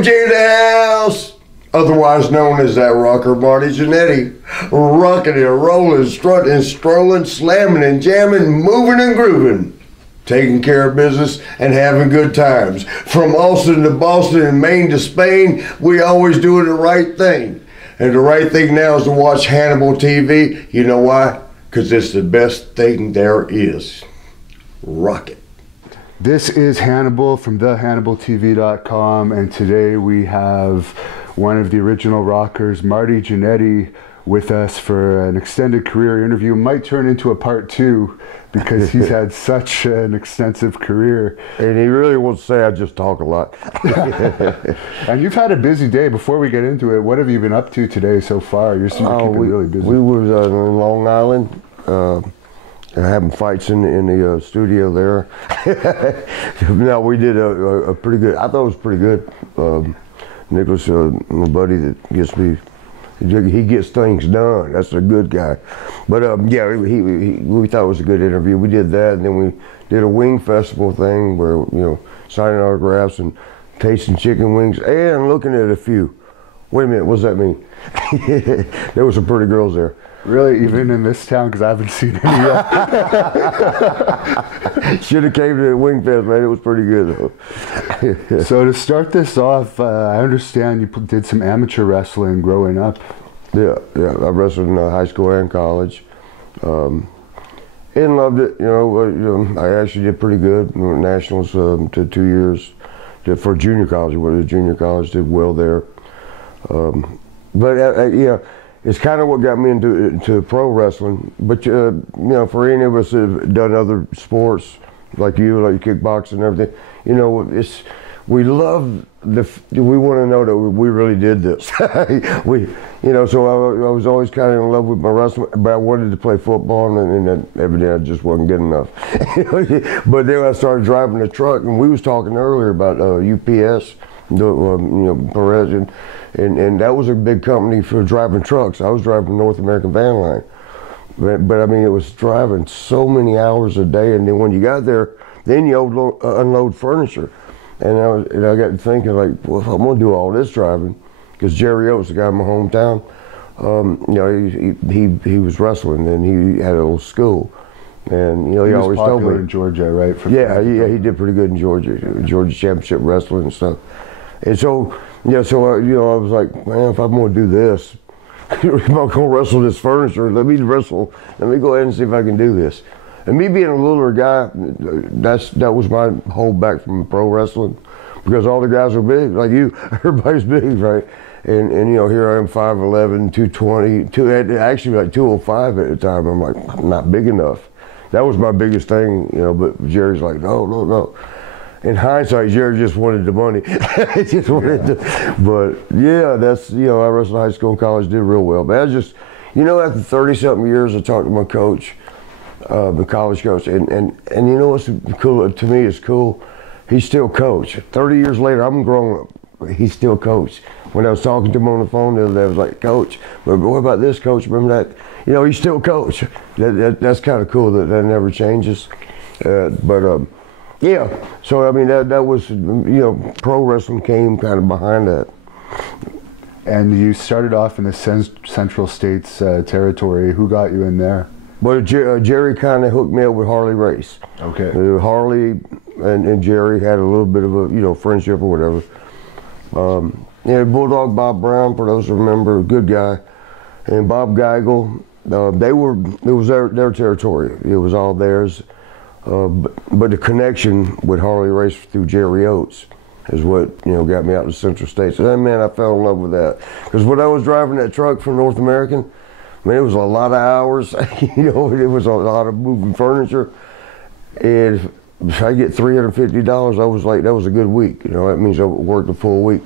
MJ in the house, otherwise known as that rocker Marty Jannetty, rocking and rolling, strutting and strolling, slamming and jamming, moving and grooving, taking care of business and having good times. From Austin to Boston and Maine to Spain, we always doing the right thing. And the right thing now is to watch Hannibal TV. You know why? Because it's the best thing there is. Rock it. This is Hannibal from thehannibaltv.com, and today we have one of the original rockers, Marty Jannetty, with us for an extended career interview. Might turn into a part 2 because he's had such an extensive career. And he really wants to say I just talk a lot. And you've had a busy day. Before we get into it, what have you been up to today so far? You're keeping really busy. We were in Long Island. Having fights in the studio there. No, we did a pretty good. I thought it was pretty good. Nicholas, my buddy that gets me, he gets things done. That's a good guy. But yeah, we thought it was a good interview. We did that, and then we did a wing festival thing where signing autographs and tasting chicken wings and looking at a few. Wait a minute, what does that mean? There were some pretty girls there. Really, even in this town, because I haven't seen any yet. Should have came to the Wing Fest, man. It was pretty good, though. So to start this off, I understand you did some amateur wrestling growing up. Yeah. I wrestled in high school and college, and loved it. I actually did pretty good. We went nationals to 2 years. For junior college, went to junior college, did well there. But it's kind of what got me into pro wrestling. But for any of us that have done other sports like kickboxing and everything, we love we want to know that we really did this. So I was always kind of in love with my wrestling, but I wanted to play football, and evidently I just wasn't good enough. But then I started driving a truck, and we was talking earlier about UPS, Perez, and that was a big company for driving trucks. I was driving North American Van Line, but I mean, it was driving so many hours a day, and then when you got there, then you unload furniture. And I got to thinking, like, well, if I'm gonna do all this driving, because Jerry Oates, the guy in my hometown, he was wrestling, and he had a little school, and he always told me in Georgia, right? Yeah, he did pretty good in Georgia Championship wrestling and stuff. And so I was like, man, if I'm gonna do this, if I'm gonna wrestle this furniture, let me go ahead and see if I can do this. And me being a littler guy, that was my holdback from pro wrestling, because all the guys are big, like you. Everybody's big, right? And here I am, 5'11", 220, actually like 205 at the time. I'm like, I'm not big enough. That was my biggest thing, but Jerry's like, no. In hindsight, Jerry just wanted the money. But yeah, that's, I wrestled high school and college, did real well. But I just, after 30-something years, I talked to my coach, the college coach, and what's cool to me is cool. He's still coach. 30 years later, I'm grown up. He's still coach. When I was talking to him on the phone the other day, I was like, Coach, but what about this, Coach? Remember that? He's still coach. That's kind of cool that never changes. Yeah. So I mean, that was pro wrestling came kind of behind that. And you started off in the Central States territory. Who got you in there? Well, Jerry kind of hooked me up with Harley Race. Okay. Harley and Jerry had a little bit of a friendship or whatever. Bulldog Bob Brown, for those who remember, a good guy, and Bob Geigel. It was their territory. It was all theirs. But the connection with Harley Race through Jerry Oates is what got me out to Central States. And then, man, I fell in love with that, because when I was driving that truck for North American, man, it was a lot of hours. It was a lot of moving furniture, and if I get $350, I was like, that was a good week. That means I worked a full week.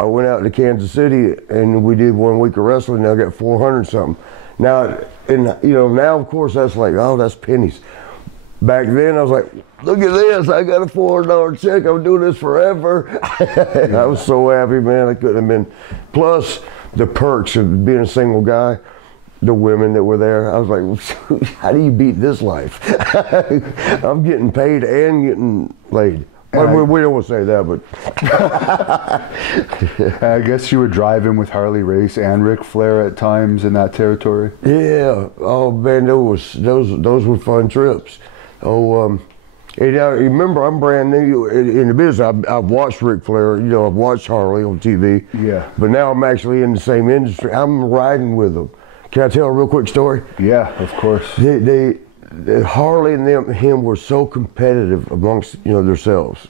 I went out to Kansas City, and we did 1 week of wrestling, and I got 400 something. Now, now of course that's like, oh, that's pennies. Back then I was like, look at this, I got a $400 check, I'm doing this forever. I was so happy, man, I couldn't have been. Plus the perks of being a single guy, the women that were there, I was like, how do you beat this life? I'm getting paid and getting laid. We don't want to say that, but I guess you were driving with Harley Race and Ric Flair at times in that territory. yeah. Oh man, those were fun trips. Oh, and remember, I'm brand new in the business. I've watched Ric Flair, I've watched Harley on TV. Yeah. But now I'm actually in the same industry. I'm riding with them. Can I tell a real quick story? Yeah, of course. Harley and him were so competitive amongst themselves,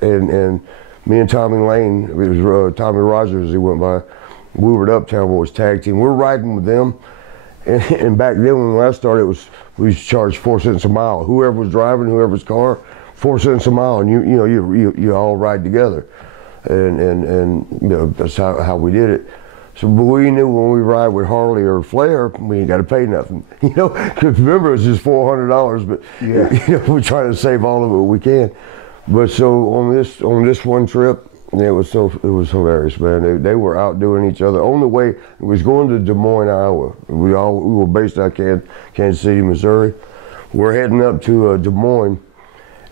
and me and Tommy Lane, it was Tommy Rogers as he went by. We were at Uptown Boys tag team. We were riding with them, and back then when I started, we charged 4 cents a mile. Whoever was driving, whoever's car, 4 cents a mile, and you all ride together, and that's how we did it. So, but we knew when we ride with Harley or Flair, we ain't got to pay nothing. Because remember, it's just $400, but we're trying to save all of it we can. But so on this one trip, it was hilarious, man. They were outdoing each other. Only way it was going to Des Moines, Iowa. We were based out of Kansas City, Missouri. We're heading up to Des Moines,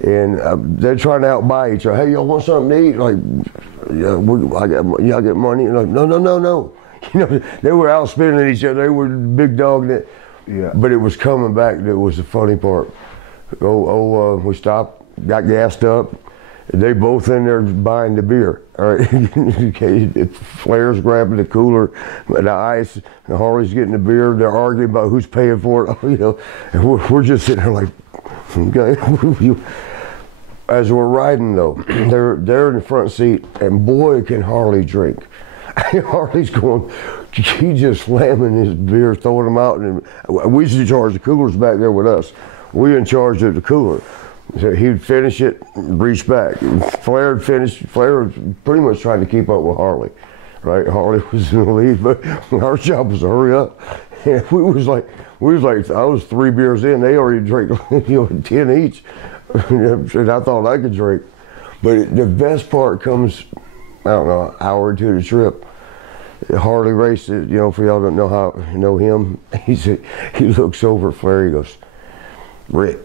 and they're trying to outbuy each other. Hey, y'all want something to eat? Like, y'all get money? Like, no. They were outspending each other. They were big dogging it. Yeah. But it was coming back. That was the funny part. We stopped, got gassed up. They both in there buying the beer. All right. Flair's grabbing the cooler, the ice, and Harley's getting the beer. They're arguing about who's paying for it. And we're just sitting there like, okay. As we're riding though, they're in the front seat, and boy can Harley drink. Harley's he's just slamming his beer, throwing them out, and we used to charge the coolers back there with us. We in charge of the cooler. So he'd finish it, reach back. Flair was pretty much trying to keep up with Harley, right? Harley was in the lead, but our job was to hurry up. And we was like, I was 3 beers in, they already drank 10 each. And I thought I could drink. But the best part comes, I don't know, an hour into the trip. Harley Race, for y'all don't know him, he looks over at Flair, he goes, Rick,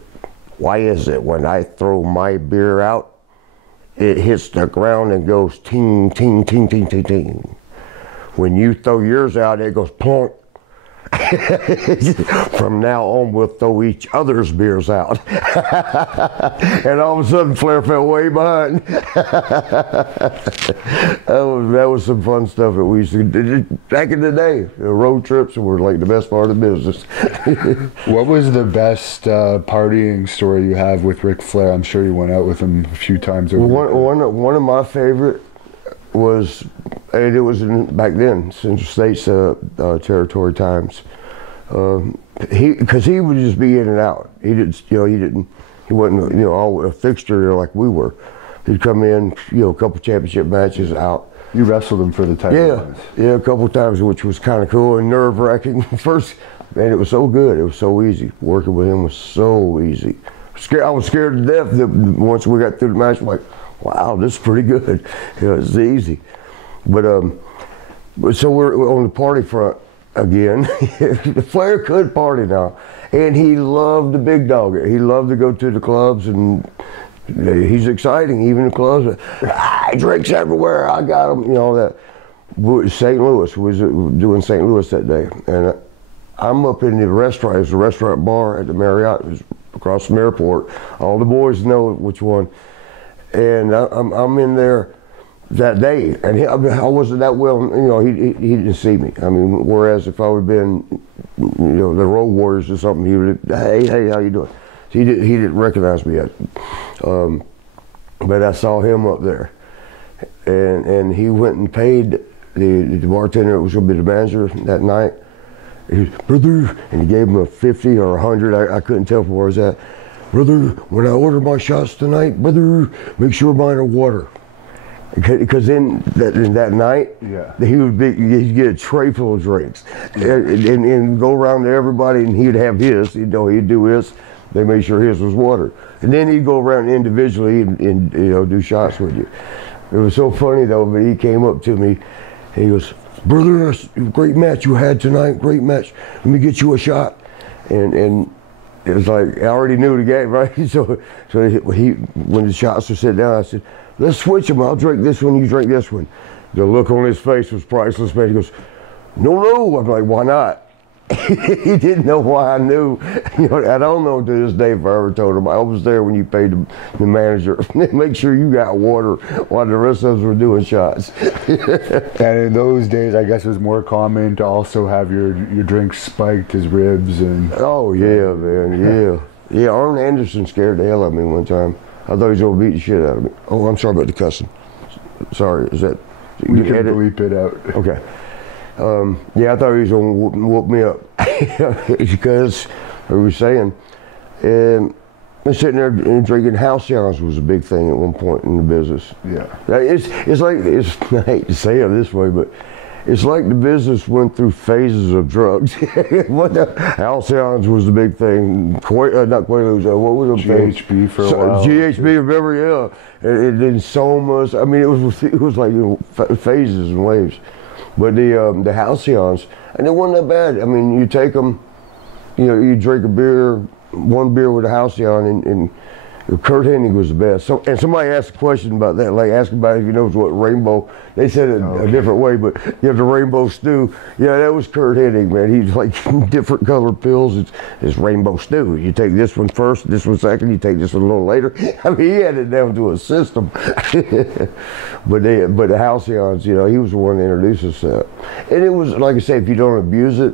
why is it when I throw my beer out, it hits the ground and goes ting, ting, ting, ting, ting, ting. When you throw yours out, it goes plonk. From now on, we'll throw each other's beers out. And all of a sudden, Flair fell way behind. that was some fun stuff that we used to do back in the day. The road trips were like the best part of the business. What was the best partying story you have with Ric Flair? I'm sure you went out with him a few times. One of my favorite was, and it was back then, Central States territory times. Because he would just be in and out. He wasn't all a fixture like we were. He'd come in, a couple championship matches out. You wrestled him for the title. Yeah, a couple times, which was kind of cool and nerve wracking. First, man, it was so good. It was so easy. Working with him was so easy. I was scared to death that once we got through the match. I'm like, wow, this is pretty good. It's easy. But so we're on the party front again. Flair could party now, and he loved the big dog. He loved to go to the clubs, and he's exciting. Even the clubs, drinks everywhere. I got him, all that. St. Louis was doing St. Louis that day, and I'm up in the restaurant. It was a restaurant bar at the Marriott. It was across from the airport. All the boys know which one. And I'm in there that day, and I wasn't that well, he didn't see me. I mean, whereas if I would have been, the Road Warriors or something, he would have, hey, how you doing? He didn't recognize me yet. But I saw him up there, and he went and paid the bartender that was going to be the manager that night. He was, brother, and he gave him a 50 or 100, I couldn't tell from where I was at. Brother, when I order my shots tonight, brother, make sure mine are water. Because in that night, he'd get a tray full of drinks and go around to everybody, and he'd have his, he'd do his. They made sure his was water. And then he'd go around individually and do shots with you. It was so funny though, but he came up to me, and he goes, brother, great match you had tonight, great match. Let me get you a shot. And it was like, I already knew the game, right? So when the shots were sitting down, I said, let's switch them. I'll drink this one, you drink this one. The look on his face was priceless, man. He goes, no. I'm like, why not? He didn't know why I knew. You know, I don't know to this day if I ever told him. I was there when you paid the manager. Make sure you got water while the rest of us were doing shots. And in those days, I guess it was more common to also have your drinks spiked as ribs and. Oh yeah, man, yeah. Arn Anderson scared the hell out of me one time. I thought he was gonna beat the shit out of me. Oh, I'm sorry about the cussing. Sorry, is that? We can bleep it out. Okay. Yeah, I thought he was gonna whoop me up because I was saying, I'm sitting there and drinking. Halcyons was a big thing at one point in the business. Yeah. It's like I hate to say it this way, but it's like the business went through phases of drugs. Halcyons was the big thing. Not Quaaludes. What was the GHB for a while. GHB, remember? Yeah. And then Somas. I mean, it was like, you know, phases and waves. But the Halcyons, and it wasn't that bad. I mean, you take them, you know, you drink a beer, one beer with a Halcyon, and Curt Hennig was the best. So, and somebody asked a question about that, like asking about if he knows what rainbow. They said it a different way, but you have the rainbow stew. Yeah, that was Curt Hennig, man. He's like different colored pills. It's rainbow stew. You take this one first, this one second. You take this one a little later. I mean, he had it down to a system. But the Halcyons, you know, he was the one that introduced us to that. And it was like I say, if you don't abuse it,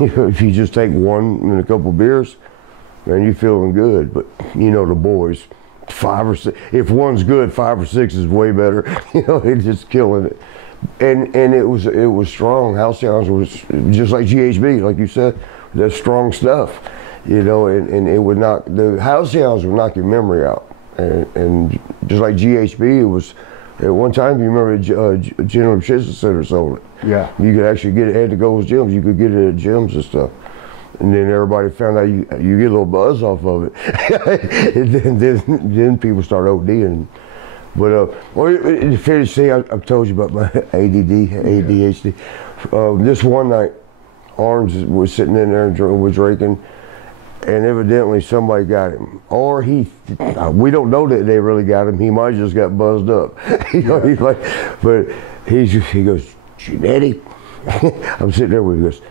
you know, if you just take one and a couple beers, man, you feeling good. But you know, the boys, 5 or 6. If one's good, 5 or 6 is way better. You know, it's just killing it. And it was strong. Halcyons was just like GHB, like you said. That's strong stuff. You know, and it would knock the Halcyons would knock your memory out. And just like GHB, it was. At one time, you remember General Nutrition Center sold it. Yeah. You could actually get it at the Gold's gyms. You could get it at gyms and stuff. And then everybody found out you get a little buzz off of it. And then people start ODing. But it's fair to say, I've told you about my ADHD. This one night, Arns was sitting in there and was drinking, and evidently somebody got him. Or we don't know that they really got him. He might have just got buzzed up. You know, he's like, but he goes, Jannetty. I'm sitting there with him. He goes,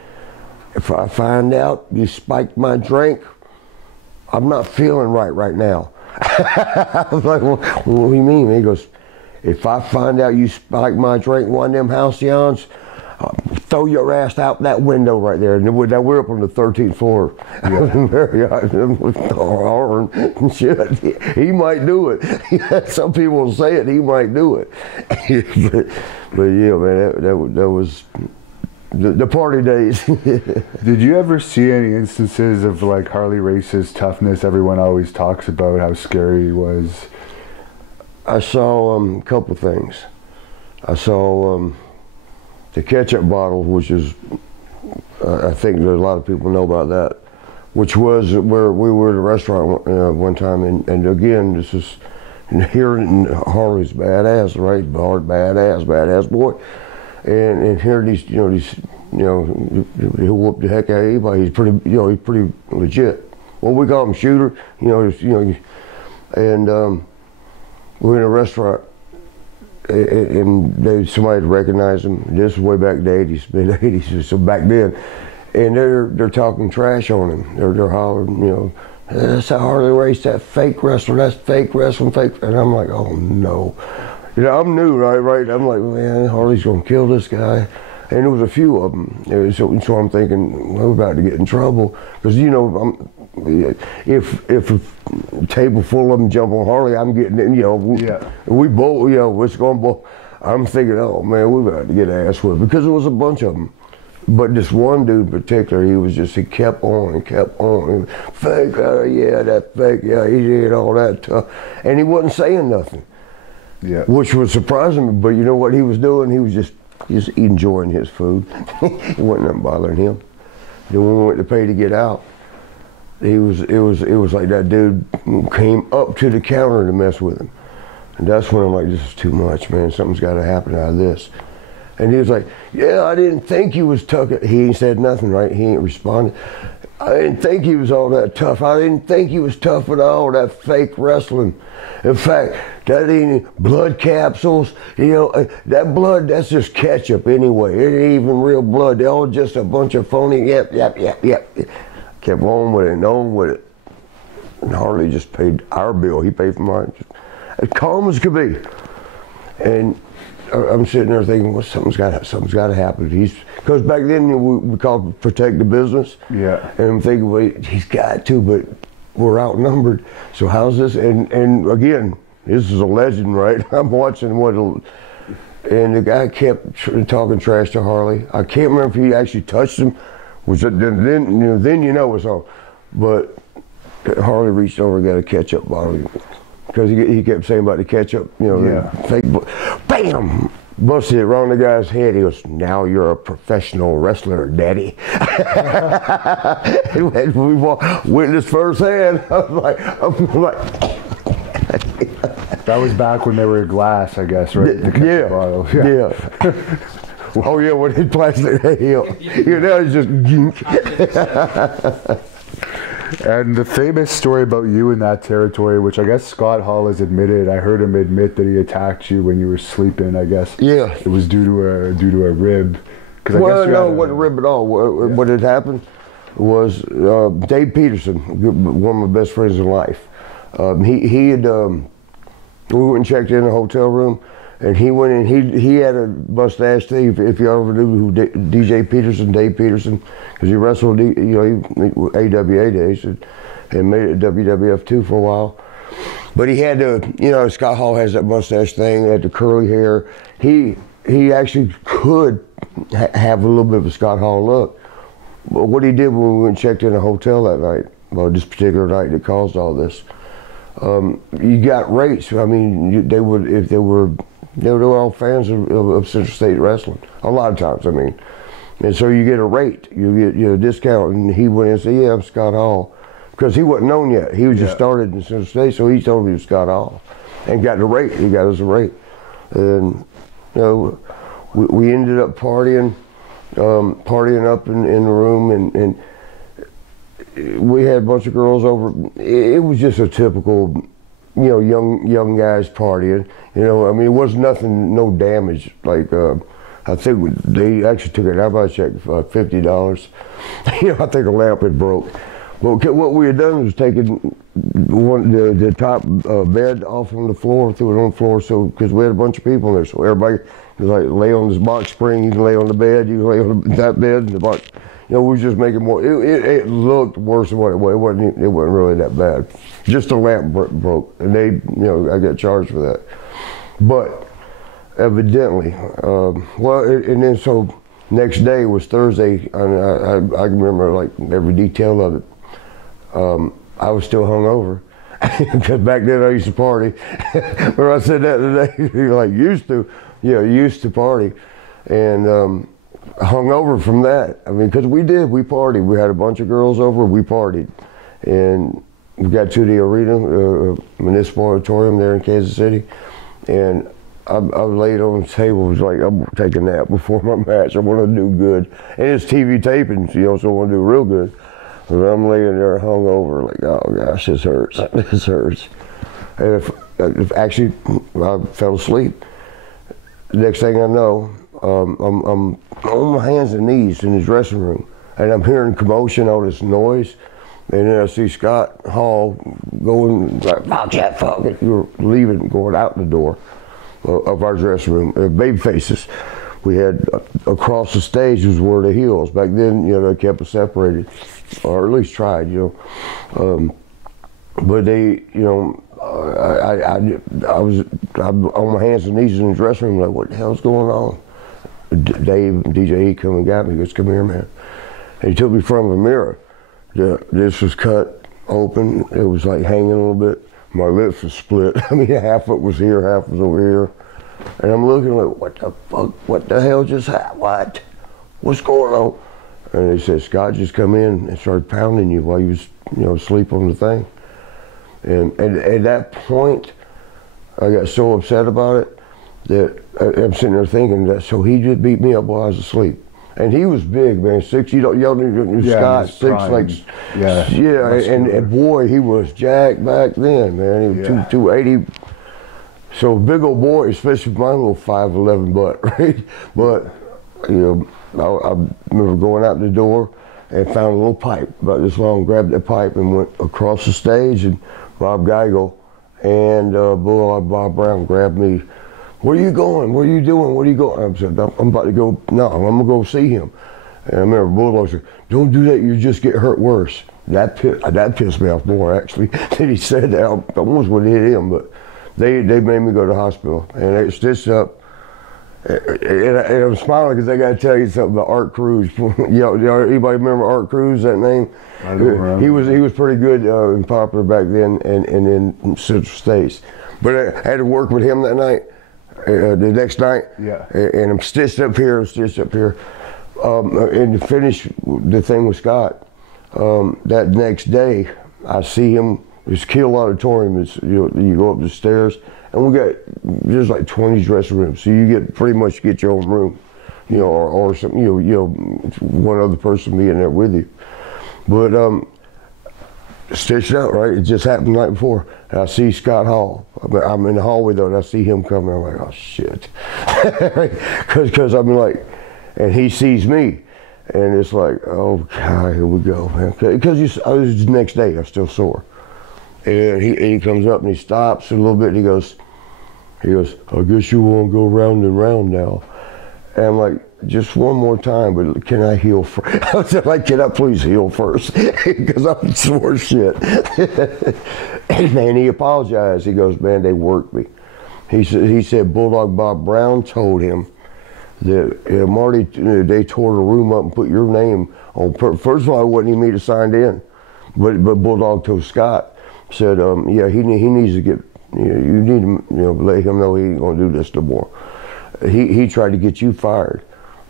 if I find out you spiked my drink, I'm not feeling right now. I was like, well, what do you mean? He goes, if I find out you spiked my drink, one of them Halcyons, throw your ass out that window right there. And we're up on the 13th floor. Yeah. Shit, he might do it. Some people will say it, he might do it. but yeah, man, that was the party days. Did you ever see any instances of like Harley Race's toughness? Everyone always talks about how scary he was. I saw a couple things. I saw the ketchup bottle, which is, I think that a lot of people know about that, which was where we were at a restaurant one time, and again, this is here in Harley's badass, right? Badass boy. And here these, he'll whoop the heck out of anybody. He's pretty legit. Well, we call him Shooter, and we're in a restaurant, and somebody recognized him. This was way back in the 80s, mid-80s, so back then. And they're talking trash on him. They're hollering, that's a Harley Race, that fake wrestler, that's fake wrestling, fake. And I'm like, oh no. I'm new, right? I'm like, man, Harley's gonna kill this guy. And there was a few of them. So I'm thinking, we're about to get in trouble. Because, if a table full of them jump on Harley, I'm getting in, we both, it's going to I'm thinking, oh man, we're about to get ass whipped. Because there was a bunch of them. But this one dude in particular, he kept on and kept on. Fake, yeah, that fake, yeah, he did all that stuff. And he wasn't saying nothing. Yeah. Which was surprising me, but you know what he was doing? He was just enjoying his food. It wasn't nothing bothering him. Then when we went to pay to get out, it was like that dude came up to the counter to mess with him. And that's when I'm like, this is too much, man. Something's got to happen out of this. And he was like, yeah, I didn't think you was tucking. He ain't said nothing, right? He ain't responded. I didn't think he was all that tough. I didn't think he was tough at all, that fake wrestling. In fact, that ain't blood capsules, you know, that blood, that's just ketchup anyway. It ain't even real blood. They're all just a bunch of phony, yep. Kept on with it and on with it. And Harley just paid our bill. He paid for mine. As calm as could be. And I'm sitting there thinking, well, something's got to happen. Because back then we called it protect the business. Yeah. And I'm thinking, well, he's got to, but we're outnumbered. So how's this? And again, this is a legend, right? I'm watching and the guy kept talking trash to Harley. I can't remember if he actually touched him, which then you know it's on. But Harley reached over and got a ketchup bottle. Because he kept saying about the ketchup, you know, fake, bam, busted it right on the guy's head. He goes, "Now you're a professional wrestler, Daddy." We witnessed firsthand. I'm like. That was back when they were glass, I guess, right? The ketchup bottles. Yeah. Oh yeah, when he plastic heel. You know, it's just. And the famous story about you in that territory, which I guess Scott Hall has admitted, I heard him admit that he attacked you when you were sleeping, I guess. Yeah. It was due to a rib. Well, no, it wasn't a rib at all. What had happened was Dave Peterson, one of my best friends in life. We went and checked in the hotel room, and he went in. He had a mustache thing. If you ever knew who DJ Peterson, Dave Peterson, because he wrestled, AWA days and made it WWF too for a while. But he had Scott Hall has that mustache thing, had the curly hair. He actually could have a little bit of a Scott Hall look. But what he did when we went and checked in a hotel that night, well, this particular night that caused all this, you got rates. I mean, they were all fans of Central State Wrestling. A lot of times, I mean. And so you get a rate, you get a discount. And he went and said, "Yeah, I'm Scott Hall." Because he wasn't known yet. He was just started in Central State, so he told me he was Scott Hall. And got the rate. He got us a rate. And, we ended up partying up in the room. And we had a bunch of girls over. It was just a typical, young guys partying. I mean, it was nothing, no damage. Like, I think they actually took an out check for $50. I think a lamp had broke. Well, what we had done was taken the top bed off on the floor, threw it on the floor, so because we had a bunch of people in there, so everybody was like lay on this box spring. You can lay on the bed, you can lay on that bed, and the box. We were just making more. It looked worse than what it was. It wasn't really that bad. Just the lamp broke, and I got charged for that. But evidently, and then so next day was Thursday, and I remember like every detail of it. I was still hungover because back then I used to party. When I said that today, you're like used to party, and hungover from that. I mean, because we partied. We had a bunch of girls over. We partied, and we got to the arena, municipal auditorium there in Kansas City, and I laid on the table. Was like, I'm taking a nap before my match. I want to do good, and it's TV taping, so I want to do real good. And I'm laying there hungover, like, oh gosh, this hurts. This hurts. And if actually, I fell asleep. Next thing I know, I'm on my hands and knees in his dressing room, and I'm hearing commotion, all this noise, and then I see Scott Hall going like, "Fuck that, fuck it!" You're leaving, going out the door of our dressing room. Baby faces. We had across the stage was where the heels. Back then, they kept us separated, or at least tried, But they, I was on my hands and knees in the dressing room, like, what the hell's going on? Dave, DJ, he come and got me. He goes, "Come here, man." And he took me from a mirror. This was cut open. It was like hanging a little bit. My lips were split. I mean, half of it was here, half was over here. And I'm looking like, what the fuck? What the hell just happened? What? What's going on? And they said, "Scott just come in and started pounding you while you was, asleep on the thing." And at that point, I got so upset about it that I'm sitting there thinking that, so he just beat me up while I was asleep. And he was big, man. Scott, 6', and boy, he was jacked back then, man. He was 280. So big old boy, especially my little 5'11" butt, right? But you know, I remember going out the door and found a little pipe about this long, grabbed that pipe and went across the stage, and Bob Geigel and Bulldog Bob Brown grabbed me. Where are you going? What are you doing? What are you going? I said, I'm about to go, no, I'm going to go see him. And I remember Bulldog said, don't do that, you just get hurt worse. That pissed me off more, actually, than he said that. I almost would have hit him, but they made me go to the hospital. And they stitched up. And I'm smiling because I got to tell you something about Art Cruz. Anybody remember Art Cruz, that name? I don't remember. He was pretty good and popular back then and in Central States. But I had to work with him that night. The next night, and I'm stitched up here, and to finish the thing with Scott, that next day, I see him, it's Kiel Auditorium, you go up the stairs, and we got, there's like 20 dressing rooms, so you pretty much get your own room, or something, one other person being there with you. But stitched out, right? It just happened the night before. And I see Scott Hall. I'm in the hallway though, and I see him coming. I'm like, oh shit, because I'm like, and he sees me, and it's like, oh God, here we go, man. Because I was the next day, I was still sore, and he comes up and he stops a little bit. And he goes, I guess you want to go round and round now. And I'm like, just one more time, but can I heal first? I was like, can I please heal first? Because I'm sore shit. And he apologized. He goes, man, they worked me. He said Bulldog Bob Brown told him that Marty, they tore the room up and put your name on. First of all, it wasn't even me to sign in, but Bulldog told Scott, said, yeah, he needs to get, you need to let him know he ain't gonna do this no more. He tried to get you fired,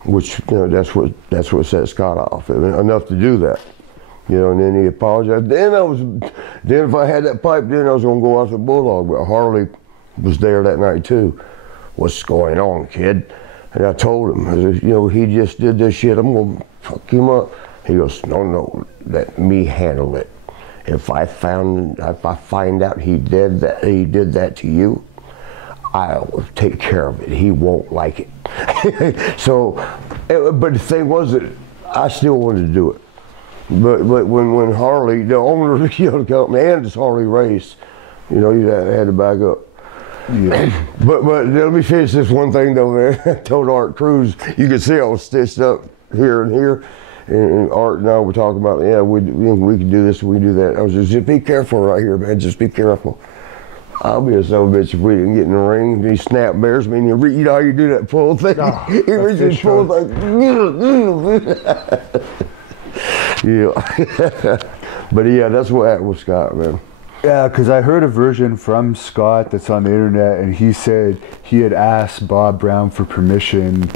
which that's what set Scott off. Enough to do that, and then he apologized. Then if I had that pipe, then I was gonna go after Bulldog. But Harley was there that night too. What's going on, kid? And I told him, I said, he just did this shit. I'm gonna fuck him up. He goes, no, let me handle it. If I find out he did that to you, I'll take care of it. He won't like it. So, but the thing was that I still wanted to do it. But when Harley, the owner of the company, and it's Harley Race, you had to back up. Yeah. But let me finish this one thing though, man. I told Art Cruz, you can see I was stitched up here and here. And Art and I were talking about, we can do this, we can do that. I was just be careful right here, man. Just be careful. I'll be a son of a bitch if we didn't get in the ring. These snap bears, you know how you do that pull thing? Oh, he reaches pull like, yeah. But yeah, that's what happened with Scott, man. Yeah, because I heard a version from Scott that's on the internet, and he said he had asked Bob Brown for permission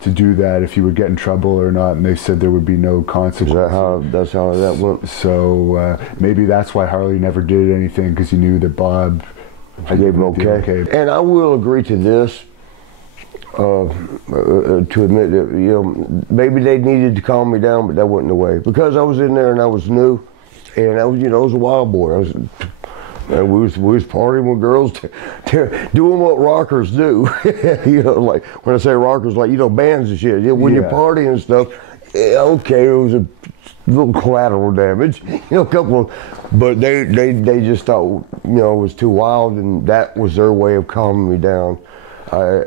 to do that if he would get in trouble or not, and they said there would be no consequences. That's how that went? So maybe that's why Harley never did anything, because he knew that Bob. I gave him okay. And I will agree to this, to admit that maybe they needed to calm me down, but that wasn't the way, because I was in there and I was new, and I was I was a wild boy. And we was partying with girls, doing what rockers do. Like when I say rockers, like bands and shit. When you're partying and stuff, okay, it was a little collateral damage, a couple. But they just thought it was too wild, and that was their way of calming me down. I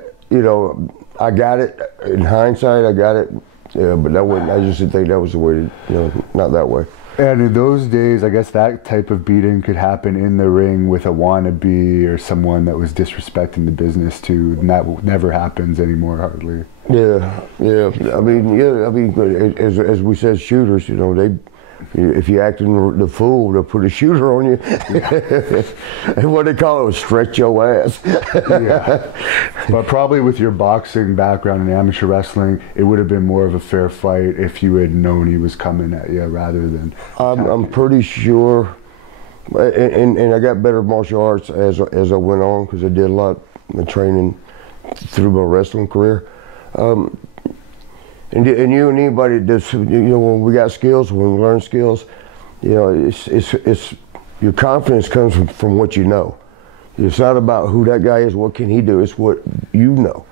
got it in hindsight. I got it, but that wasn't. I just didn't think that was the way to, not that way. And in those days, I guess that type of beating could happen in the ring with a wannabe or someone that was disrespecting the business too, and that never happens anymore, hardly. Yeah. I mean, as we said, shooters, if you act in the fool, they'll put a shooter on you. And what they call it was stretch your ass. Yeah. But probably with your boxing background and amateur wrestling, it would have been more of a fair fight if you had known he was coming at you rather than. I'm pretty sure, and I got better martial arts as I went on, because I did a lot of training through my wrestling career. And you and anybody that's, you know, when we got skills, when we learn skills, you know, it's your confidence comes from what you know. It's not about who that guy is, what can he do, it's what you know.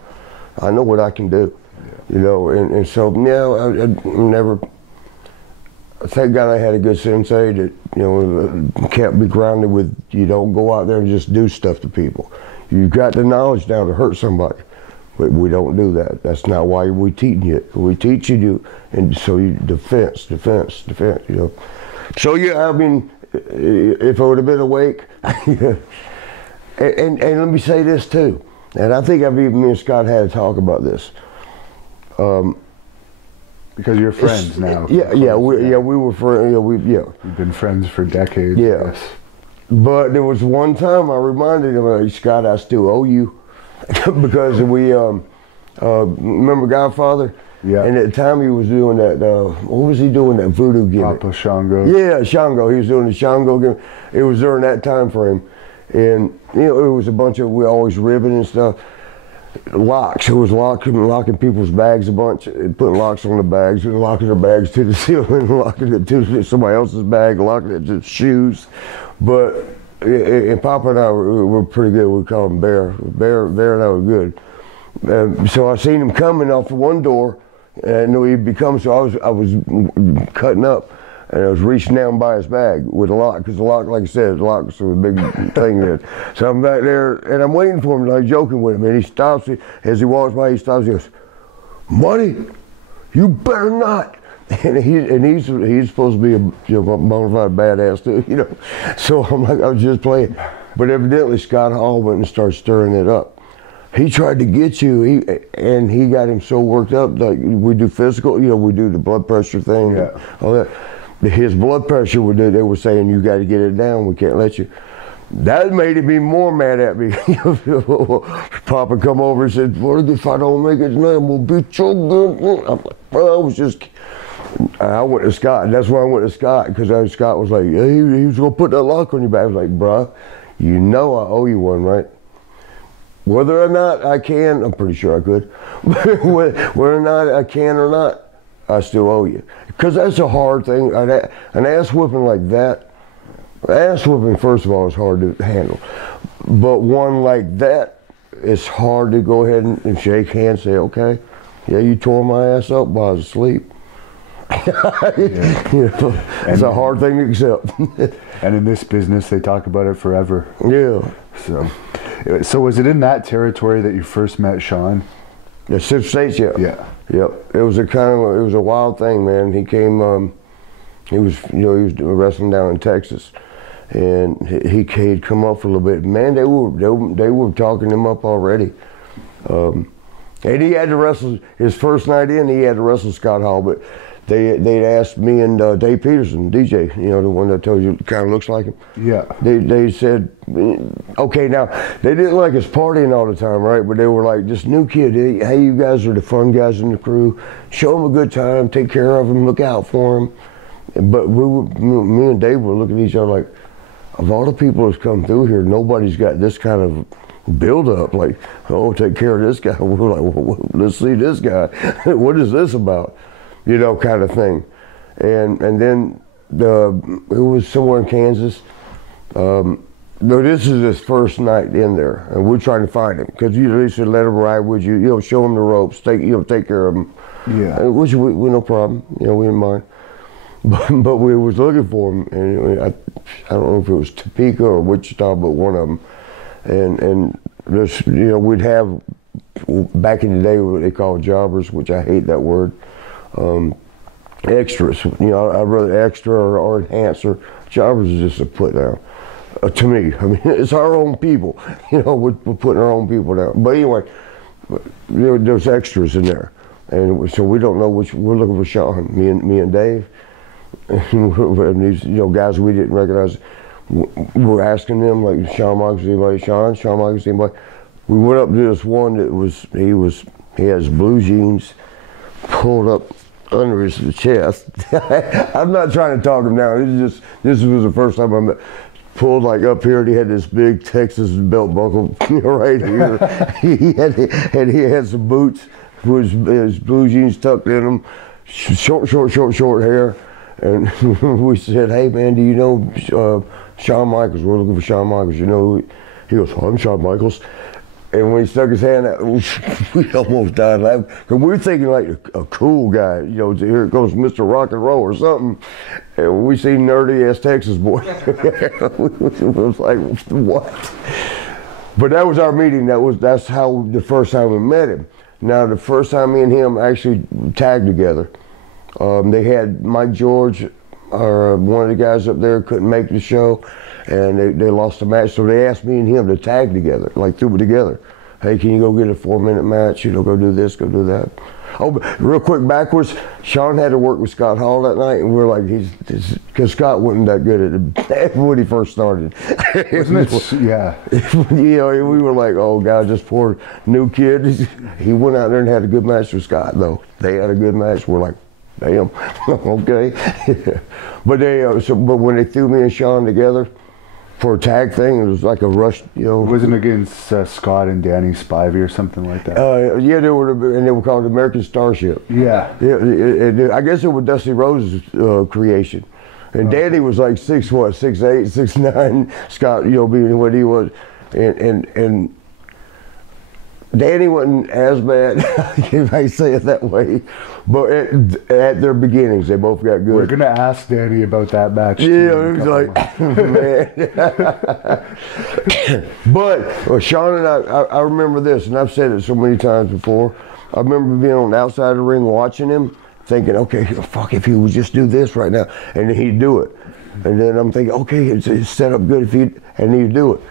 I know what I can do, you know, and so, yeah, I never, thank God I had a good sensei that, you know, can't be grounded with, you don't go out there and just do stuff to people. You've got the knowledge now to hurt somebody, but we don't do that. That's not why we teach you. We teach you, and so you defense, you know. So yeah, I mean, if I would have been awake, and let me say this too, and I think me and Scott had a talk about this. Because you're friends now. Yeah, we were friends. We've been friends for decades. Yeah. Yes. But there was one time I reminded him, like, Scott, I still owe you, because we remember Godfather. Yeah. And at the time he was doing that. What was he doing? That voodoo gimmick. Papa Shango. Yeah, Shango. He was doing the Shango gimmick. It was during that time frame, and you know, it was a bunch of, we always ribbing and stuff. Locks. It was locking people's bags a bunch, putting locks on the bags, and locking the bags to the ceiling, locking it to somebody else's bag, locking it to shoes. But and Papa and I were pretty good. We called him Bear. Bear and I were good. So I seen him coming off the one door, and I knew he'd be coming. So I was cutting up, and I was reaching down by his bag with a lock, because the lock, like I said, the lock was a big thing there. So I'm back there, and I'm waiting for him, like joking with him, and he stops. As he walks by, he stops. He goes, "Marty, you better not." And he's supposed to be a, you know, bona fide badass too, you know. So I'm like, I was just playing, but evidently Scott Hall went and started stirring it up. He tried to get you, and he got him so worked up. Like, we do physical, you know, we do the blood pressure thing, yeah, all that. His blood pressure, they were saying, you got to get it down. We can't let you. That made him even more mad at me. Papa come over and said, "Well, if I don't make it tonight, I'm going to beat your good." I'm like, bro, I was just, I went to Scott. That's why I went to Scott, because Scott was like, yeah, he was going to put that lock on your back. I was like, bro, you know I owe you one, right? Whether or not I can, I'm pretty sure I could. Whether or not I can or not, I still owe you. Because that's a hard thing. An ass whooping like that, ass whooping, first of all, is hard to handle. But one like that, it's hard to go ahead and shake hands, say, okay, yeah, you tore my ass up while I was asleep. Yeah. You know, it's a hard thing to accept. And in this business, they talk about it forever. Yeah. So was it in that territory that you first met Sean? The 6 states, yeah. Yeah. Yep. It was a wild thing, man. He came, he was wrestling down in Texas, and he'd come up for a little bit. Man, they were talking him up already. And he had to wrestle his first night in. He had to wrestle Scott Hall, but they'd asked me and Dave Peterson, DJ, you know, the one that I told you kind of looks like him. Yeah. They said, okay, now they didn't like us partying all the time, right? But they were like, this new kid, hey, you guys are the fun guys in the crew. Show him a good time, take care of him, look out for him. But me and Dave were looking at each other like, of all the people that's come through here, nobody's got this kind of build up. Like, oh, take care of this guy. We're like, well, let's see this guy. What is this about? You know, kind of thing. And then it was somewhere in Kansas. No, this is his first night in there, and we're trying to find him, because they said let him ride with you. You know, show him the ropes, take care of him. Yeah. Which we no problem. You know, we didn't mind. But we was looking for him, and I don't know if it was Topeka or Wichita, but one of them. And this, you know, we'd have back in the day what they call jobbers, which I hate that word. Extras, you know, I'd rather extra or enhancer. Jobbers is just a put down. To me, I mean, it's our own people. You know, we're putting our own people down. But anyway, there's extras in there, and so we don't know which. We're looking for Sean. Me and Dave, and these, you know, guys we didn't recognize. We're asking them like, Shawn Michaels, anybody? Shawn Michaels, anybody? We went up to this one that he has blue jeans pulled up under his chest. I'm not trying to talk him down. This was the first time I met. Pulled like up here, and he had this big Texas belt buckle right here. he had some boots, with his blue jeans tucked in them, short hair. And we said, hey man, do you know Shawn Michaels? We're looking for Shawn Michaels. You know, he goes, oh, I'm Shawn Michaels. And when he stuck his hand out, we almost died laughing. Because we were thinking like a cool guy, you know, here goes Mr. Rock and Roll or something. And we see nerdy ass Texas boy. It was like, what? But that was our meeting. That's how the first time we met him. Now the first time me and him actually tagged together, they had Mike George, one of the guys up there, couldn't make the show, and they lost the match. So they asked me and him to tag together, like threw it together. Hey, can you go get a 4-minute match? You know, go do this, go do that. Oh, but real quick backwards, Shawn had to work with Scott Hall that night, and we were like, because Scott wasn't that good at it when he first started. Wasn't it? Yeah. You know, we were like, oh God, this poor new kid. He went out there and had a good match with Scott, though. They had a good match. We're like, damn, okay. But but when they threw me and Shawn together for a tag thing, it was like a rush, you know. Wasn't against Scott and Danny Spivey or something like that? Yeah, they were called American Starship. Yeah. I guess it was Dusty Rhodes' creation. And Danny was like 6'8", 6'9", Scott, you know, being what he was. And Danny wasn't as bad, if I say it that way, but at their beginnings, they both got good. We're going to ask Danny about that match. Yeah, it was like, man. But Shawn and I remember this, and I've said it so many times before. I remember being on the outside of the ring watching him, thinking, okay, fuck, if he would just do this right now, and then he'd do it. And then I'm thinking, okay, it's set up good and he'd do it.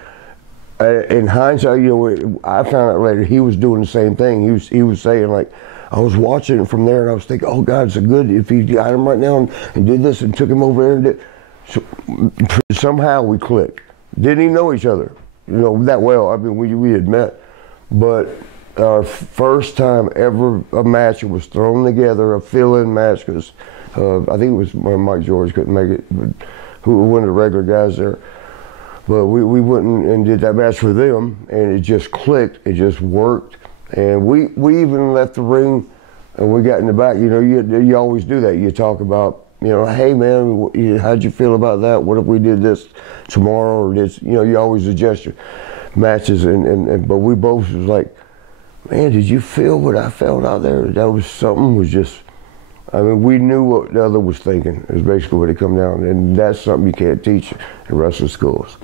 In hindsight, you know, I found out later he was doing the same thing. He was saying, like, I was watching it from there and I was thinking, oh God, it's a good, if he got him right now and did this and took him over there and did. So, somehow we clicked. Didn't even know each other, you know, that well. I mean, we had met. But our first time ever a match was thrown together, a fill-in match, because I think it was Mike George couldn't make it, but who one of the regular guys there. But we went and did that match for them, and it just clicked. It just worked, and we even left the ring, and we got in the back. You know, you always do that. You talk about, you know, hey man, how'd you feel about that? What if we did this tomorrow or this? You know, you always adjust your matches, but we both was like, man, did you feel what I felt out there? That was something. Was just, I mean, we knew what the other was thinking. Is basically what it come down, and that's something you can't teach in wrestling schools.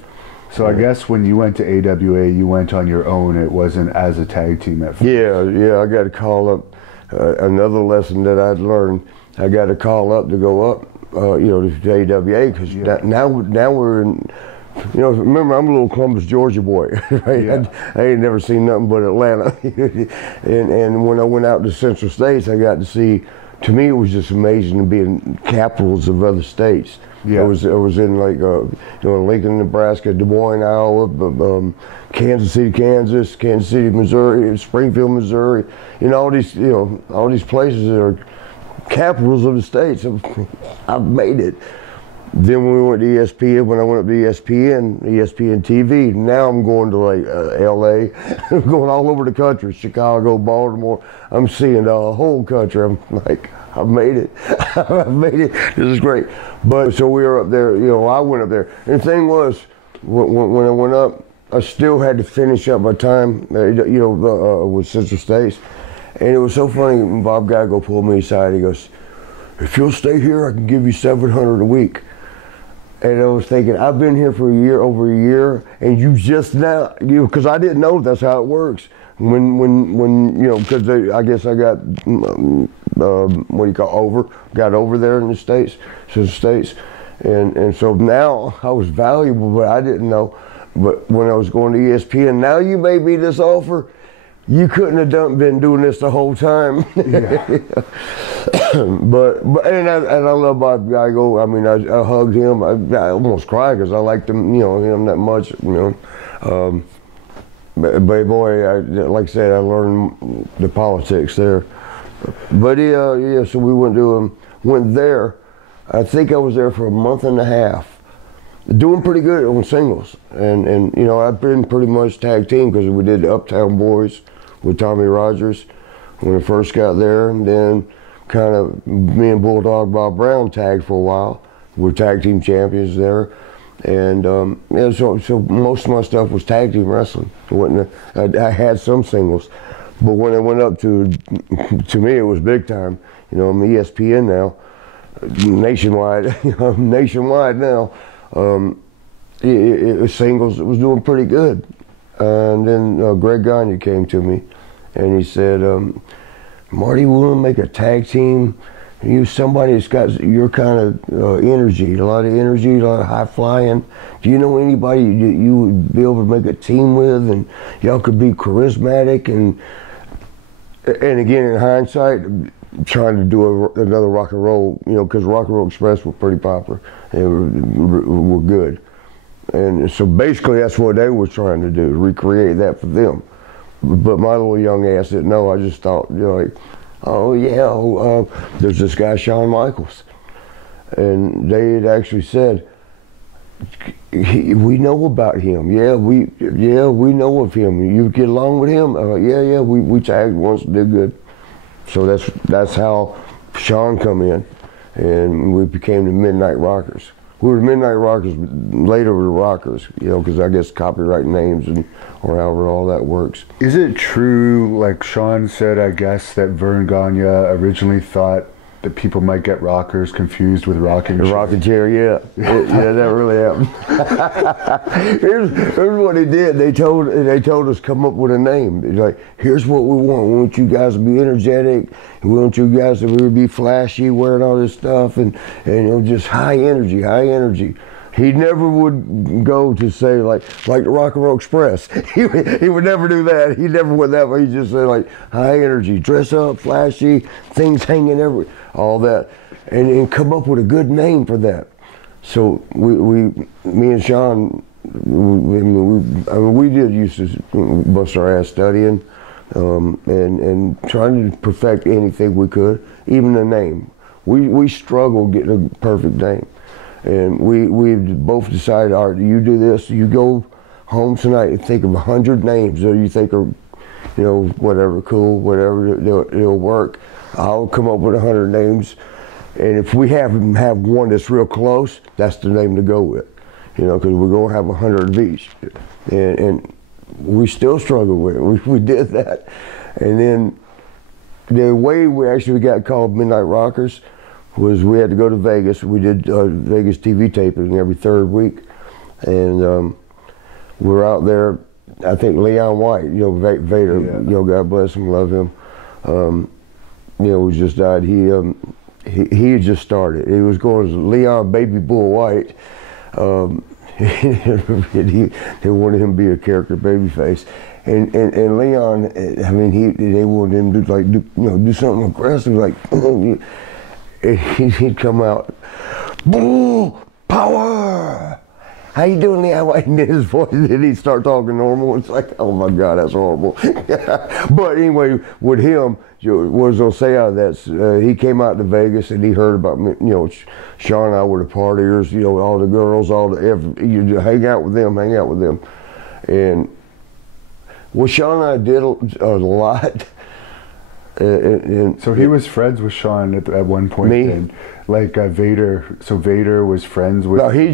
So I guess when you went to AWA, you went on your own. It wasn't as a tag team at first. Yeah. I got to call up another lesson that I'd learned. I got to call up to go up, you know, to AWA because now we're in. You know, remember I'm a little Columbus, Georgia boy, right? Yeah. I ain't never seen nothing but Atlanta. and when I went out to Central States, I got to see. To me, it was just amazing to be in capitals of other states. Yeah. I was in like, you know, Lincoln, Nebraska, Des Moines, Iowa, Kansas City, Kansas, Kansas City, Missouri, Springfield, Missouri. You know, all these places that are capitals of the states. I've made it. Then when we went to ESPN, when I went up to ESPN TV, now I'm going to like LA, I'm going all over the country, Chicago, Baltimore. I'm seeing the whole country. I'm like, I've made it. I've made it. This is great. But so we were up there, you know, I went up there. And the thing was, when I went up, I still had to finish up my time, you know, with Central States. And it was so funny, Bob Geigo pulled me aside, he goes, if you'll stay here, I can give you $700 a week. And I was thinking, I've been here for over a year, and you just now, you know, because I didn't know that's how it works. When you know, because I guess I got, what do you call, got over there in the States, and so now I was valuable, but I didn't know. But when I was going to ESPN, now you made me this offer. You couldn't have been doing this the whole time. Yeah. but I love Bob Geigo. I mean, I hugged him. I almost cried because I liked him, you know, him that much, you know. But boy, like I said, I learned the politics there. But yeah, so we went there. I think I was there for a month and a half, doing pretty good on singles. And you know, I've been pretty much tag team because we did the Uptown Boys with Tommy Rogers. when I first got there, and then kind of me and Bulldog Bob Brown tagged for a while. We're tag team champions there, and yeah, so most of my stuff was tag team wrestling. It wasn't I had some singles, but when it went up to me, it was big time. You know, I'm ESPN now, nationwide. You know, nationwide now. It was singles. It was doing pretty good, and then Greg Gagne came to me, and he said, "Marty, we want to make a tag team. You somebody that's got your kind of energy, a lot of energy, a lot of high flying. Do you know anybody you would be able to make a team with, and y'all could be charismatic?" And again, in hindsight, trying to do another rock and roll, you know, because Rock and Roll Express were pretty popular and were good. And so basically that's what they were trying to do, recreate that for them. But my little young ass didn't know. I just thought, you know, like, oh yeah, there's this guy Shawn Michaels. And they had actually said, we know about him. Yeah, we know of him. You get along with him? Yeah, we tagged once, did good. So that's how Shawn come in, and we became the Midnight Rockers. We were the Midnight Rockers, later we were Rockers, you know, because I guess copyright names and or however all that works. Is it true, like Shawn said, I guess, that Vern Gagne originally thought that people might get rockers confused with rocking chairs? Rocking chair, yeah. Yeah, that really happened. here's what they did. They told us come up with a name. It's like, here's what we want. We want you guys to be energetic. We want you guys to really be flashy, wearing all this stuff, and you know, just high energy, high energy. He never would go to say like the Rock and Roll Express. He would never do that. He never went that way. He just said like high energy, dress up, flashy, things hanging everywhere, all that, and come up with a good name for that. So me and Shawn, we did used to bust our ass studying and trying to perfect anything we could, even the name. We struggled getting a perfect name. And we both decided, all right, you do this, you go home tonight and think of 100 names that you think are, you know, whatever, cool, whatever, it'll work. I'll come up with 100 names. And if we have one that's real close, that's the name to go with, you know, because we're going to have 100 of each. And we still struggle with it. We did that. And then the way we actually got called Midnight Rockers was we had to go to Vegas. We did Vegas TV taping every third week, and we're out there. I think Leon White, you know, Vader, yeah. You know, God bless him, love him. You know, he just died. He had just started. He was going as Leon Baby Bull White. They wanted him to be a character babyface, and Leon, I mean, they wanted him to like do something aggressive, like. He'd come out, bull power. How you doing, Leon? And then his voice, then he'd start talking normal. It's like, oh my God, that's horrible. But anyway, with him, what was gonna say out of that? He came out to Vegas and he heard about me. You know, Shawn and I were the partiers. You know, all the girls, you hang out with them, and what Shawn and I did a lot. So he was friends with Shawn at one point. Me? And like Vader. So Vader was friends with. No, he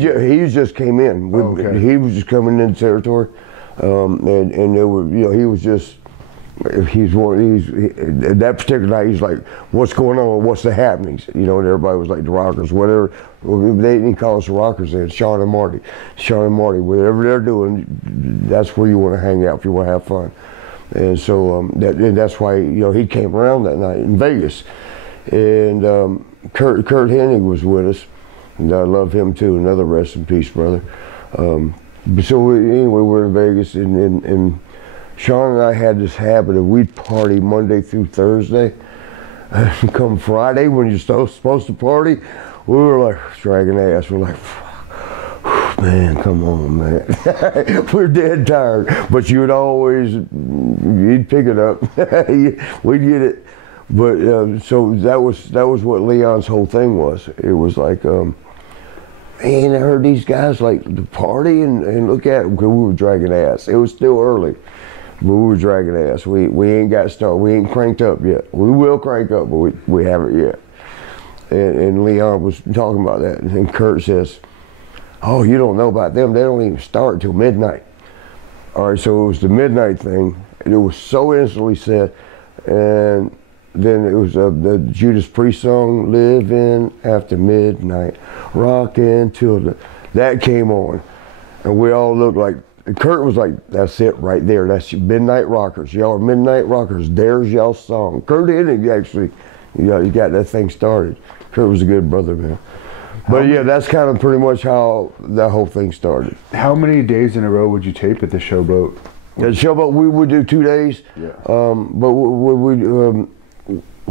just came in. Okay. He was just coming into territory, and there were, you know, he was just. At that particular night, he's like, "What's going on? What's the happenings?" You know, and everybody was like the Rockers, whatever. They didn't call us the Rockers then. Shawn and Marty, whatever they're doing, that's where you want to hang out if you want to have fun. And so that's why, you know, he came around that night in Vegas, and Curt Hennig was with us, and I love him too. Another rest in peace, brother. So anyway, we're in Vegas, and Shawn and I had this habit of we'd party Monday through Thursday. Come Friday when you're supposed to party, we were like dragging ass. We're like, man, come on, man. We're dead tired, but you'd pick it up. We'd get it. But so that was what Leon's whole thing was. It was like, man, I heard these guys like the party and look at them, because we were dragging ass. It was still early. but we were dragging ass. We ain't got started. We ain't cranked up yet. We will crank up, but we haven't yet. And Leon was talking about that, and Curt says, "Oh, you don't know about them. They don't even start till midnight." All right, so it was the midnight thing, and it was so instantly said, and then it was the Judas Priest song, "Living After Midnight, Rockin' Till the," that came on, and we all looked like, and Curt was like, "That's it right there. That's your Midnight Rockers. Y'all are Midnight Rockers. There's y'all song." Curt Hennig actually, he got that thing started. Curt was a good brother, man. But yeah, that's kind of pretty much how that whole thing started. How many days in a row would you tape at the Showboat? At the Showboat, we would do 2 days. Yeah. But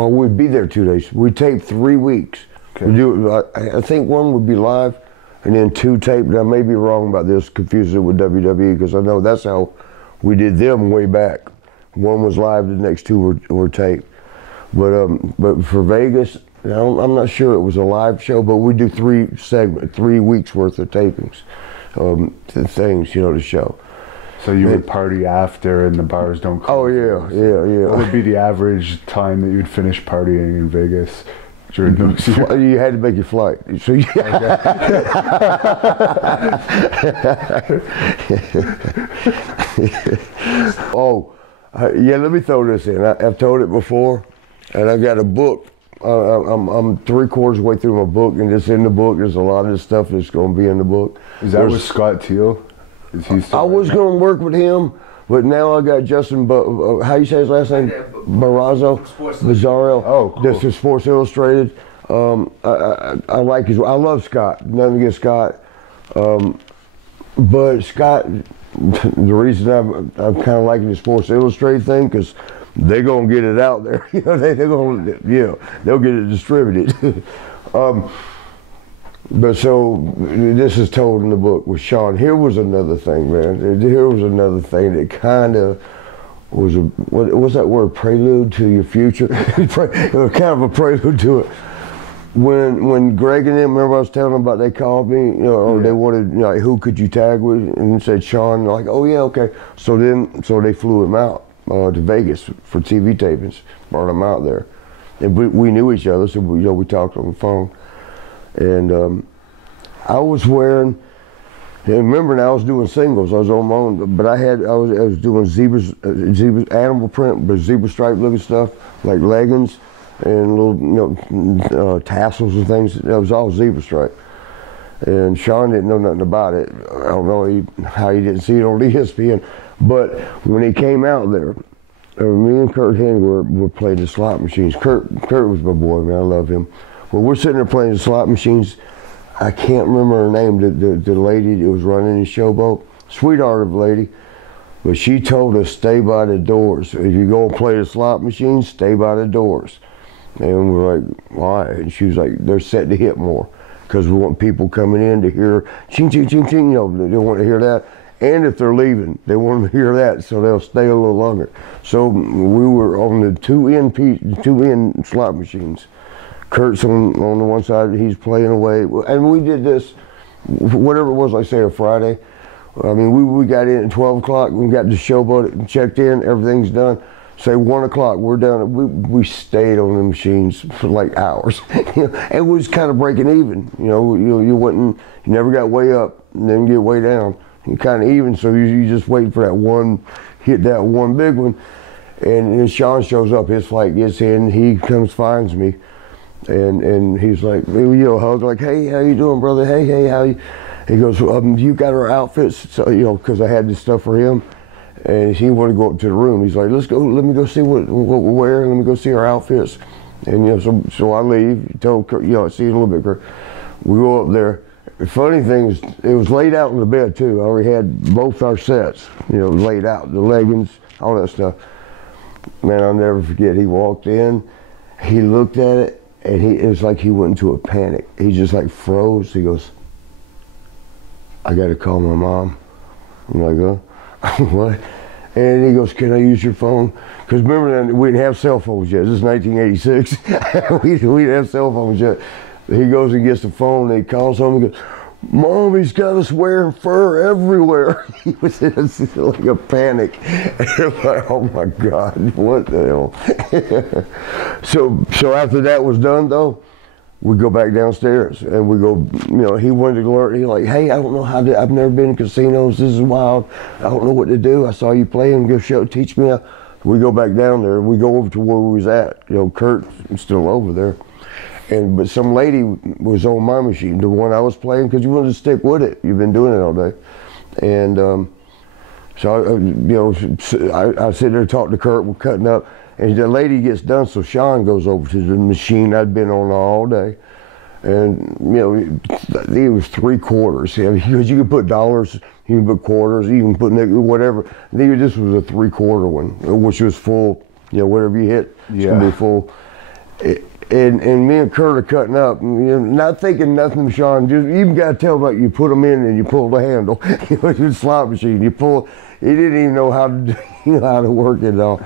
we'd be there 2 days. We'd tape 3 weeks. Okay. We'd do, I think one would be live, and then 2 taped. I may be wrong about this, confusing it with WWE, because I know that's how we did them way back. One was live, the next 2 were taped. But for Vegas, I'm not sure it was a live show, but we do 3 weeks worth of tapings, to things, the show. So you would party after, and the bars don't close. Oh yeah. What would be the average time that you'd finish partying in Vegas during those years? You had to make your flight. So let me throw this in. I've told it before, and I've got a book. I'm 3/4 way through my book, and it's in the book. There's a lot of the stuff that's going to be in the book. Is that with Scott Teal? Is he still I was going to work with him, but now I got Justin. How you say his last name? Barrazo, Bizarro. Oh, cool. This is Sports Illustrated. I like his. I love Scott. Nothing against Scott, but Scott. The reason I'm kind of liking the Sports Illustrated thing, because they're gonna get it out there. They're gonna, they'll get it distributed. But so this is told in the book with Sean. Here was another thing, man. Here was another thing that kind of was what was that word? Prelude to your future. Kind of a prelude to it. When Greg and them, remember I was telling them about, they called me, or they wanted, like, who could you tag with, and said Sean. Like, oh yeah, okay. So they flew him out to Vegas for TV tapings, brought him out there, and we knew each other, so we talked on the phone, and I was wearing. And remember now, I was doing singles. I was on my own, but I was doing zebras, animal print, but zebra stripe looking stuff, like leggings and little tassels and things. That was all zebra stripe. And Sean didn't know nothing about it. I don't know how he didn't see it on ESPN. But when he came out there, me and Curt Hennig were playing the slot machines. Curt was my boy, man. I love him. Well, we're sitting there playing the slot machines. I can't remember her name, the lady that was running the Showboat. Sweetheart of a lady. But she told us, stay by the doors. If you go and play the slot machines, stay by the doors. And we're like, why? And she was like, they're set to hit more, because we want people coming in to hear ching, ching, ching, ching. They want to hear that. And if they're leaving, they want them to hear that, so they'll stay a little longer. So we were on the two end slot machines. Curt's on the one side, he's playing away. And we did this, whatever it was, like say a Friday. I mean, we got in at 12 o'clock, we got the Showboat checked in, everything's done. Say 1 o'clock, we're done. We stayed on the machines for like hours. And we was kind of breaking even. You never got way up and then get way down. You kind of even, so you just waiting for that one, hit that one big one. And Sean shows up, his flight gets in, he comes, finds me. And he's like, hug, like, hey, how you doing, brother? Hey, how you? He goes, you got our outfits? So, because I had this stuff for him. And he wanted to go up to the room. He's like, let's go, let me go see what we're wearing. Let me go see our outfits. And, so I leave, tell Curt, see you in a little bit, Curt. We go up there. The funny thing is, it was laid out in the bed, too. I already had both our sets, laid out, the leggings, all that stuff. Man, I'll never forget, he walked in, he looked at it, and it was like he went into a panic. He just like froze. He goes, I got to call my mom. I'm like, what? And he goes, can I use your phone? Because remember then, we didn't have cell phones yet. This is 1986. we didn't have cell phones yet. He goes and gets the phone, and he calls home, and goes, Mom, he's got us wearing fur everywhere. He was in like a panic. And I'm like, oh my God, what the hell? So after that was done though, we go back downstairs and we go, you know, he wanted to learn. He's like, hey, I don't know how to, I've never been in casinos. This is wild. I don't know what to do. I saw you playing. Go show, teach me. We go back down there. We go over to where we was at. You know, Curt's still over there. But some lady was on my machine, the one I was playing, because you wanted to stick with it. You've been doing it all day. And I sit there and talk to Curt. We're cutting up. And the lady gets done, so Sean goes over to the machine I'd been on all day. And, you know, it was 3/4. Because you can put dollars, you can put quarters, you can put nickel, whatever. I think this was a 3/4 one, which was full, you know, whatever you hit, it's going to be full. And me and Curt are cutting up, you know, not thinking nothing, Sean. Just, you even got to tell about you put them in and you pull the handle. You know, it's a slot machine. You pull. He didn't even know how to, you know, how to work it all.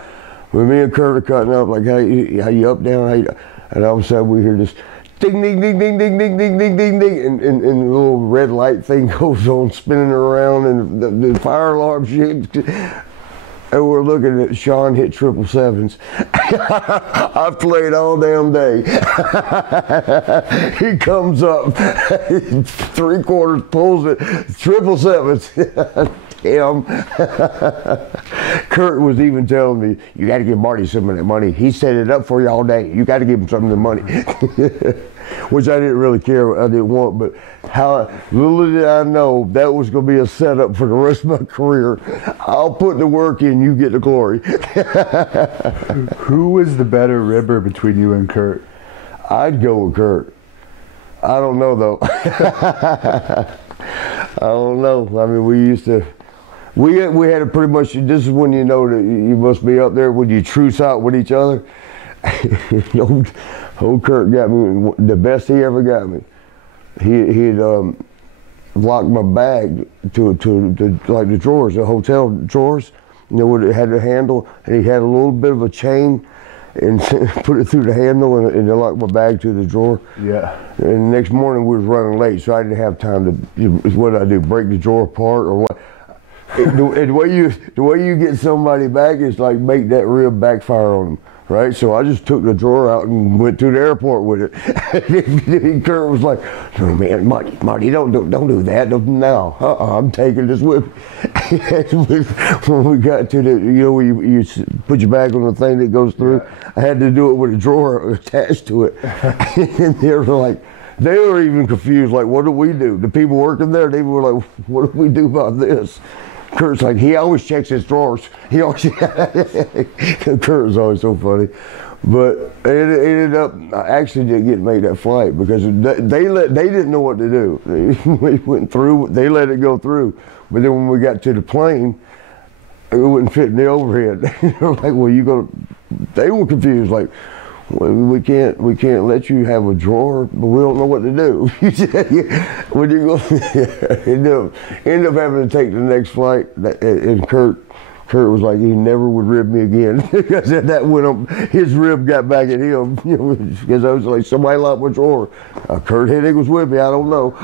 But me and Curt are cutting up like, hey, how you up, down? How you, and all of a sudden we hear this ding, ding, ding, ding, ding, ding, ding, ding, ding, ding, and the little red light thing goes on, spinning around, and the fire alarm shit. And we're looking at Sean hit 777s. I played all damn day. He comes up, 3/4, pulls it, 777s. Damn. Curt was even telling me, you got to give Marty some of that money. He set it up for you all day. You got to give him some of the money. Which I didn't really care, I didn't want, but how little did I know that was going to be a setup for the rest of my career. I'll put the work in, you get the glory. Who was the better ribber between you and Curt? I'd go with Curt. I don't know though. I don't know. I mean, we used to, we had a pretty much, this is when you know that you must be up there when you truce out with each other. Old Curt got me the best he ever got me. He'd locked my bag to like the drawers, the hotel drawers. You know, it had the handle, and he had a little bit of a chain, and put it through the handle, and then locked my bag to the drawer. Yeah. And the next morning we was running late, so I didn't have time to. What did I do? Break the drawer apart or what? The way you get somebody back is like make that rib backfire on them. Right, so I just took the drawer out and went to the airport with it. And Curt was like, "No, man, Marty, don't do that. No, I'm taking this with me." When we got to the, you know, where you put your bag on the thing that goes through, yeah. I had to do it with a drawer attached to it. And they were like, they were even confused, like, what do we do? The people working there, they were like, what do we do about this? Curt's like, he always checks his drawers. He always, Curt was always so funny. But it ended up, I actually didn't get to make that flight because they didn't know what to do. We went through, they let it go through. But then when we got to the plane, it wouldn't fit in the overhead. They were like, well, you go, they were confused, like, well, we can't let you have a drawer, but we don't know what to do. When you go, end up having to take the next flight, and Curt was like, he never would rib me again because that went up. His rib got back at him, you know, because I was like, somebody locked my drawer. Curt Hennig was with me. I don't know.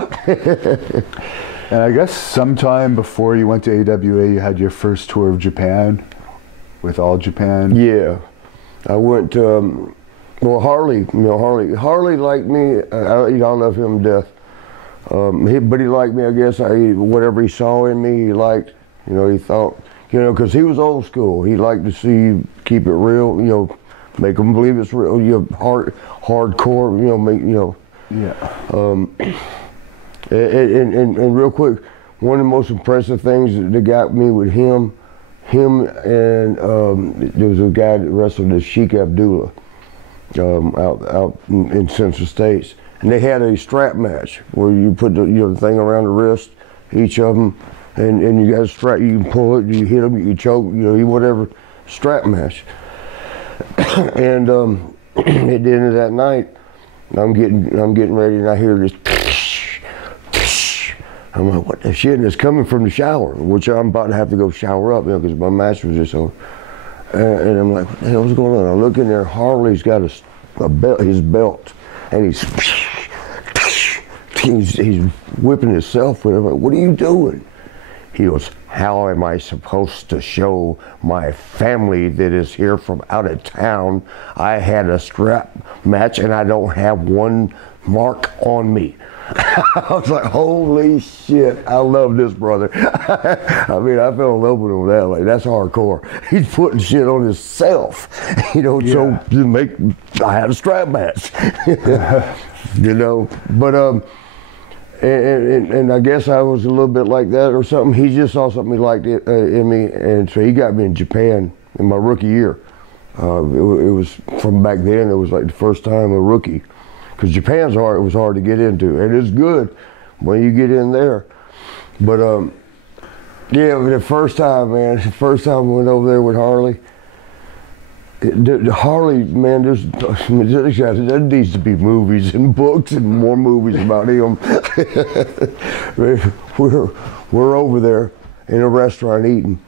And I guess sometime before you went to AWA, you had your first tour of Japan with All Japan. Yeah, I went to. Well, Harley liked me. I don't know if him to death, but he liked me. I guess whatever he saw in me, he liked. You know, he thought, you know, because he was old school. He liked to see, keep it real. You know, make them believe it's real. You know, hardcore. You know, make, you know. Yeah. And real quick, one of the most impressive things that got me with him and there was a guy that wrestled as Sheik Abdullah. Out in Central States, and they had a strap match where you put the thing around the wrist, each of them, and you got a strap. You can pull it, you hit them, you choke, whatever. Strap match. And at the end of that night, I'm getting ready, and I hear this. I'm like, what the shit? And it's coming from the shower, which I'm about to have to go shower up, because my match was just over. And I'm like, what the hell's going on? I look in there, Harley's got a belt, his belt, and he's, he's whipping himself with it. I'm like, what are you doing? He goes, how am I supposed to show my family that is here from out of town I had a strap match and I don't have one mark on me? I was like, holy shit, I love this brother. I mean, I fell in love with him with that. Like, that's hardcore. He's putting shit on himself, you know, so to make, I had a strap match, you know, but, and I guess I was a little bit like that or something. He just saw something he liked in me, and so he got me in Japan in my rookie year. It was from back then, it was like the first time a rookie. Because Japan's hard, it was hard to get into, and it's good when you get in there. But yeah, the first time, man, the first time I went over there with Harley, Harley, man, there needs to be movies and books and more movies about him. we're over there in a restaurant eating,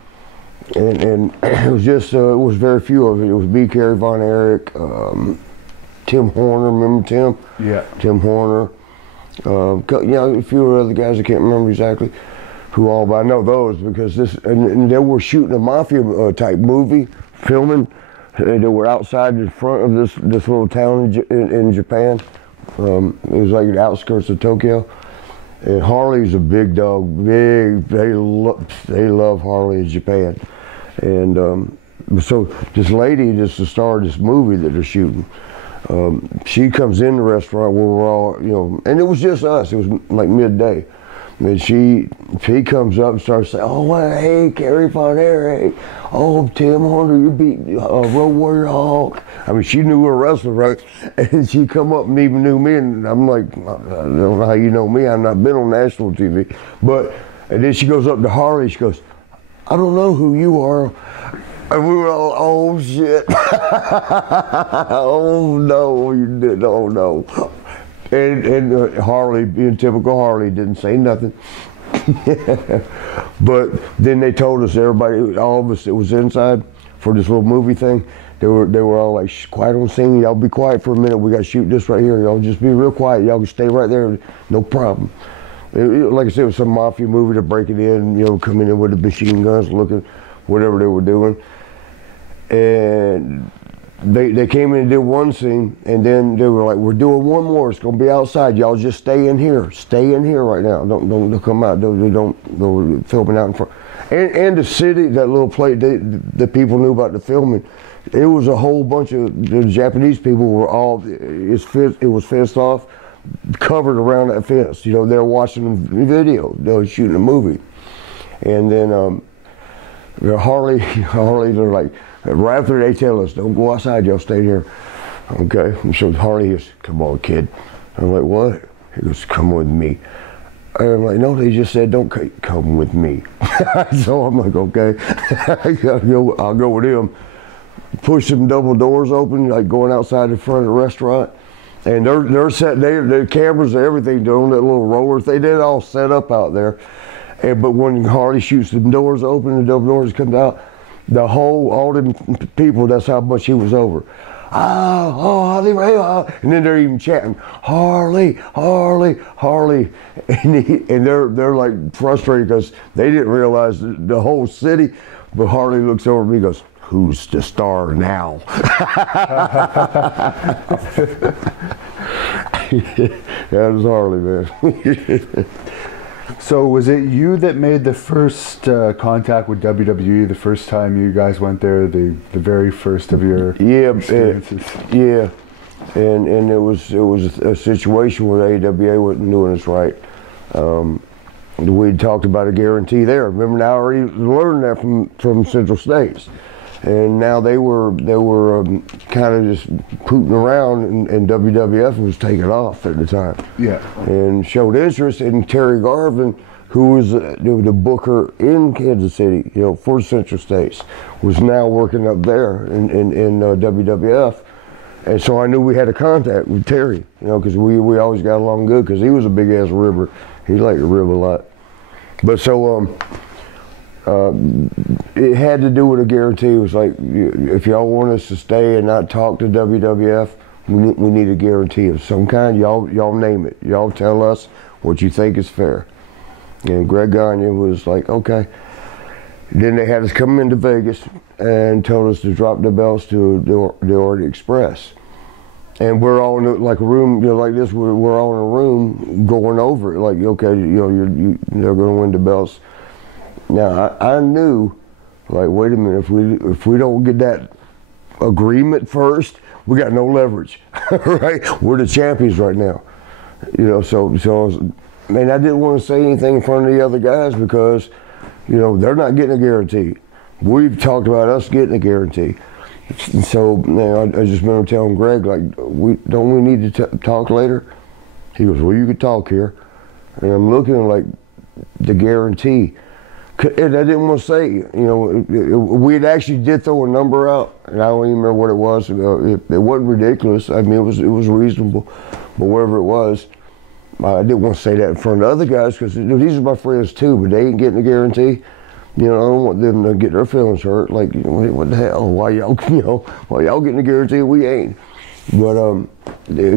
and it was just, it was very few of it. It was me, Kerry Von Erich, Tim Horner, remember Tim? Yeah. Tim Horner. You know, a few other guys I can't remember exactly who all, but I know those because this, and they were shooting a mafia type movie, filming. They were outside the front of this little town in Japan. It was like the outskirts of Tokyo. And Harley's a big dog, big. They love Harley in Japan. And so this lady, just the star of this movie that they're shooting, she comes in the restaurant where we're all, you know, and it was just us. It was like midday. And she comes up and starts saying, oh, well, hey, Kerry Von Erich. Oh, Tim Horner, you beat Road Warrior Hawk. I mean, she knew we were wrestlers, right? And she come up and even knew me, and I'm like, I don't know how you know me. I've not been on national TV. But, and then she goes up to Harley, she goes, I don't know who you are. And we were all, oh shit. Oh no, you didn't, oh no. And Harley, being typical Harley, didn't say nothing. But then they told us, everybody, all of us that was inside for this little movie thing, they were all like, quiet on scene, y'all be quiet for a minute, we got to shoot this right here, y'all just be real quiet, y'all can stay right there, no problem. Like I said, it was some mafia movie to break it in, you know, coming in with the machine guns, looking, whatever they were doing. And they came in and did one scene, and then they were like, we're doing one more, it's gonna be outside, y'all just stay in here right now, don't come out, don't go filming out in front. And the city, that little place, the people knew about the filming. It was a whole bunch of, the Japanese people were all, it was fenced off, covered around that fence, you know, they're watching the video, they were shooting a movie. And then Harley, they're like, right after they tell us, don't go outside, y'all stay here. Okay, and so Harley goes, come on, kid. I'm like, what? He goes, come with me. And I'm like, no, they just said, don't come with me. So I'm like, okay, I'll go with him. Push some double doors open, like going outside the front of the restaurant. And they're set, their cameras and everything, they're on that little roller. They did all set up out there. But when Harley shoots the doors open, the double doors come out, all them people, that's how much he was over. Oh, Harley Race, and then they're even chanting, Harley, Harley, Harley. And they're like frustrated because they didn't realize the whole city, but Harley looks over at me and goes, who's the star now? That was Harley, man. So was it you that made the first contact with WWE, the first time you guys went there, the very first of your experiences? Yeah, and it was a situation where AWA wasn't doing us right. We talked about a guarantee there. Remember, now I already learned that from Central States. And now they were kind of just pooting around, and WWF was taking off at the time. Yeah. And showed interest in Terry Garvin, who was the booker in Kansas City, you know, for Central States, was now working up there in WWF. And so I knew we had a contact with Terry, you know, because we always got along good, because he was a big ass ribber. He liked to rib a lot. But so it had to do with a guarantee. It was like, if y'all want us to stay and not talk to WWF, we need a guarantee of some kind. Y'all name it. Y'all tell us what you think is fair. And Greg Gagne was like, okay. Then they had us come into Vegas and told us to drop the belts to the Orient Express. And we're all in like a room, like this, we're all in a room going over it, like, okay, they're gonna win the belts. Now, I knew, like, wait a minute, if we don't get that agreement first, we got no leverage, right? We're the champions right now. So man, I didn't want to say anything in front of the other guys because, they're not getting a guarantee. We've talked about us getting a guarantee. So, man, I just remember telling Greg, like, don't we need to talk later? He goes, well, you could talk here. And I'm looking like the guarantee. And I didn't want to say, we had actually did throw a number out, and I don't even remember what it was. It wasn't ridiculous. I mean, it was reasonable, but whatever it was, I didn't want to say that in front of other guys because these are my friends too, but they ain't getting a guarantee. I don't want them to get their feelings hurt. Like, what the hell? Why y'all getting a guarantee? We ain't. But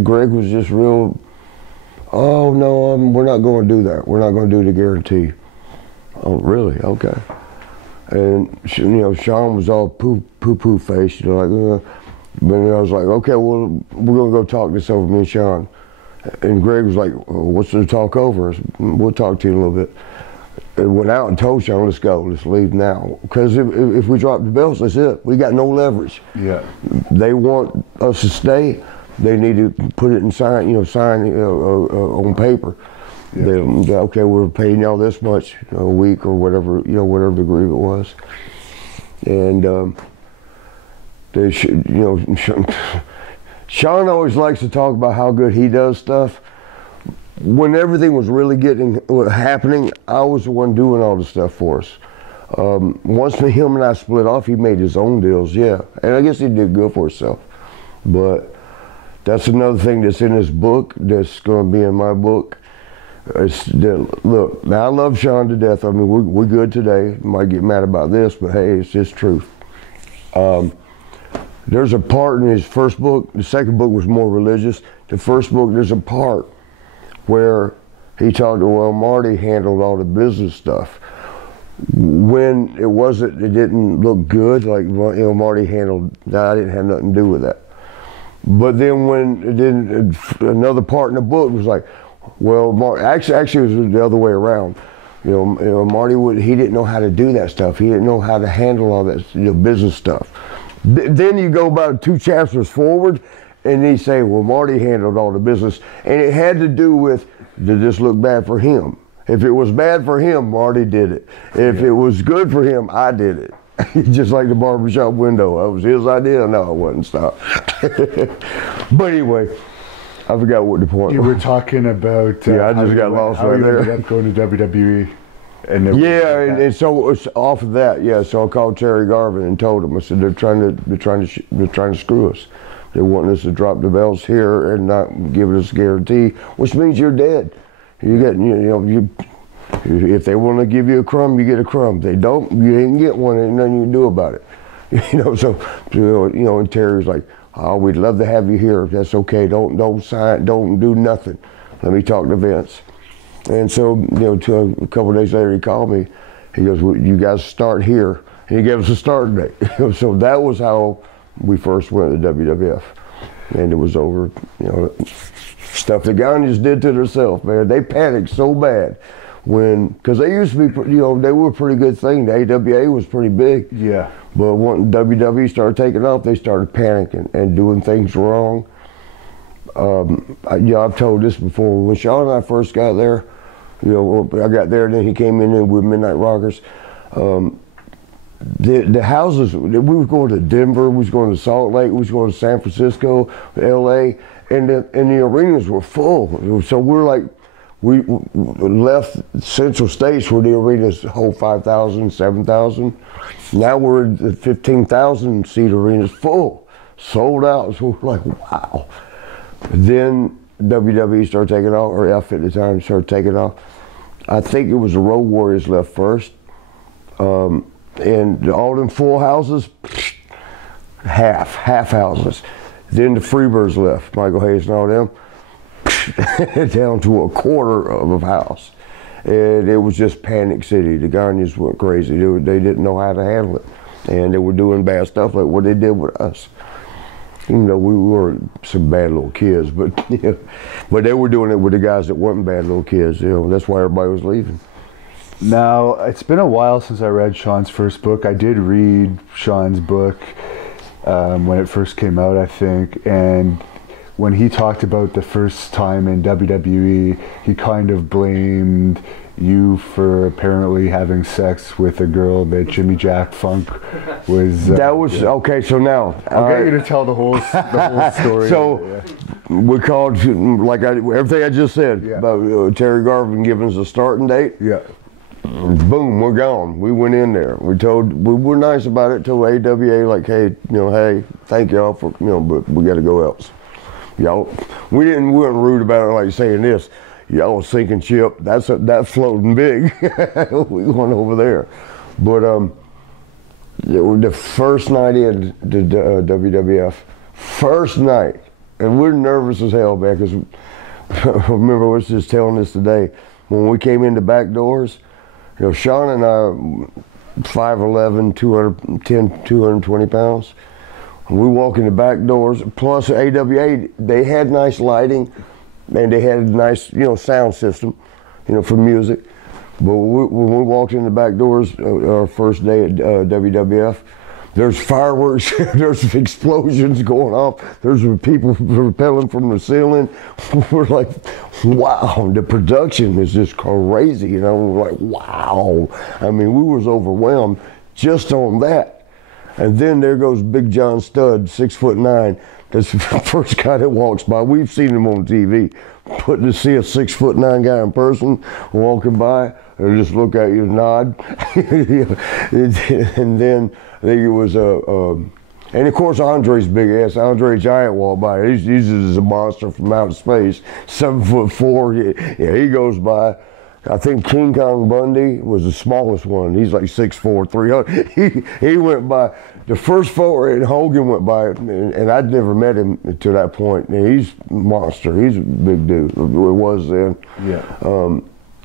Greg was just real. Oh no, we're not going to do that. We're not going to do the guarantee. Oh really? Okay. And Sean was all poo faced, like. But I was like, okay, well, we're gonna go talk this over, me and Sean. And Greg was like, what's the talk over? We'll talk to you in a little bit. And went out and told Sean, let's go, let's leave now. Because if we drop the belts, that's it. We got no leverage. Yeah. They want us to stay. They need to put it in sign on paper. Yeah. Okay, we're paying y'all this much a week or whatever, whatever the agreement was. And they should, Sean always likes to talk about how good he does stuff. When everything was really happening, I was the one doing all the stuff for us. Once him and I split off, he made his own deals, yeah. And I guess he did good for himself. But that's another thing that's in this book, that's going to be in my book. Look, now I love Sean to death. I mean, we're good today. Might get mad about this, but hey, it's just truth. There's a part in his first book, the second book was more religious. The first book, there's a part where he talked well, Marty handled all the business stuff. When it didn't look good, like, Marty handled that, I didn't have nothing to do with that. But then another part in the book was like, well, actually it was the other way around. Marty he didn't know how to do that stuff. He didn't know how to handle all that business stuff. Then you go about 2 chapters forward, and he say, well, Marty handled all the business, and it had to do with, did this look bad for him? If it was bad for him, Marty did it. If it was good for him, I did it. Just like the barbershop window. That was his idea. No, it wasn't. Stop. But anyway, I forgot what the point was. You were talking about I just got lost right there. Ended up going to WWE. And so it's off of that, yeah. So I called Terry Garvin and told him. I said they're trying to screw us. They want us to drop the belts here and not give us a guarantee, which means you're dead. If they want to give you a crumb, you get a crumb. If they don't, you ain't get one. Ain't nothing you can do about it. And Terry's like, oh, we'd love to have you here. That's okay. Don't sign. Don't do nothing. Let me talk to Vince. And so, a couple of days later, he called me. He goes, well, you guys start here. And he gave us a start date. So that was how we first went to WWF. And it was over, stuff the Gagnes did to themselves, man. They panicked so bad because they used to be, they were a pretty good thing. The AWA was pretty big. Yeah. But when WWE started taking off, they started panicking and doing things wrong. I've told this before. When Sean and I first got there, I got there, and then he came in with Midnight Rockers. The houses, we were going to Denver, we was going to Salt Lake, we was going to San Francisco, LA, and the arenas were full. So we left Central States where the arenas hold 5,000, 7,000. Now we're in the 15,000 seat arenas full, sold out. So we're like, wow. Then WWE started taking off, or F at the time started taking off. I think it was the Road Warriors left first. And all them full houses, half houses. Then the Freebirds left, Michael Hayes and all them. down to a quarter of a house. And it was just panic city. The Ghanaians went crazy. They didn't know how to handle it. And they were doing bad stuff like what they did with us. You know, we were some bad little kids, but you know, but they were doing it with the guys that weren't bad little kids. You know, that's why everybody was leaving. Now, it's been a while since I read Sean's first book. I did read Sean's book when it first came out, I think, and when he talked about the first time in WWE, he kind of blamed you for apparently having sex with a girl that Jimmy Jack Funk was. That was okay. So now I'll get you to tell the whole story. So we called like everything I just said about Terry Garvin giving us a starting date. Yeah. Boom, we're gone. We went in there. We were nice about it. Told AWA like, hey, hey, thank y'all for but we got to go else. Y'all, we weren't rude about it like saying this. Y'all was sinking ship. That's floating big. We went over there, but the first night in the WWF, first night, and we're nervous as hell, man. Because remember, I was just telling this today. When we came in the back doors, Sean and I, 5'11", 210, 220 pounds. We walk in the back doors, plus AWA, they had nice lighting, and they had a nice, sound system, for music. But when we walked in the back doors, our first day at WWF, there's fireworks, there's explosions going off, there's people rappelling from the ceiling. We're like, wow, the production is just crazy, We're like, wow. I mean, we was overwhelmed just on that. And then there goes Big John Studd, 6'9". That's the first guy that walks by. We've seen him on TV. But to see a 6'9" guy in person walking by and just look at you and nod. And then I think it was and of course Andre's big ass. Andre Giant walked by. He's just a monster from outer space. 7'4". Yeah, he goes by. I think King Kong Bundy was the smallest one. He's like 6'4", 300. He went by. The first photo, and Hogan went by, and I'd never met him to that point. And he's a monster. He's a big dude. It was then. Yeah.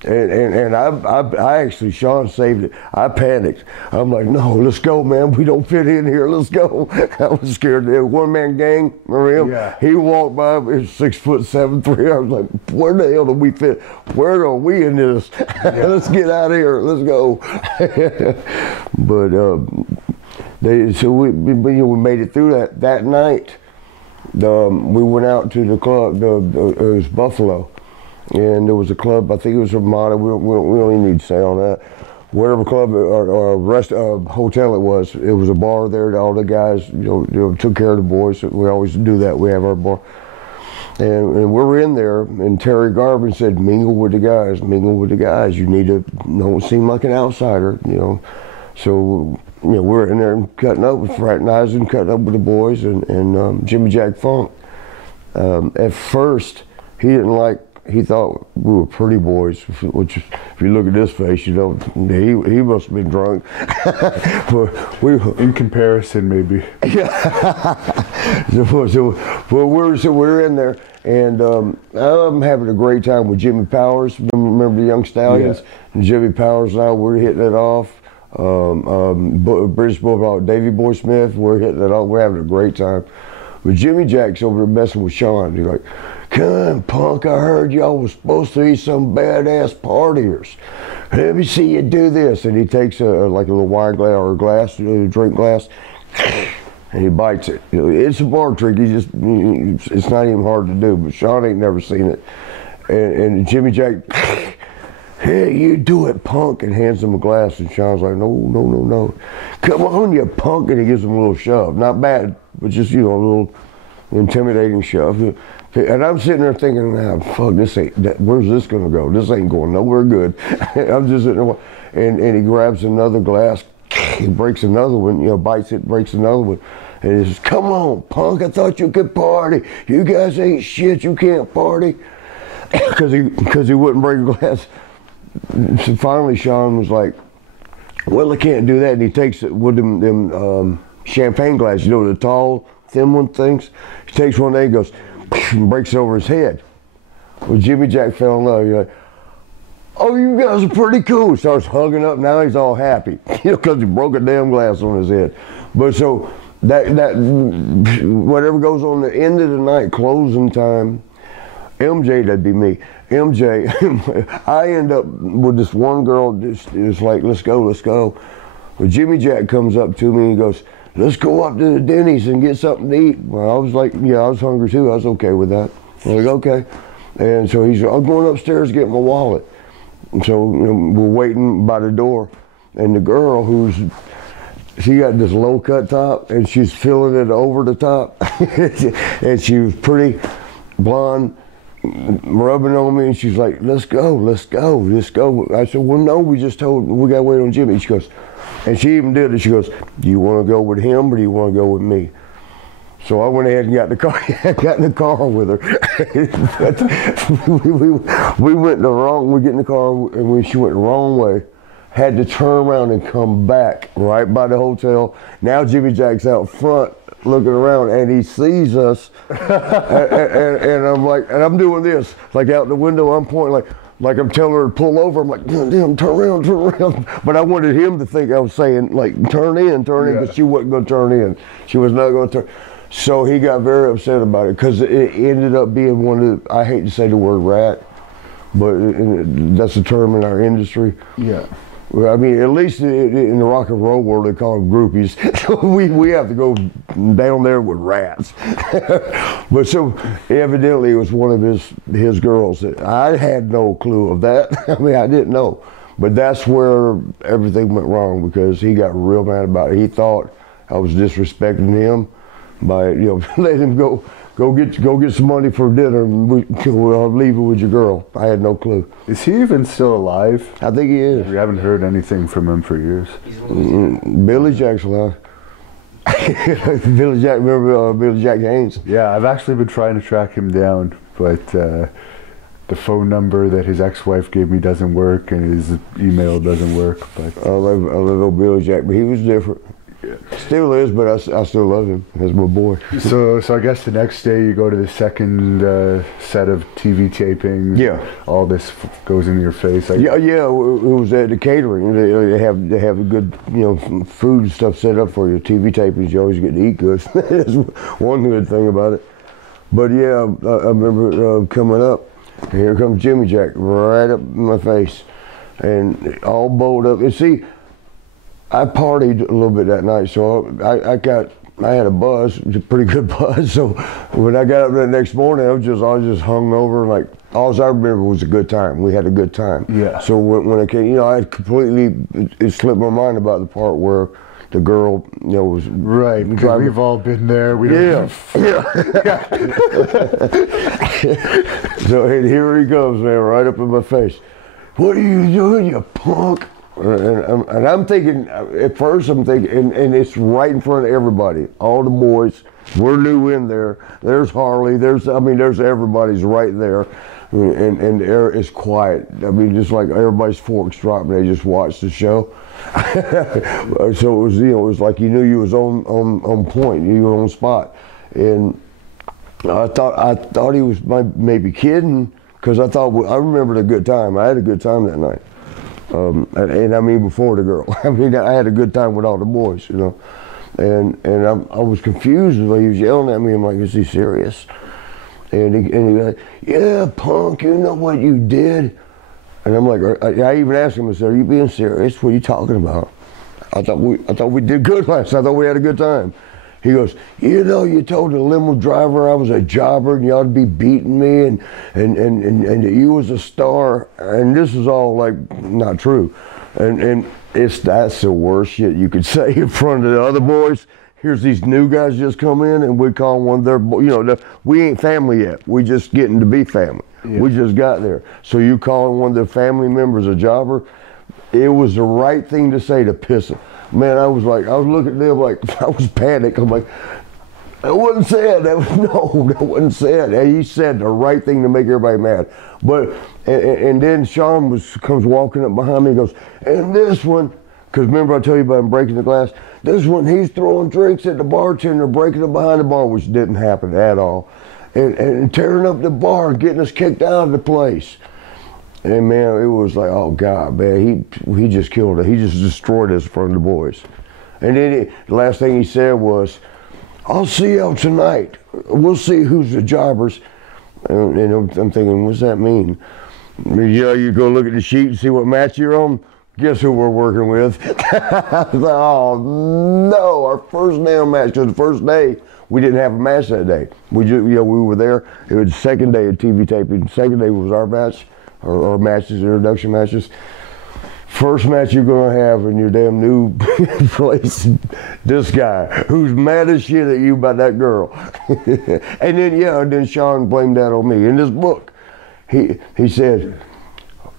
And I actually, Sean saved it. I panicked. I'm like, no, let's go, man. We don't fit in here. Let's go. I was scared. The one-man gang, remember him? Yeah. He walked by, he was 6'7", 300. I was like, where the hell do we fit? Where are we in this? Yeah. Let's get out of here. Let's go. But we made it through that night. We went out to the club. It was Buffalo. And there was a club, I think it was Ramada, we don't even need to say all that. Whatever club or rest hotel it was a bar there. All the guys, took care of the boys. We always do that. We have our bar. And we're in there, and Terry Garvin said, mingle with the guys, mingle with the guys. You need to, don't seem like an outsider, So, we're in there cutting up, fraternizing, cutting up with the boys, and Jimmy Jack Funk. At first, he thought we were pretty boys, which if you look at this face, he must have been drunk. But in comparison, maybe. Yeah. We're in there, and I'm having a great time with Jimmy Powers. Remember the Young Stallions? Yeah. And Jimmy Powers and I, we're hitting it off. British Bulldog, Davey Boy Smith, we're hitting it off. We're having a great time. But Jimmy Jack's over there messing with Sean. He's like, come on, punk, I heard y'all was supposed to be some badass partiers. Let me see you do this. And he takes like a little wine glass or a glass, drink glass, and he bites it. It's a bar trick. It's not even hard to do, but Sean ain't never seen it. And Jimmy Jack, hey, you do it, punk, and hands him a glass. And Sean's like, no. Come on, you punk. And he gives him a little shove. Not bad, but just, a little intimidating shove. And I'm sitting there thinking, fuck, where's this going to go? This ain't going nowhere good. I'm just sitting there, and he grabs another glass, he breaks another one, bites it, breaks another one. And he says, come on, punk, I thought you could party. You guys ain't shit, you can't party. Because he wouldn't break a glass. So finally, Sean was like, well, I can't do that. And he takes it with them champagne glasses, the tall, thin one things. He takes one day and goes, and breaks it over his head. Well, Jimmy Jack fell in love. You're like, oh, you guys are pretty cool. Starts hugging up. Now he's all happy, because he broke a damn glass on his head. But so that whatever goes on the end of the night, closing time, MJ, that'd be me. MJ, I end up with this one girl. It's like, let's go, let's go. Well, Jimmy Jack comes up to me and goes, let's go up to the Denny's and get something to eat. Well, I was like, yeah, I was hungry too. I was okay with that. I'm like, okay. And so he's like, I'm going upstairs to get my wallet. And so we're waiting by the door. And the girl she got this low cut top and she's filling it over the top. And she was pretty blonde, rubbing on me, and she's like, let's go, let's go, let's go. I said, well, no, we got to wait on Jimmy. She goes, and she even did it, she goes, do you want to go with him or do you want to go with me? So I went ahead and got in the car with her. we get in the car, and when she went the wrong way, had to turn around and come back right by the hotel. Now Jimmy Jack's out front looking around, and he sees us, and I'm like, and I'm doing this, like out the window, I'm pointing like I'm telling her to pull over. I'm like, damn, turn around. But I wanted him to think I was saying, like, turn in, but she wasn't going to turn in. She was not going to turn. So he got very upset about it, because it ended up being one of the, I hate to say the word rat, but that's a term in our industry. Yeah. I mean, at least in the rock and roll world, they call them groupies. we have to go down there with rats. But so evidently it was one of his girls. That I had no clue of that. I mean, I didn't know. But that's where everything went wrong, because he got real mad about it. He thought I was disrespecting him by, letting him go get some money for dinner, and I'll leave it with your girl. I had no clue. Is he even still alive? I think he is. We haven't heard anything from him for years. Billy Jack's alive. Billy Jack, remember Billy Jack Haynes? Yeah, I've actually been trying to track him down, but the phone number that his ex-wife gave me doesn't work, and his email doesn't work. But I love old Billy Jack, but he was different. Yeah. Still is, but I still love him as my boy. So I guess the next day you go to the second set of TV tapings. Yeah. All this goes into your face. Yeah. It was at the catering. They have a good food and stuff set up for you. TV tapings, you always get to eat good. That's one good thing about it. But yeah, I remember coming up, and here comes Jimmy Jack right up in my face, and all bowled up. And see, I partied a little bit that night, so I had a buzz, a pretty good buzz. So when I got up the next morning, I was just hung over. Like, all I remember was a good time. We had a good time. Yeah. So when I came, I had it slipped my mind about the part where the girl, was right. Because we've all been there. Yeah. So and here he comes, man, right up in my face. What are you doing, you punk? And I'm thinking, at first I'm thinking, and it's right in front of everybody, all the boys. We're new in there. There's Harley. There's everybody's right there, and the air is quiet. I mean, just like everybody's forks dropping. They just watch the show. So it was, it was like you knew you was on point. You were on spot, and I thought he was maybe kidding, because I remembered a good time. I had a good time that night. And I mean before the girl. I mean, I had a good time with all the boys, and I was confused when he was yelling at me. I'm like, is he serious? And he like, yeah, punk, you know what you did? And I'm like, I even asked him, I said, are you being serious? What are you talking about? I thought we did good last night. I thought we had a good time. He goes, you told the limo driver I was a jobber and you ought to be beating me, and that you was a star, and this is all like not true, and that's the worst shit you could say in front of the other boys. Here's these new guys just come in, and we call one their, we ain't family yet. We just getting to be family. Yeah. We just got there. So you calling one of their family members a jobber? It was the right thing to say to piss them. Man, I was looking at them like, I was panicked. I'm like, that wasn't said. That wasn't said. And he said the right thing to make everybody mad. But, and then Sean comes walking up behind me and goes, and this one, because remember I told you about him breaking the glass? This one, he's throwing drinks at the bartender, breaking them behind the bar, which didn't happen at all. and tearing up the bar and getting us kicked out of the place. And man, it was like, oh God, man, he just killed it. He just destroyed us in front of the boys. And then the last thing he said was, I'll see y'all tonight. We'll see who's the jobbers. And I'm thinking, what's that mean? Yeah, you go look at the sheet and see what match you're on. Guess who we're working with? I was like, oh no, our first damn match. Because the first day we didn't have a match that day. We just, we were there. It was the second day of TV taping. The second day was our match, our matches, introduction matches. First match you're gonna have in your damn new place, this guy who's mad as shit at you about that girl. And then Sean blamed that on me. In this book, he said,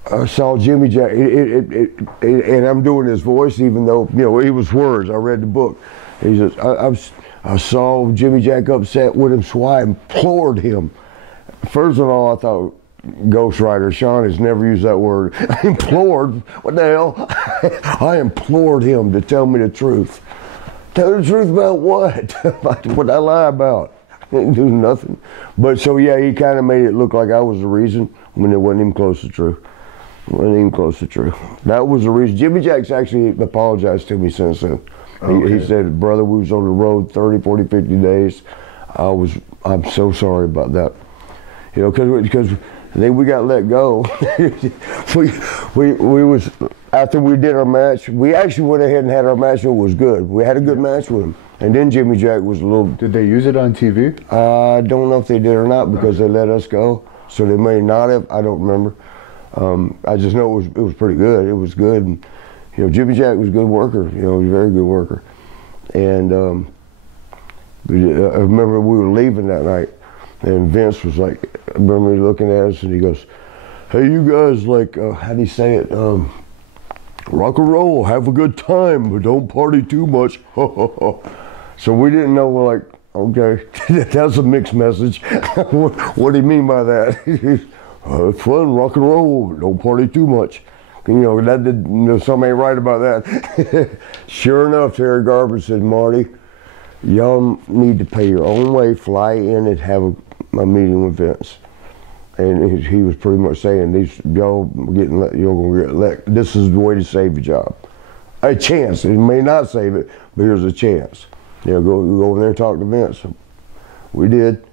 I saw Jimmy Jack, and I'm doing his voice even though, it was words, I read the book. He says, I saw Jimmy Jack upset with him, so I implored him. First of all, I thought, ghostwriter, Sean has never used that word. Implored? What the hell? I implored him to tell me the truth. Tell the truth about what? What I lie about? I didn't do nothing. But so yeah, he kind of made it look like I was the reason when it wasn't even close to true. Wasn't even close to true. That was the reason. Jimmy Jack's actually apologized to me since then. Okay. He said, brother, we was on the road 30, 40, 50 days. I'm so sorry about that. Because then we got let go. we was, after we did our match, we actually went ahead and had our match. It was good. We had a good match with him. And then Jimmy Jack was a little... Did they use it on TV? I don't know if they did or not because they let us go. So they may not have. I don't remember. I just know it was pretty good. It was good. And, Jimmy Jack was a good worker. He was a very good worker. And I remember we were leaving that night. And Vince was like, I remember looking at us and he goes, hey, you guys, like, how do you say it? Rock and roll, have a good time, but don't party too much. So we didn't know, we're like, okay, that's a mixed message. What do you mean by that? It's fun, rock and roll, but don't party too much. Something ain't right about that. Sure enough, Terry Garber said, Marty, y'all need to pay your own way, fly in and have a meeting with Vince. And he was pretty much saying, y'all gonna get let. This is the way to save your job. A chance. It may not save it, but here's a chance. Go over there and talk to Vince. We did.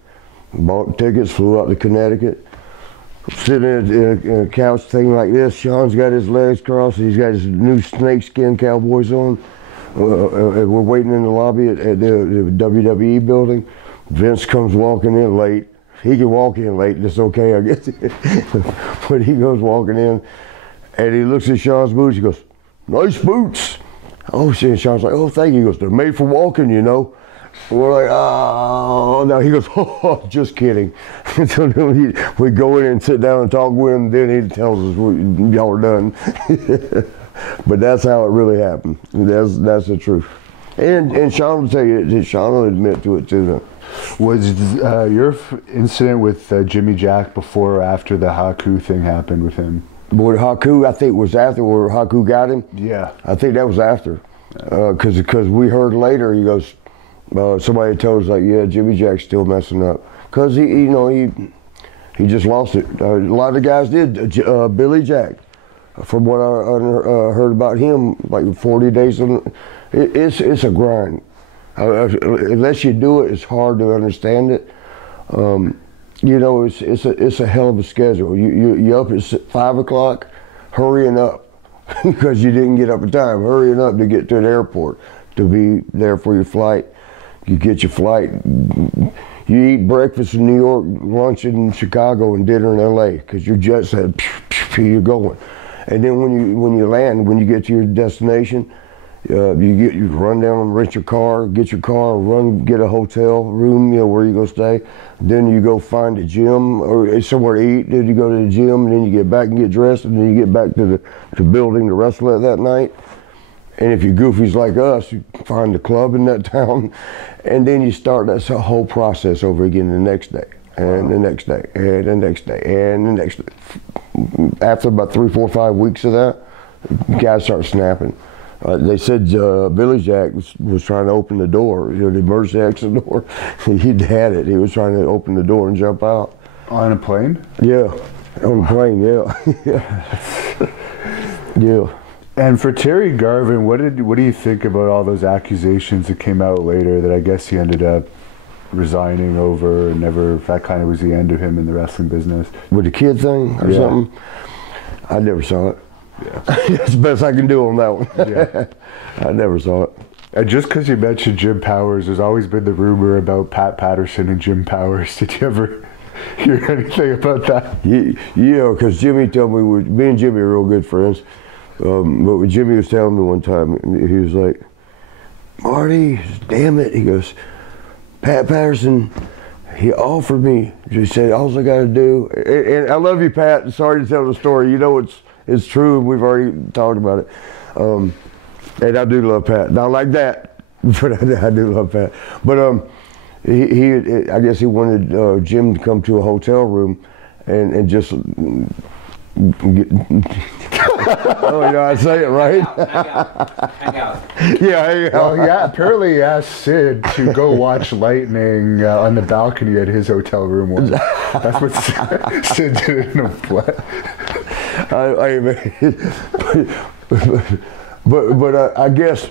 Bought tickets, flew out to Connecticut. Sitting in a couch thing like this. Sean's got his legs crossed. He's got his new snakeskin cowboys on. We're waiting in the lobby at the WWE building. Vince comes walking in late. He can walk in late, that's okay, I guess. But he goes walking in, and he looks at Sean's boots, he goes, nice boots. Oh, shit, Sean's like, oh, thank you. He goes, they're made for walking, We're like, oh, no. He goes, oh, just kidding. So then we go in and sit down and talk with him, then he tells us, y'all are done. But that's how it really happened. That's the truth. And Sean will tell you, Sean will admit to it too. Was your incident with Jimmy Jack before or after the Haku thing happened with him? Boy, Haku, I think was after where Haku got him. Yeah. I think that was after. Because we heard later, he goes, somebody told us like, yeah, Jimmy Jack's still messing up. Because he just lost it. A lot of guys did. Billy Jack, from what I heard about him, like 40 days, it's a grind. Unless you do it, it's hard to understand it. It's a hell of a schedule. You up at 5 o'clock, hurrying up because you didn't get up in time. Hurrying up to get to an airport to be there for your flight. You get your flight. You eat breakfast in New York, lunch in Chicago, and dinner in LA because your jet set. You're going. And then when you land, when you get to your destination. You run down and rent your car, get your car, get a hotel room, where you go stay. Then you go find a gym or somewhere to eat. Then you go to the gym, and then you get back and get dressed, and then you get back to the building to wrestle at that night. And if you're goofies like us, you find a club in that town, and then you start that whole process over again the next day, and the next day, and the next day, and the next day. After about 3, 4, 5 weeks of that, guys start snapping. They said Billy Jack was trying to open the door, the emergency exit door. He'd had it. He was trying to open the door and jump out. On a plane? Yeah, on a plane, yeah. Yeah. And for Terry Garvin, what do you think about all those accusations that came out later that I guess he ended up resigning over and never, that kind of was the end of him in the wrestling business? With the kid thing or something? I never saw it. Yeah. That's the best I can do on that one. Yeah. I never saw it. And just because you mentioned Jim Powers, there's always been the rumor about Pat Patterson and Jim Powers. Did you ever hear anything about that? Yeah, because Jimmy told me, me and Jimmy are real good friends. But what Jimmy was telling me one time, he was like, Marty, damn it. He goes, Pat Patterson, he offered me, he said, all I got to do, and I love you, Pat, sorry to tell the story, you know it's true, and we've already talked about it. And I do love Pat, not like that, but I do love Pat. But I guess he wanted Jim to come to a hotel room and just oh, you know, I say it right. Hang out. Yeah, hang out. Well, yeah. Apparently, he asked Sid to go watch lightning on the balcony at his hotel room once. That's what Sid did in a play. But I guess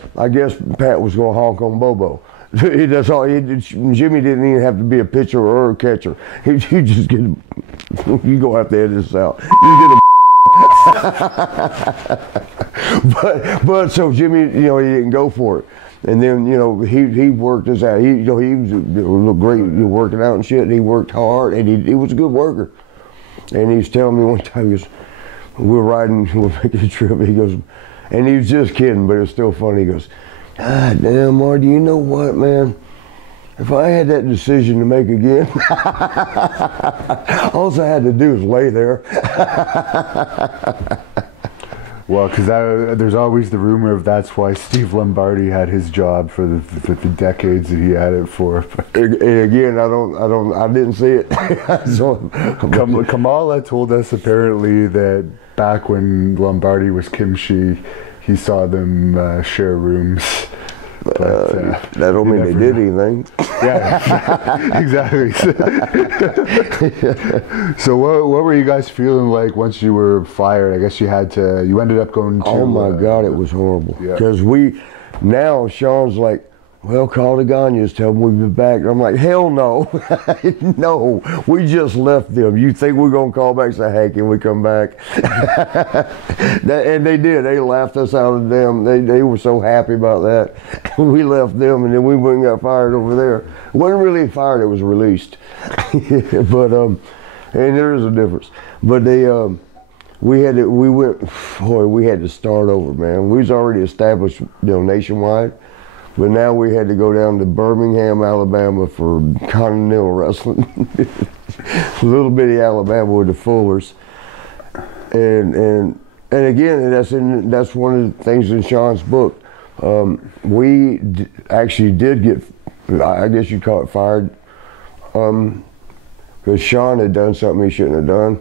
Pat was going to honk on Bobo. That's all. Jimmy didn't even have to be a pitcher or a catcher. He just get. You go have to edit this out. You get a. but so Jimmy, you know, he didn't go for it, and then you know he worked his out. He was great working out and shit. And he worked hard, and he was a good worker. And he was telling me one time, he goes, we're making a trip. He goes, and he was just kidding, but it was still funny. He goes, God damn, Marty, you know what, man? If I had that decision to make again, all I had to do was lay there. Well, because there's always the rumor of that's why Steve Lombardi had his job for the decades that he had it for. And again, I didn't see it. So, Kamala told us apparently that back when Lombardi was kimchi, he saw them share rooms. But, that don't mean they did anything. Yeah, exactly. So what were you guys feeling like once you were fired? I guess you ended up going to... Oh my God, it was horrible. Because now Sean's like, well, call the Gagnes, tell them we'll be back. And I'm like, hell no. No, we just left them. You think we're going to call back and say, hey, can we come back? And they did. They laughed us out of them. They were so happy about that. We left them, and then we went and got fired over there. It wasn't really fired, it was released. But, and there is a difference. But we had to start over, man. We was already established, nationwide. But now we had to go down to Birmingham, Alabama for Continental Wrestling. Little bitty Alabama with the Fullers. And again, that's one of the things in Sean's book. We actually did get, I guess you'd call it fired, because Sean had done something he shouldn't have done.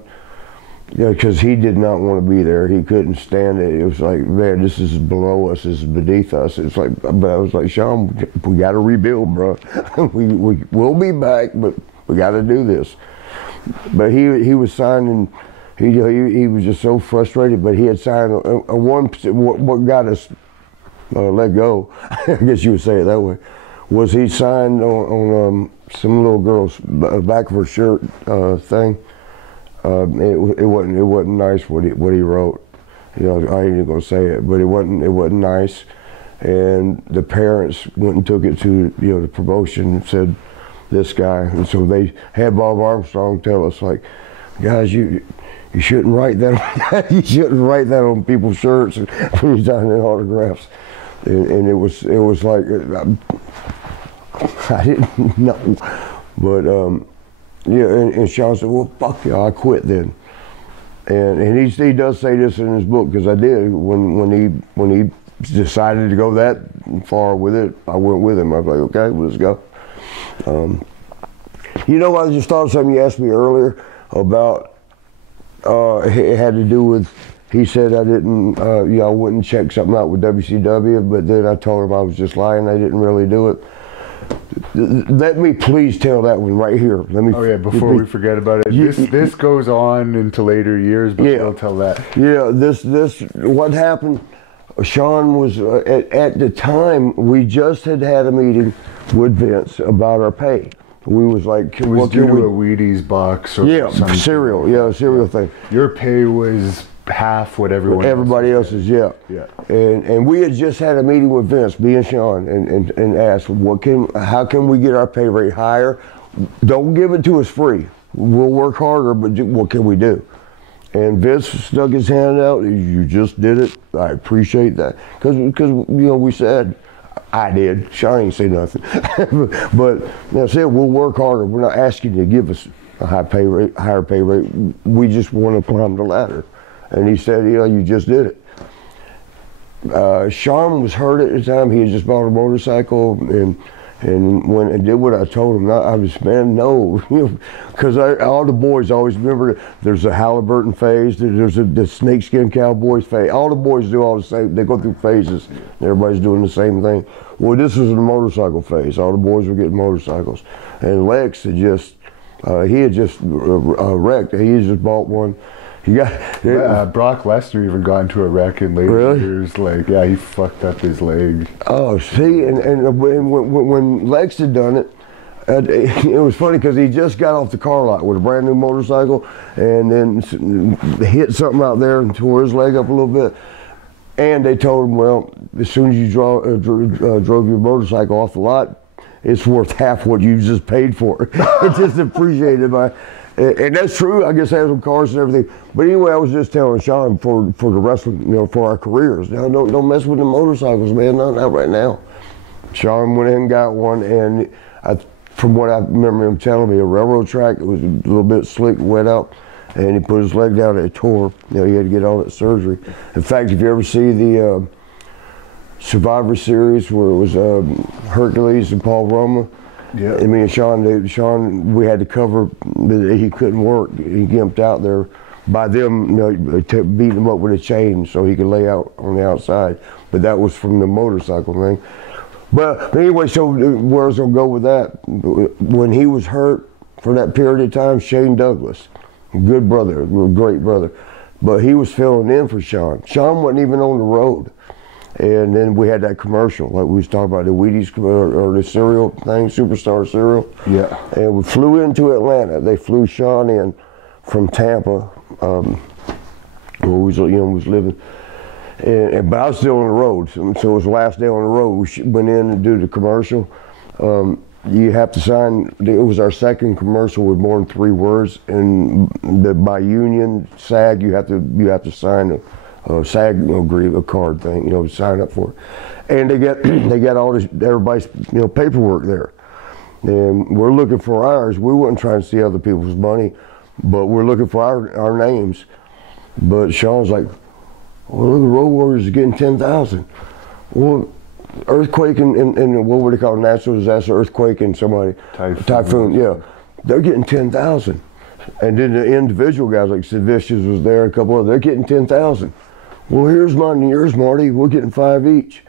Yeah, because he did not want to be there. He couldn't stand it. It was like, man, this is below us. This is beneath us. It's like, but I was like, Sean, we got to rebuild, bro. We'll be back, but we got to do this. But he was signing. He was just so frustrated. But he had signed what got us let go. I guess you would say it that way. Was he signed on some little girl's back of her shirt thing. It wasn't nice what he wrote. I ain't even gonna say it, but it wasn't nice. And the parents went and took it to the promotion and said, this guy. And so they had Bob Armstrong tell us, like, guys, you shouldn't write that. You shouldn't write that on people's shirts and when you're signing autographs. And it was like I didn't know, but. And Sean said, well, fuck you, I quit then. And he does say this in his book, because I did. When he decided to go that far with it, I went with him. I was like, okay, let's go. I just thought of something you asked me earlier about, it had to do with He said I didn't, I wouldn't check something out with WCW, but then I told him I was just lying. I didn't really do it. Let me please tell that one right here. Let me. Oh yeah, before we forget about it, this goes on into later years, but we'll tell that. Yeah, this what happened. Sean was at the time we just had a meeting with Vince about our pay. We was like, it was due to a Wheaties box or something. cereal thing. Your pay was half what everybody else's. Yeah. And we had just had a meeting with Vince, me and Sean, and asked, how can we get our pay rate higher? Don't give it to us free. We'll work harder, but what can we do? And Vince stuck his hand out. You just did it. I appreciate that. Because we said, I did. Sean ain't say nothing. But I said, we'll work harder. We're not asking you to give us a higher pay rate. We just want to climb the ladder. And he said, you just did it. Sean was hurt at the time. He had just bought a motorcycle, and when I did what I told him, I was, man, no, because all the boys always remember there's a Halliburton phase, there's the snakeskin cowboys phase. All the boys do all the same. They go through phases. Everybody's doing the same thing. Well, this was the motorcycle phase. All the boys were getting motorcycles, and Lex had just wrecked. He had just bought one. Brock Lesnar even got into a wreck in later years. He fucked up his leg. Oh, see, and when Lex had done it, it was funny because he just got off the car lot with a brand new motorcycle, and then hit something out there and tore his leg up a little bit. And they told him, well, as soon as you drove your motorcycle off the lot, it's worth half what you just paid for it. It's just appreciated by. And that's true. I guess I had some cars and everything. But anyway, I was just telling Sean for the wrestling, for our careers. Now, don't mess with the motorcycles, man. Not right now. Sean went in and got one, and from what I remember him telling me, a railroad track. It was a little bit slick, wet out, and he put his leg down and it tore. He had to get all that surgery. In fact, if you ever see the Survivor Series where it was Hercules and Paul Roma. Yeah. I mean, Sean, we had to cover that he couldn't work. He gimped out there by them, beating him up with a chain so he could lay out on the outside. But that was from the motorcycle thing. But anyway, so where I was gonna go with that? When he was hurt for that period of time, Shane Douglas, good brother, great brother, but he was filling in for Sean. Sean wasn't even on the road. And then we had that commercial, like we was talking about, the Wheaties or the cereal thing, Superstar cereal. Yeah. And we flew into Atlanta. They flew Sean in from Tampa, where we was living. But I was still on the road, so it was the last day on the road. We went in and do the commercial. You have to sign. It was our second commercial with more than 3 words, and by union SAG, you have to sign a SAG a card thing, sign up for it. And they got all this, everybody's paperwork there. And we're looking for ours. We weren't trying to see other people's money, but we're looking for our names. But Sean's like, well, look, the Road Warriors are getting 10,000. Well, earthquake and what would they call it? Natural disaster, earthquake and somebody. Typhoon, yeah. They're getting 10,000. And then the individual guys like Sid Vicious was there, a couple of they're getting 10,000. Well, here's mine and yours, Marty. We're getting 5 each.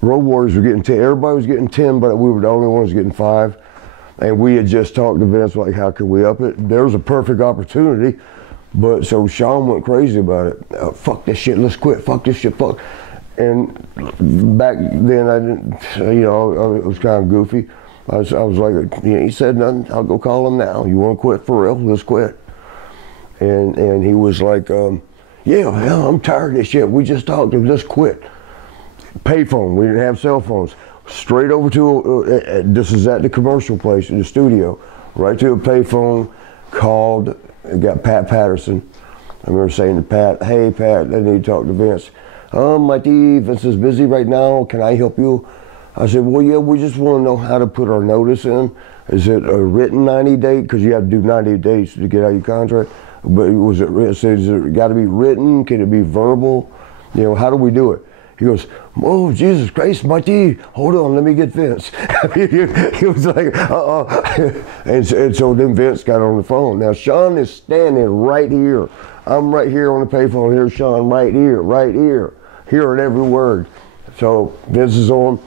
Road Warriors were getting 10. Everybody was getting 10, but we were the only ones getting 5. And we had just talked to Vince, like, how could we up it? There was a perfect opportunity. But so Sean went crazy about it. Fuck this shit, let's quit. Fuck this shit, fuck. And back then, I didn't, I was kind of goofy. I was like, he said nothing. I'll go call him now. You want to quit for real? Let's quit. And he was like, yeah, I'm tired of this shit. We just talked to him. Let's quit. Payphone. We didn't have cell phones. Straight over to this is at the commercial place in the studio. Right to a payphone. Called. Got Pat Patterson. I remember saying to Pat, "Hey Pat, I need to talk to Vince. Marty, Vince is busy right now. Can I help you?" I said, well, yeah, we just want to know how to put our notice in. Is it a written 90 day? Because you have to do 90 days to get out of your contract. But is it got to be written? Can it be verbal? How do we do it? He goes, oh, Jesus Christ, Marty, hold on, let me get Vince. He was like, and so then Vince got on the phone. Now, Sean is standing right here. I'm right here on the payphone. Here's Sean right here, hearing every word. So Vince is on,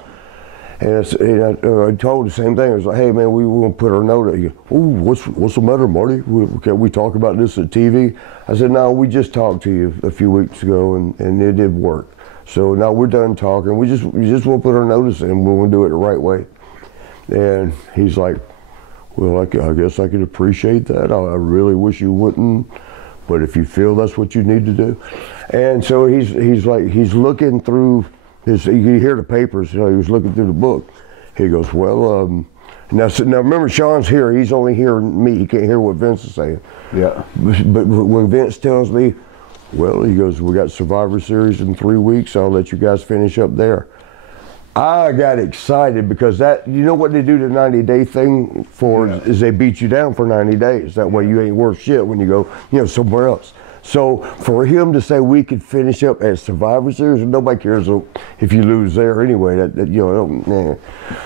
and I told the same thing. I was like, hey, man, we want to put our note out. He goes, oh, what's the matter, Marty? Can we talk about this at TV? I said, no, we just talked to you a few weeks ago, and it did work. So now we're done talking. We just want to put our notice in. We want to do it the right way. And he's like, well, I guess I could appreciate that. I really wish you wouldn't, but if you feel that's what you need to do. And so he's looking through his, you hear the papers, he was looking through the book. He goes, well, now remember, Sean's here. He's only hearing me. He can't hear what Vince is saying. Yeah. But when Vince tells me, well, he goes, we got Survivor Series in 3 weeks. I'll let you guys finish up there. I got excited because that, you know what they do the 90-day thing for is they beat you down for 90 days. That way you ain't worth shit when you go, somewhere else. So for him to say we could finish up at Survivor Series, nobody cares if you lose there anyway.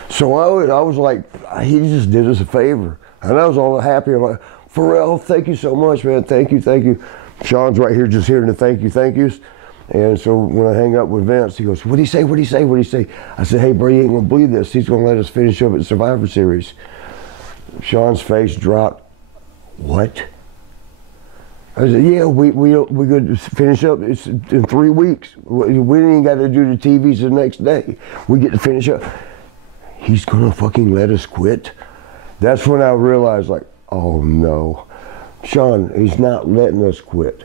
So I was like, he just did us a favor, and I was all happy. I'm like, Pharrell, thank you so much, man. Thank you. Sean's right here just hearing the thank yous. And so when I hang up with Vince, he goes, what'd he say? I said, hey, bro, you ain't gonna believe this. He's gonna let us finish up at Survivor Series. Sean's face dropped. What? I said, yeah, we're going to finish up. It's in 3 weeks. We ain't got to do the TVs the next day. We get to finish up. He's going to fucking let us quit? That's when I realized, like, oh, no. Sean, he's not letting us quit.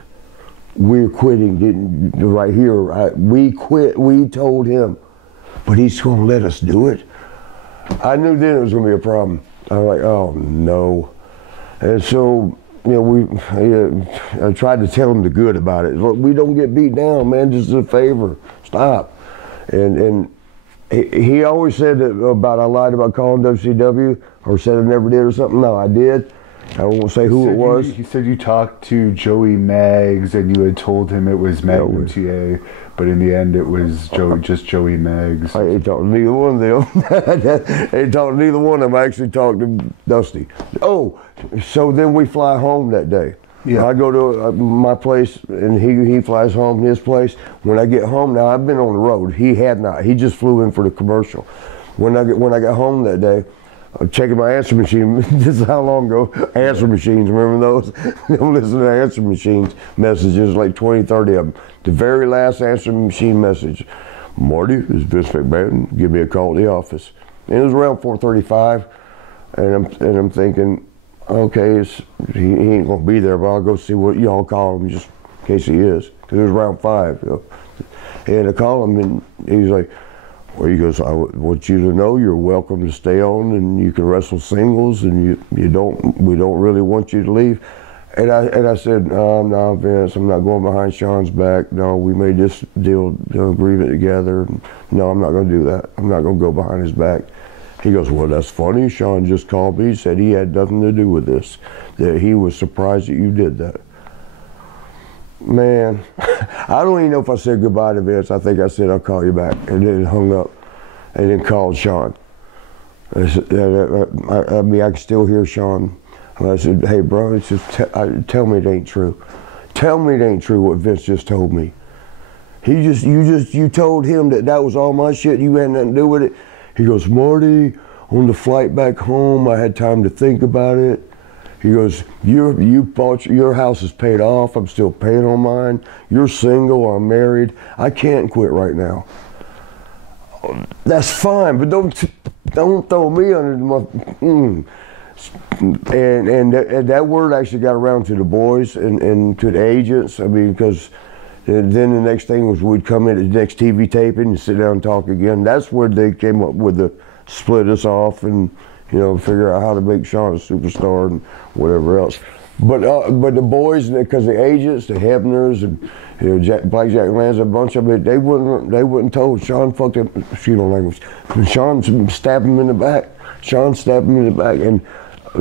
We're quitting right here. We quit. We told him. But he's going to let us do it? I knew then it was going to be a problem. I was like, oh, no. And so, I tried to tell him the good about it. Look, we don't get beat down, man. Just a favor. Stop. And he always said that I lied about calling WCW or said I never did or something. No, I did. I won't say who it was. He said you talked to Joey Maggs and you had told him it was Magnum TA, but in the end it was just Joey Maggs. I ain't talked to neither one of them. I ain't talked to neither one of them. I actually talked to Dusty. Oh, so then we fly home that day. Yeah. I go to my place and he flies home to his place. When I get home, now I've been on the road. He had not. He just flew in for the commercial. When I got home that day, I'm checking my answer machine. This is how long ago? Answer machines, remember those? Don't listen to answer machines messages, like 20, 30 of them. The very last answer machine message, Marty, this is Vince McMahon, give me a call at the office. And it was around 4:35, and I'm thinking, okay, he ain't gonna be there, but I'll go see what y'all call him just in case he is. Because it was around 5. And I call him, and he's like, well, he goes, I want you to know you're welcome to stay on, and you can wrestle singles, and we don't really want you to leave. And I said, no, Vince, I'm not going behind Sean's back. No, we made this deal, agreement together. No, I'm not going to do that. I'm not going to go behind his back. He goes, well, that's funny. Sean just called me. He said he had nothing to do with this, that he was surprised that you did that. Man, I don't even know if I said goodbye to Vince. I think I said, I'll call you back, and then hung up and then called Sean. I mean, I can still hear Sean. And I said, hey, bro, it's just tell me it ain't true. Tell me it ain't true what Vince just told me. You told him that was all my shit, you had nothing to do with it. He goes, Marty, on the flight back home, I had time to think about it. He goes, your house is paid off. I'm still paying on mine. You're single. I'm married. I can't quit right now. That's fine, but don't throw me under the And that word actually got around to the boys and to the agents. I mean, because then the next thing was we'd come in at the next TV taping and sit down and talk again. That's where they came up with the split us off and figure out how to make Sean a superstar and whatever else. But the boys, because the agents, the Hebners, and Blackjack Lanza, a bunch of it, they wouldn't told Sean fucked up. Excuse my language. Sean stabbed him in the back. Sean stabbed him in the back, and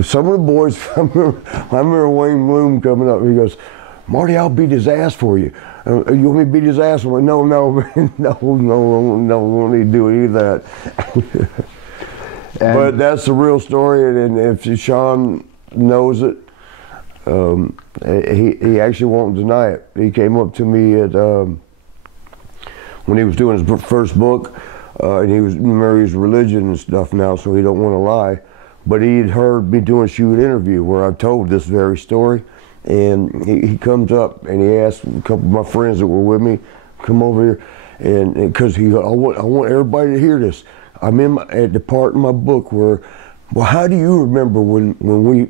some of the boys. I remember Wayne Bloom coming up. He goes, Marty, I'll beat his ass for you. You want me to beat his ass? I'm like, no, we don't need to do any of that. But that's the real story, and if Sean knows it, he actually won't deny it. He came up to me at when he was doing his first book, and he was religion and stuff now, so he don't want to lie. But he had heard me doing a shoot interview where I told this very story, and he comes up and he asked a couple of my friends that were with me, come over here, and because I want everybody to hear this. I'm at the part in my book where, well, how do you remember when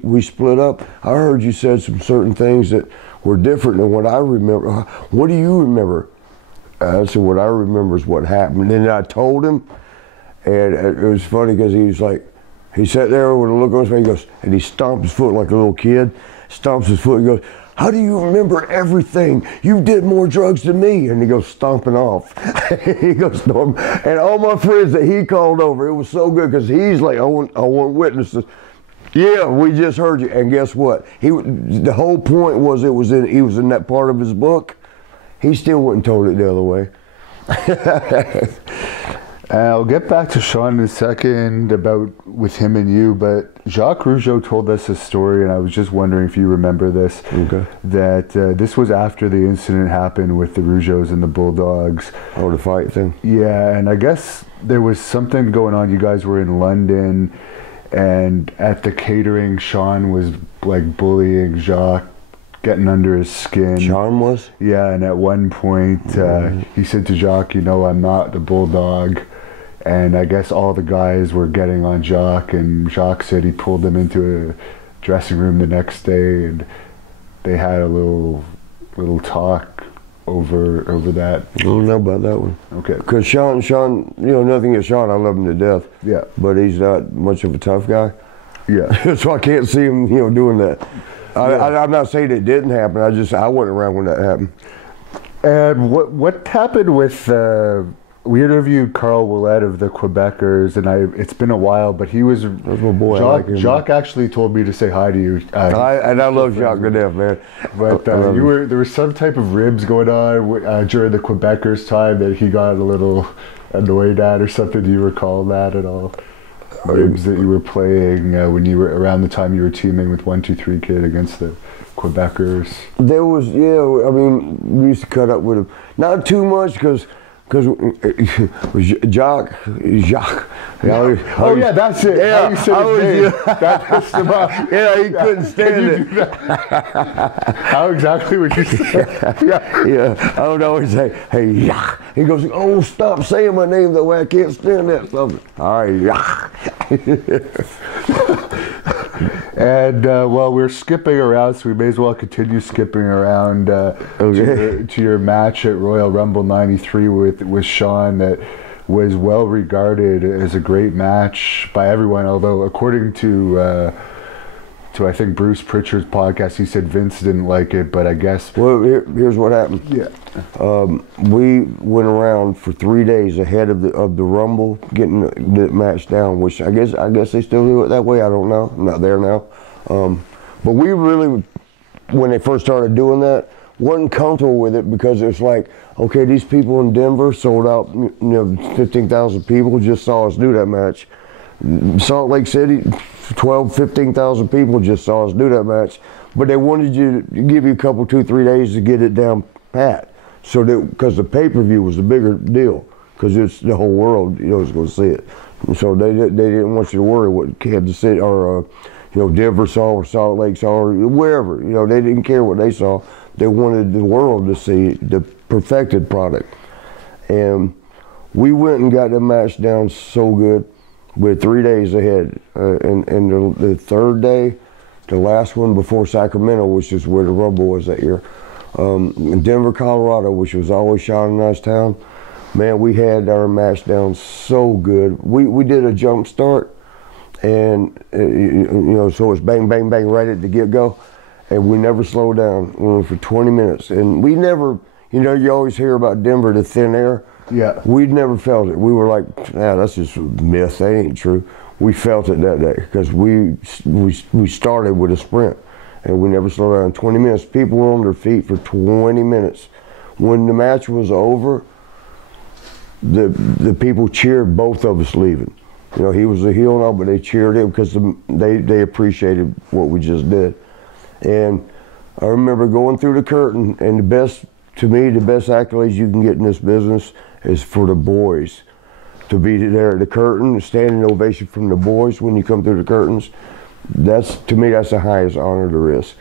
we split up? I heard you said some certain things that were different than what I remember. What do you remember? I said, what I remember is what happened. And then I told him, and it was funny because he was like, he sat there with a look on his face, he goes, and he stomped his foot like a little kid, stomps his foot and goes, how do you remember everything? You did more drugs than me. And he goes stomping off. He goes storm. And all my friends that he called over, it was so good because he's like, I want witnesses. Yeah, we just heard you. And guess what? The whole point was he was in that part of his book. He still wouldn't told it the other way. I'll get back to Sean in a second about with him and you, but Jacques Rougeau told us a story, and I was just wondering if you remember this. Okay. That this was after the incident happened with the Rougeaus and the Bulldogs. Oh, the fight thing? Yeah, and I guess there was something going on. You guys were in London, and at the catering, Sean was like bullying Jacques, getting under his skin. Sean was? Yeah, and at one point he said to Jacques, you know, I'm not the Bulldog. And I guess all the guys were getting on Jacques, and Jacques said he pulled them into a dressing room the next day, and they had a little talk over that. I don't know about that one. Okay. Because Sean, you know, nothing against Sean, I love him to death. Yeah. But he's not much of a tough guy. Yeah. So I can't see him, you know, doing that. I'm not saying it didn't happen. I wasn't around when that happened. And what happened with? We interviewed Carl Ouellet of the Quebecers, and it's been a while, but he was. That's my boy. Jacques actually told me to say hi to you. I love Jacques to death, man. But there was some type of ribs going on during the Quebecers time that he got a little annoyed at or something. Do you recall that at all? Ribs that you were playing when you were around the time you were teaming with 1-2-3 Kid against the Quebecers. There was, yeah. I mean, we used to cut up with him, not too much because Jacques. Oh yeah, that's it. Yeah, how you said his name. That pissed him off. Yeah, he couldn't stand it. How exactly would you say? Yeah. I would always say, "Hey, Jacques." He goes, "Oh, stop saying my name that way. I can't stand that." So, all right, Jacques. And well, we're skipping around, so we may as well continue skipping around to your match at Royal Rumble '93 with Sean. That was well regarded as a great match by everyone. Although, according to I think Bruce Pritchard's podcast, he said Vince didn't like it, but I guess. Well, here's what happened. Yeah. We went around for 3 days ahead of the Rumble, getting the match down, which I guess they still do it that way. I don't know. I'm not there now. But we really, when they first started doing that, wasn't comfortable with it because it's like, okay, these people in Denver sold out, 15,000 people just saw us do that match. Salt Lake City, 15,000 people just saw us do that match, but they wanted you to give you a couple, 2-3 days to get it down pat. So because the pay-per-view was the bigger deal, because it's the whole world, is going to see it. And so they didn't want you to worry what Kansas City or Denver saw or Salt Lake saw or wherever. They didn't care what they saw. They wanted the world to see the perfected product. And we went and got the match down so good. We're 3 days ahead, and the third day, the last one before Sacramento, which is where the Rumble was that year, in Denver, Colorado, which was always Sean and I's town, man, we had our match down so good. We did a jump start, and so it's bang, bang, bang right at the get-go, and we never slowed down. We went for 20 minutes, and we never, you always hear about Denver, the thin air. Yeah. We'd never felt it. We were like, that's just a myth. That ain't true. We felt it that day because we started with a sprint and we never slowed down. 20 minutes. People were on their feet for 20 minutes. when the match was over, the people cheered both of us leaving. You know, he was a heel and all, but they cheered him because they appreciated what we just did. And I remember going through the curtain, and the best accolades you can get in this business is for the boys. To be there at the curtain, standing ovation from the boys when you come through the curtains, to me, that's the highest honor there is.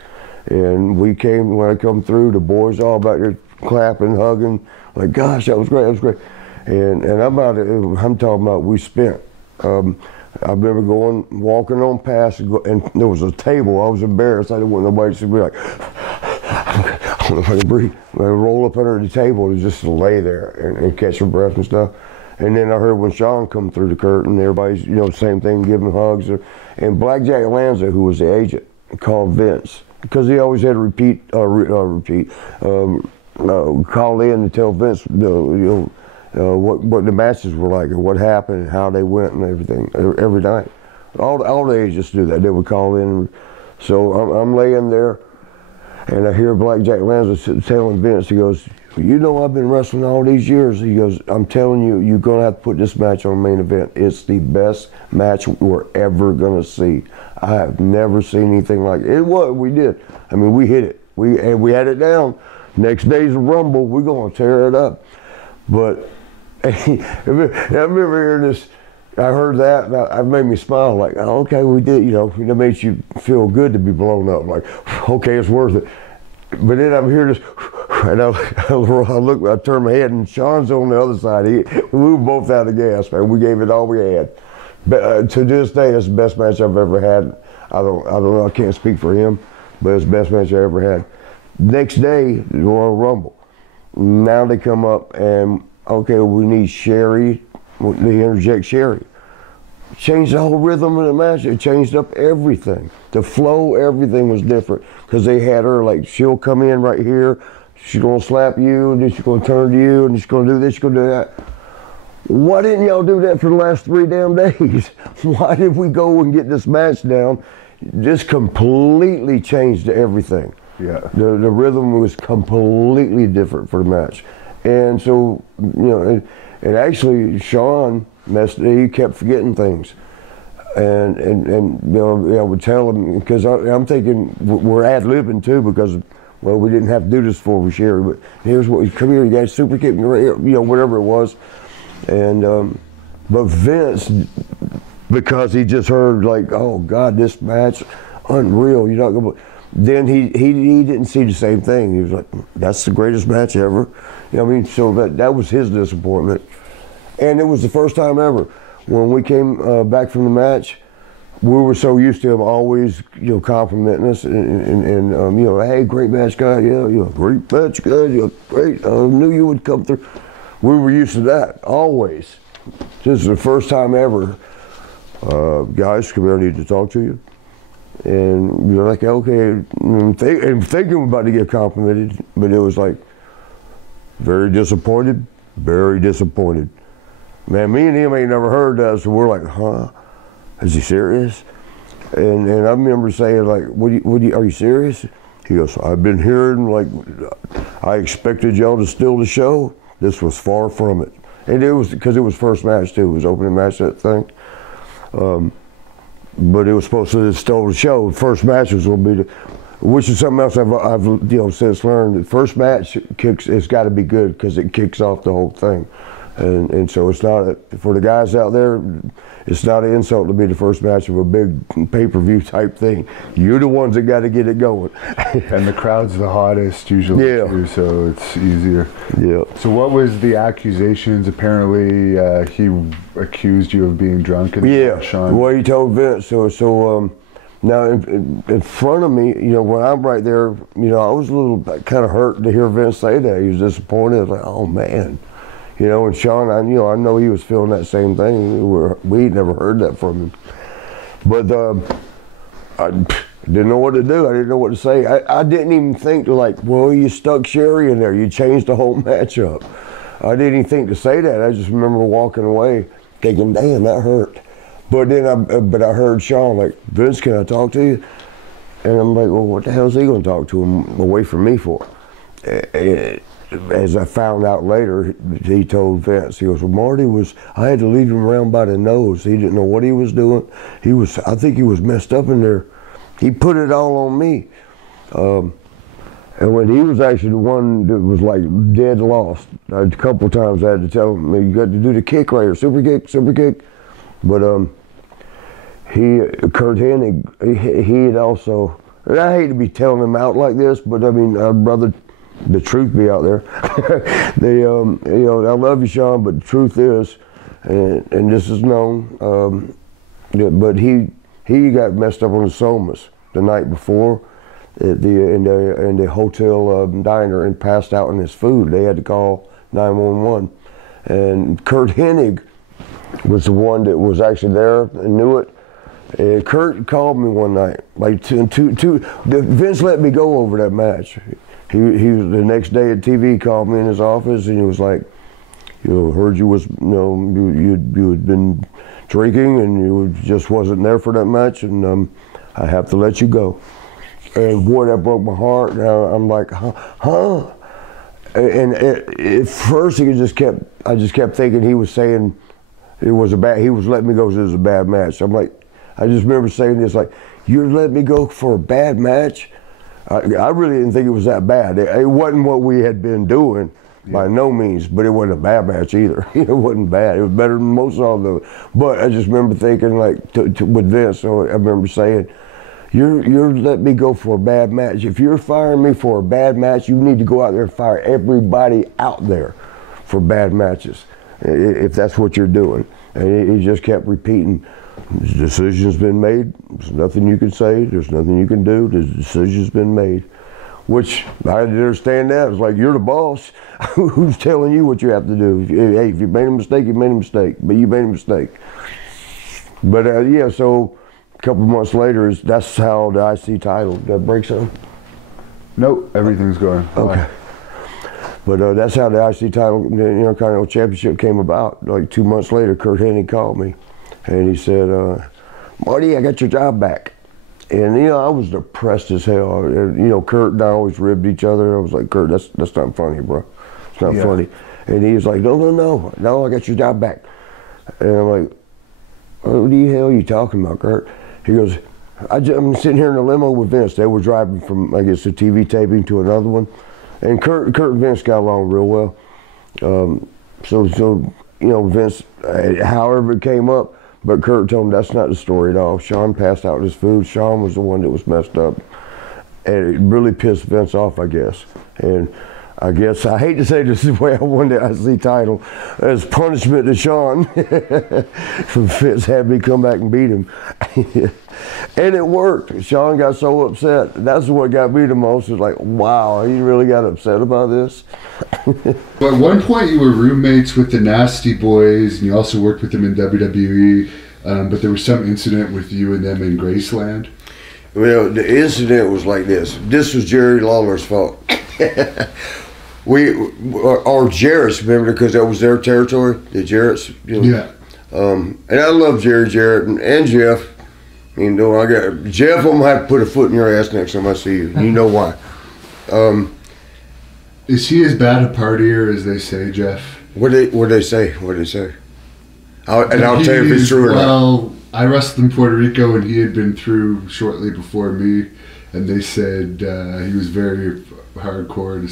And when I come through, the boys all back there clapping, hugging, like, gosh, that was great, that was great. And I'm talking about we spent. I remember walking on past, and there was a table. I was embarrassed. I didn't want nobody to be like, I don't know if I can breathe. I roll up under the table and just lay there and catch your breath and stuff. And then I heard when Sean come through the curtain, everybody's, you know, same thing, giving hugs. And Blackjack Lanza, who was the agent, called Vince, because he always had to call in to tell Vince, what the matches were like and what happened and how they went and everything every night. All the agents do that. They would call in. So I'm laying there, and I hear Blackjack Lanza telling Vince, he goes, you know, I've been wrestling all these years. He goes, I'm telling you, you're going to have to put this match on main event. It's the best match we're ever going to see. I have never seen anything like it. We did. I mean, we hit it. We had it down. Next day's a Rumble. We're going to tear it up. But I remember hearing this. I heard that, and it made me smile. Like, oh, okay, we did. You know, it makes you feel good to be blown up. Like, okay, it's worth it. But then I'm hearing this, and I turn my head, and Sean's on the other side. We were both out of gas, man. We gave it all we had. But to this day, it's the best match I've ever had. I don't know. I can't speak for him, but it's the best match I ever had. Next day, the Royal Rumble. Now they come up and, okay, we need Sherry. They interject Sherry. Changed the whole rhythm of the match. It changed up everything. The flow, everything was different. Because they had her, like, she'll come in right here. She's going to slap you, and then she's going to turn to you, and she's going to do this, she's going to do that. Why didn't y'all do that for the last 3 damn days? Why did we go and get this match down? This completely changed everything. Yeah. The rhythm was completely different for the match. And so, you know, and actually Sean he kept forgetting things. And you know, I would tell him, because I'm thinking we're ad-libbing too, because, well, we didn't have to do this before with Sherry, but here's what, come here, you got a super kick, you know, whatever it was. And, but Vince, because he just heard, like, oh God, this match, unreal, you're not gonna, then he didn't see the same thing. He was like, that's the greatest match ever. You know what I mean? So that was his disappointment. And it was the first time ever. When we came back from the match, we were so used to him always, you know, complimenting us and you know, hey, great match, guy. Yeah, you know, great match, guy. You're great. I knew you would come through. We were used to that, always. This is the first time ever. Guys, come here, I need to talk to you. And you're like, okay, and thinking we're about to get complimented, but it was like, very disappointed, very disappointed. Man, me and him ain't never heard that, so we're like, huh? Is he serious? And I remember saying, like, are you serious? He goes, I've been hearing, like, I expected y'all to steal the show. This was far from it. And it was, because it was first match too, it was opening match, that thing. But it was supposed to steal the show. First match was going to be which is something else I've you know, since learned. The first match it's got to be good because it kicks off the whole thing. And so it's not, for the guys out there, it's not an insult to be the first match of a big pay-per-view type thing. You're the ones that got to get it going. And the crowd's the hottest usually, yeah. Too, so it's easier. Yeah. So what was the accusations? Apparently he accused you of being drunk. Yeah, Sean. Well, he told Vince. So now in front of me, you know, when I'm right there, you know, I was a little kind of hurt to hear Vince say that. He was disappointed. I was like, oh man. You know, and Sean, I know he was feeling that same thing. We'd never heard that from him. But I didn't know what to do. I didn't know what to say. I didn't even think to, like, well, you stuck Sherry in there. You changed the whole matchup. I didn't even think to say that. I just remember walking away thinking, damn, that hurt. But then I heard Sean, like, Vince, can I talk to you? And I'm like, well, what the hell is he going to talk to him away from me for? as I found out later, he told Vince, he goes, well, I had to lead him around by the nose. He didn't know what he was doing. I think he was messed up in there. He put it all on me. And when he was actually the one that was like dead lost, a couple of times I had to tell him, you got to do the kick right here, super kick. But Curt Hennig, he had also, and I hate to be telling him out like this, but I mean, I'd rather the truth be out there. You know, I love you, Sean, but the truth is, and this is known, but he got messed up on the somas the night before in the hotel diner and passed out in his food. They had to call 911, and Curt Hennig was the one that was actually there and knew it. And Curt called me one night, like Vince let me go over that match. He was the next day at TV, called me in his office, and he was like, you know, heard you was, you know, you had been drinking and you just wasn't there for that match, and I have to let you go. And boy, that broke my heart. And I'm like, huh? And at first, I just kept thinking he was saying he was letting me go because it was a bad match. I'm like, I just remember saying this, like, you're letting me go for a bad match? I really didn't think it was that bad. It wasn't what we had been doing, by no means, but it wasn't a bad match either. It wasn't bad. It was better than most of them. But I just remember thinking, like, with Vince, so I remember saying, you're letting me go for a bad match. If you're firing me for a bad match, you need to go out there and fire everybody out there for bad matches, if that's what you're doing. And he just kept repeating, the decision's been made. There's nothing you can say. There's nothing you can do. The decision's been made. Which I didn't understand that. It's like, you're the boss. Who's telling you what you have to do? Hey, if you made a mistake, you made a mistake. But you made a mistake. But yeah, so a couple months later, that's how the IC title, that breaks on? Nope, everything's going. Okay. But that's how the IC title, you know, kind of championship came about. Like 2 months later, Curt Hennig called me. And he said, Marty, I got your job back. And, you know, I was depressed as hell. You know, Curt and I always ribbed each other. I was like, Curt, that's not funny, bro. It's not funny. And he was like, no, I got your job back. And I'm like, what the hell are you talking about, Curt? He goes, I'm sitting here in the limo with Vince. They were driving from, I guess, a TV taping to another one. And Curt and Vince got along real well. So you know, Vince, however it came up, but Curt told him that's not the story at all. Sean passed out his food. Sean was the one that was messed up. And it really pissed Vince off, I guess. And I guess, I hate to say this is the way I won the IC title, as punishment to Sean. Vince had me come back and beat him. And it worked. Sean got so upset. That's what got me the most. It's like, wow, he really got upset about this. But at one point you were roommates with the Nasty Boys, and you also worked with them in WWE, but there was some incident with you and them in Graceland. Well, the incident was like this. This was Jerry Lawler's fault. Our Jarrett's, remember, because that was their territory, the Jarrett's. You know? Yeah. And I love Jerry Jarrett and Jeff. You know, Jeff, I'm gonna have to put a foot in your ass next time I see you. You know why? Is he as bad a partier as they say, Jeff? What they say? I'll tell you if it's true or not. Well, I wrestled in Puerto Rico, and he had been through shortly before me, and they said he was very hardcore,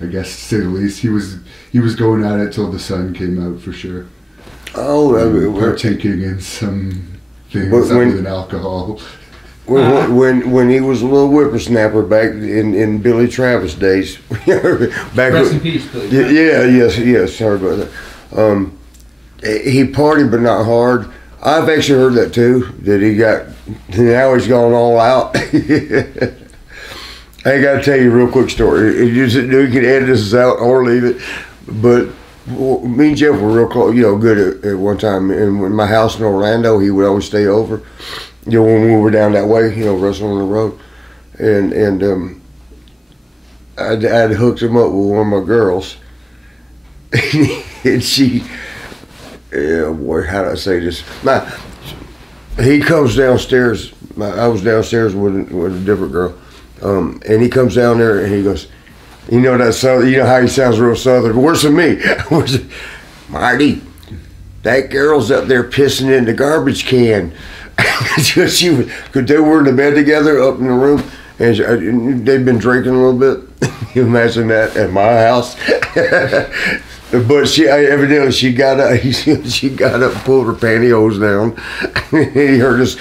I guess, to say the least. He was going at it till the sun came out, for sure. Oh, partaking in some things other than alcohol. When he was a little whippersnapper back in Billy Travis days. Rest in peace, Billy. Yes, sorry about that. He partied, but not hard. I've actually heard that too, now he's gone all out. I got to tell you a real quick story. You can edit this out or leave it, but me and Jeff were real close, you know, good at one time. And in my house in Orlando, he would always stay over, you know, when we were down that way, you know, wrestling on the road. And I'd hooked him up with one of my girls. And she, yeah, boy, how do I say this? He comes downstairs. I was downstairs with a different girl. And he comes down there and he goes, You know that you know how he sounds real Southern. Worse than me. Marty, that girl's up there pissing in the garbage can. Because they were in the bed together up in the room, and they'd been drinking a little bit. You imagine that at my house. But evidently she got up, pulled her pantyhose down. He heard us.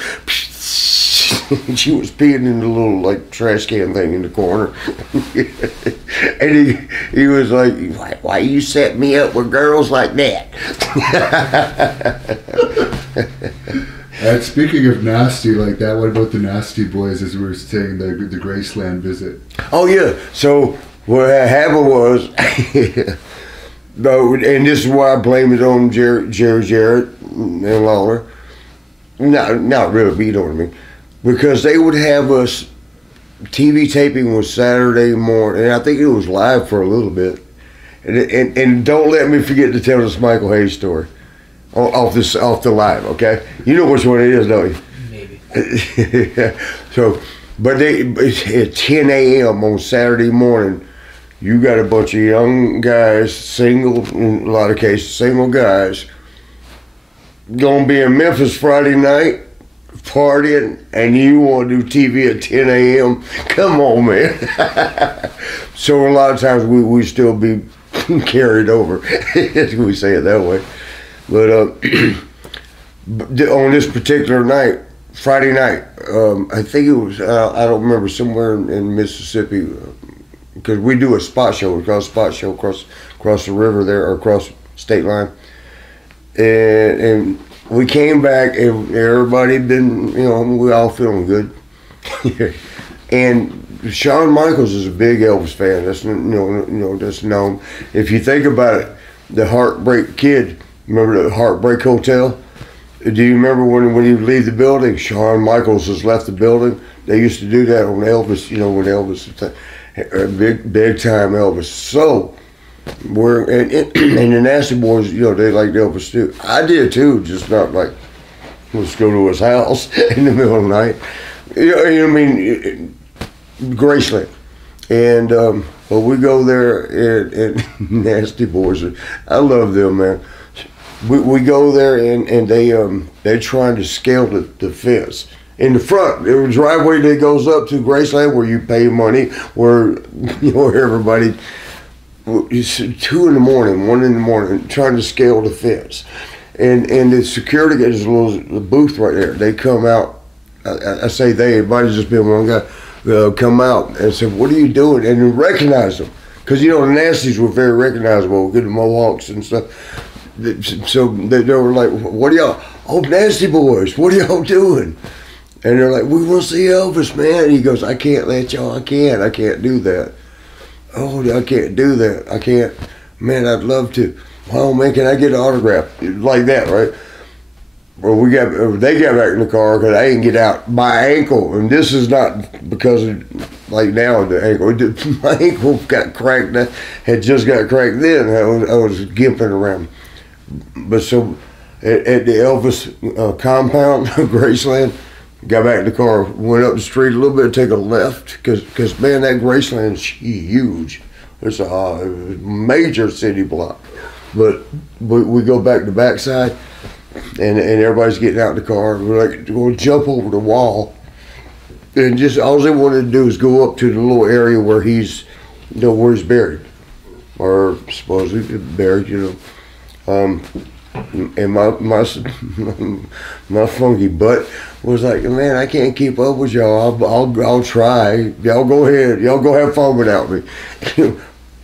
She was peeing in the little like trash can thing in the corner. And he was like, why you set me up with girls like that? And speaking of nasty like that, what about the Nasty Boys, as we were saying, the Graceland visit? Oh yeah, so what happened was, and this is why I blame it on Jerry Jarrett and Lawler. Not really, but you know what I mean. Because they would have us, TV taping was Saturday morning, and I think it was live for a little bit. And don't let me forget to tell this Michael Hayes story off the live, okay? You know which one it is, don't you? Maybe. So, but at 10 a.m. on Saturday morning, you got a bunch of young guys, single, in a lot of cases, single guys, gonna be in Memphis Friday night, partying, and you want to do TV at 10 a.m. Come on, man. So a lot of times we still be carried over, we say it that way. But on this particular night, Friday night, I think it was, I don't remember, somewhere in Mississippi, because we do a spot show. We call it a spot show across the river there, or across state line. And we came back, and everybody had been, we all feeling good. And Shawn Michaels is a big Elvis fan. That's that's known. If you think about it, the Heartbreak Kid, remember the Heartbreak Hotel? Do you remember when you leave the building, Shawn Michaels has left the building? They used to do that on Elvis. When Elvis, big time Elvis. So. And the Nasty Boys, they liked Elvis too. I did too, just not like, let's go to his house in the middle of the night. Graceland. And but we go there, and Nasty Boys, I love them, man. We go there, and they're trying to scale the fence. In the front, there was a driveway that goes up to Graceland where you pay money, where everybody. It's 2 in the morning, 1 in the morning, trying to scale the fence. And the security guys, there's a little booth right there. They come out, I say they, it might have just been one guy, come out and said, what are you doing? And recognize them. Because, the Nasties were very recognizable, good Mohawks and stuff. So they were like, what are y'all, Nasty Boys, what are y'all doing? And they're like, we want to see Elvis, man. And he goes, I can't let y'all, I can't do that. Oh, I can't do that. I can't. Man, I'd love to. Oh, man, can I get an autograph? Like that, right? Well, they got back in the car because I didn't get out. My ankle, and this is not because of, like now, the ankle. My ankle got cracked. Had just got cracked then. I was gimping around. But so, at the Elvis compound, Graceland, got back in the car, went up the street a little bit, take a left, because man, that Graceland's huge. It's a major city block. But we go back to the backside, and everybody's getting out in the car. We're like, we'll jump over the wall, and just all they wanted to do is go up to the little area where he's, where he's buried, or supposedly buried, And my funky butt was like, man, I can't keep up with y'all. I'll try. Y'all go ahead. Y'all go have fun without me.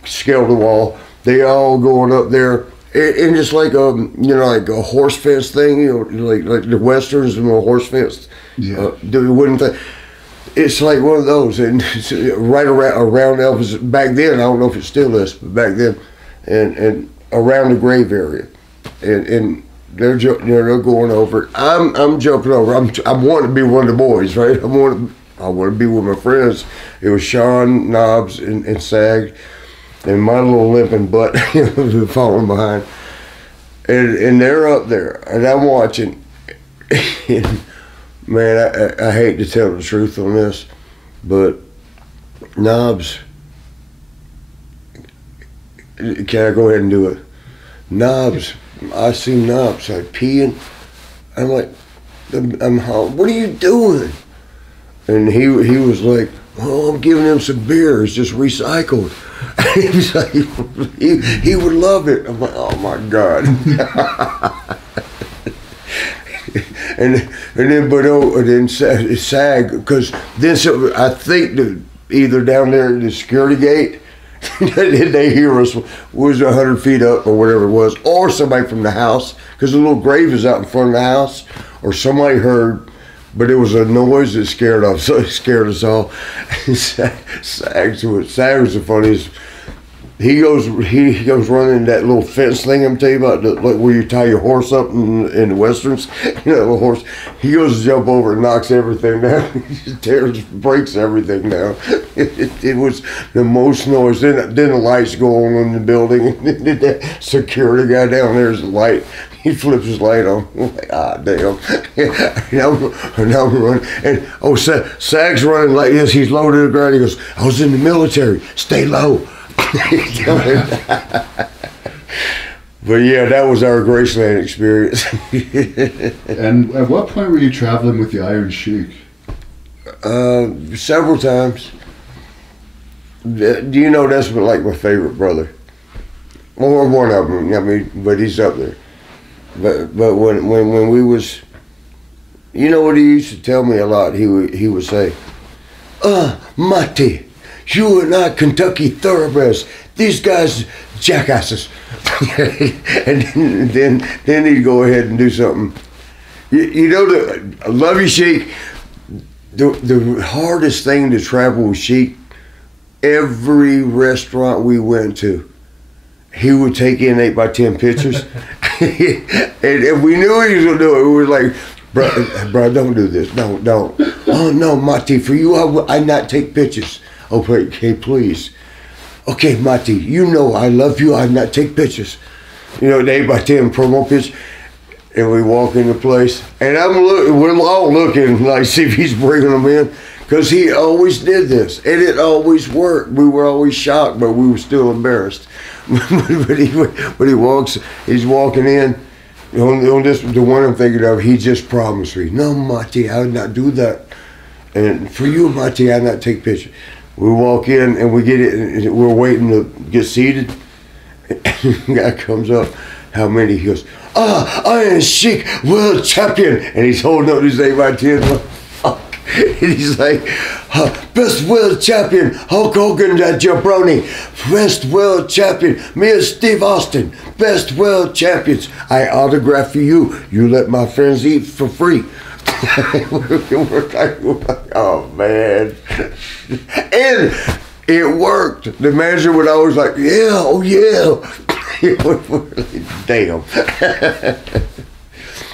Scale the wall. They all going up there, and it's like like a horse fence thing. Like the westerns and the horse fence. Yeah. The wooden thing. It's like one of those, and it's right around Elvis back then. I don't know if it still is, but back then, and around the grave area. And they're going over it. I'm jumping over. I want to be one of the boys, right? I want to be with my friends. It was Sean, Knobs, and Sag, and my little limping butt falling behind. And they're up there, and I'm watching. And man, I hate to tell the truth on this, but Knobs can I go ahead and do it? Knobs. I see Knobs like peeing. I'm like, what are you doing? And he was like, oh, I'm giving him some beer. It's just recycled. He was like, he would love it. I'm like, oh my God. and then SAG, because then I think that either down there at the security gate, they hear us was 100 feet up or whatever it was, or somebody from the house, because the little grave is out in front of the house, or somebody heard, but it was a noise that scared us, so it scared us all. SAG was the funniest. He goes running that little fence thing I'm telling you about, like where you tie your horse up in the westerns. You know, the horse. He goes to jump over and knocks everything down. He just breaks everything down. It was the most noise. Then the lights go on in the building. The security guy down there's the light. He flips his light on. I'm like, ah, damn. And I'm running. And SAG's running like this. He's low to the ground. He goes, I was in the military. Stay low. But yeah, that was our Graceland experience. And at what point were you traveling with the Iron Sheik? Several times. Do you know that's like my favorite brother? Or one of them. I mean, but he's up there. But when we was, you know what he used to tell me a lot. He would say, Marty, you are not Kentucky thoroughbreds. These guys, jackasses. And then he'd go ahead and do something. You know, I love you, Sheik. The hardest thing to travel with Sheik, every restaurant we went to, he would take in 8x10 pictures. and we knew he was going to do it. We were like, bro, don't do this. Don't. Oh, no, Marty, for you, I not take pictures. Okay, please. Okay, Marty, you know I love you. I not take pictures. You know, the 8x10 promo pitch. And we walk into place, and we're all looking like see if he's bringing them in, because he always did this, and it always worked. We were always shocked, but we were still embarrassed. but he's walking in. On this, the one I'm thinking of, he just promised me, no, Marty, I would not do that. And for you, Marty, I not take pictures. We walk in and we get it, and we're waiting to get seated. Guy comes up, how many? He goes, Iron Sheik world champion, and he's holding up his 8x10. Fuck. And he's like, best world champion, Hulk Hogan, that jabroni. Best world champion, me and Steve Austin. Best world champions. I autograph for you. You let my friends eat for free. Oh man. And it worked. The manager would always like, yeah, oh yeah. Damn.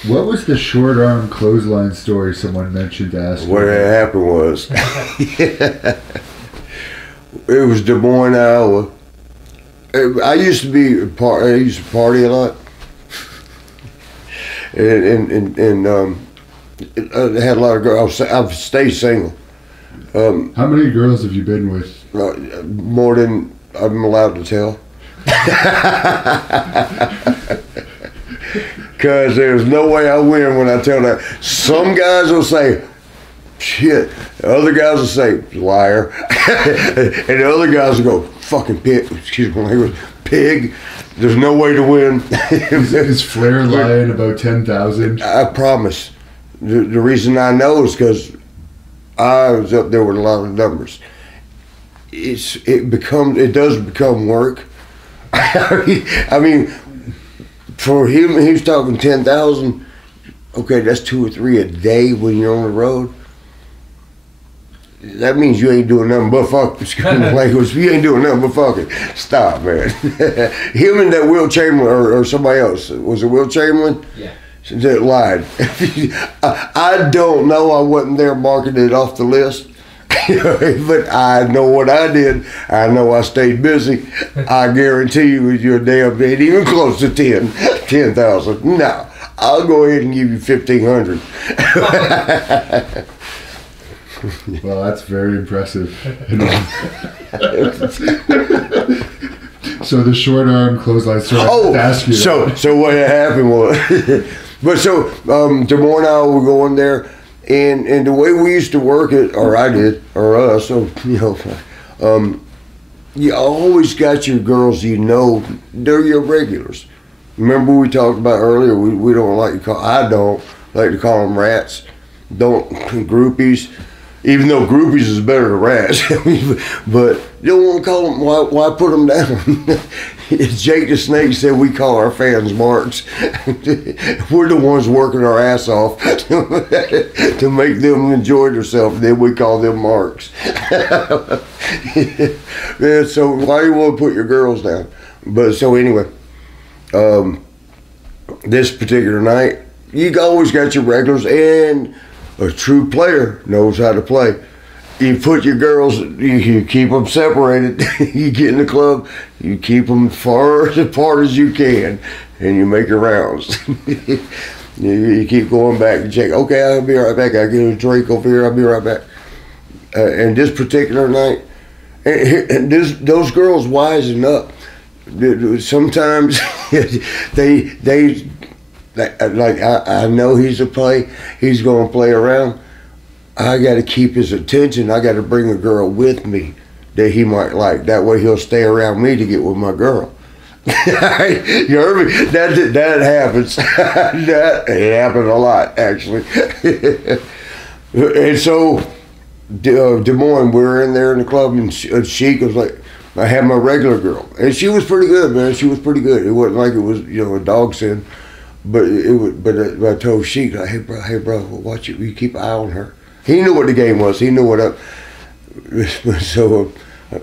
What was the short arm clothesline story someone mentioned to ask? What happened was, it was Des Moines, Iowa. I used to party a lot, and I had a lot of girls. I've stayed single. How many girls have you been with? More than I'm allowed to tell. Because there's no way I win when I tell that. Some guys will say, shit. The other guys will say, liar. And the other guys will go, fucking pig. Excuse my language. Pig. There's no way to win. Is Flair lying about 10,000? I promise. The reason I know is because I was up there with a lot of numbers. It does become work. I mean, for him, he was talking 10,000. Okay, that's 2 or 3 a day when you're on the road. That means you ain't doing nothing but fucking. Excuse my language. You ain't doing nothing but fucking. Stop, man. Him and that Will Chamberlain or somebody else. Was it Will Chamberlain? Yeah. That lied. I don't know. I wasn't there marking it off the list. But I know what I did. I know I stayed busy. I guarantee you your damn ain't even close to 10,000. No, I'll go ahead and give you 1,500. Well, that's very impressive. So the short arm clothesline. So I have to ask you so what happened was, but so Des Moines and I were going there, and the way we used to work it, or I did, or us, so you know, you always got your girls. You know, they're your regulars. Remember we talked about earlier. We don't like to call. I don't like to call them rats. Don't groupies. Even though groupies is better than rats, but you don't want to call them. Why put them down? Jake the Snake said we call our fans marks. We're the ones working our ass off to make them enjoy themselves. Then we call them marks. Yeah, so why do you want to put your girls down? But so anyway, this particular night, you always got your regulars, and a true player knows how to play. You put your girls, you keep them separated. You get in the club, you keep them far apart as you can, and you make your rounds. You keep going back and check. Okay, I'll be right back. I get a drink over here. I'll be right back. And this particular night, and those girls wisen up. Sometimes they like I know he's going to play around. I got to keep his attention. I got to bring a girl with me that he might like. That way he'll stay around me to get with my girl. You heard me? That happens. It happened a lot, actually. And so Des Moines, we were in there in the club, and Sheik was like, I had my regular girl, and she was pretty good, man. She was pretty good. It wasn't like it was, you know, a dog sin. But I told Sheik, like, hey bro, watch it. You keep an eye on her. He knew what the game was. He knew what up. So,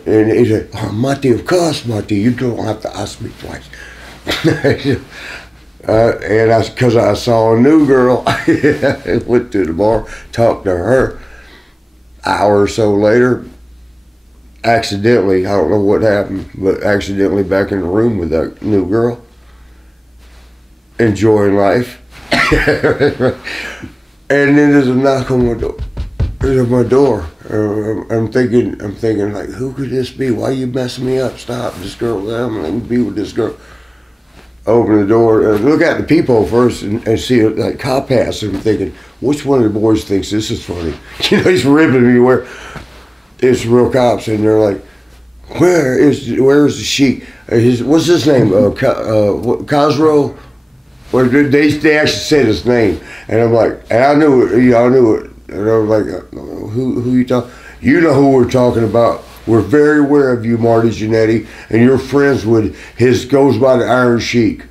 and he said, "Oh, Marty, of course, Marty, you don't have to ask me twice." And because I saw a new girl, I went to the bar, talked to her. Hour or so later, accidentally, I don't know what happened, but accidentally back in the room with that new girl. Enjoying life. And then there's a knock on my door. There's my door. I'm thinking like, who could this be? Why are you messing me up? Stop, this girl. I'm gonna be with this girl. Open the door, look at the peephole first, and see it like cop pass. And I'm thinking, which one of the boys thinks this is funny? You know, he's ripping me where it's real cops, and they're like, where is the Sheik? What's his name? Cosro. Well, they actually said his name, and I'm like, and I knew it, you know, I knew it, and I was like, who you talking? You know who we're talking about. We're very aware of you, Marty Jannetty, and you're friends with goes by the Iron Sheik.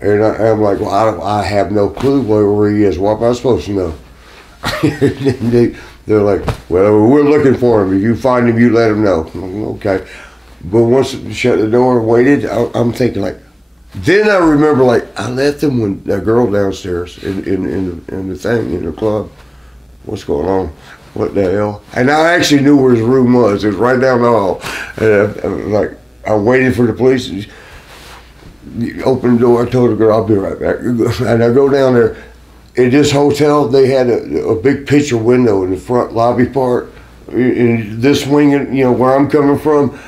And I'm like, well, I have no clue where he is. What am I supposed to know? They're like, well, we're looking for him. If you find him, you let him know. Okay. But once I shut the door and waited, I'm thinking like, then I remember, like, I left him with that girl downstairs in the thing, in the club. What's going on? What the hell? And I actually knew where his room was. It was right down the hall. And I waited for the police. And opened the door. I told the girl, I'll be right back. And I go down there. In this hotel, they had a big picture window in the front lobby part. In this wing, you know, where I'm coming from,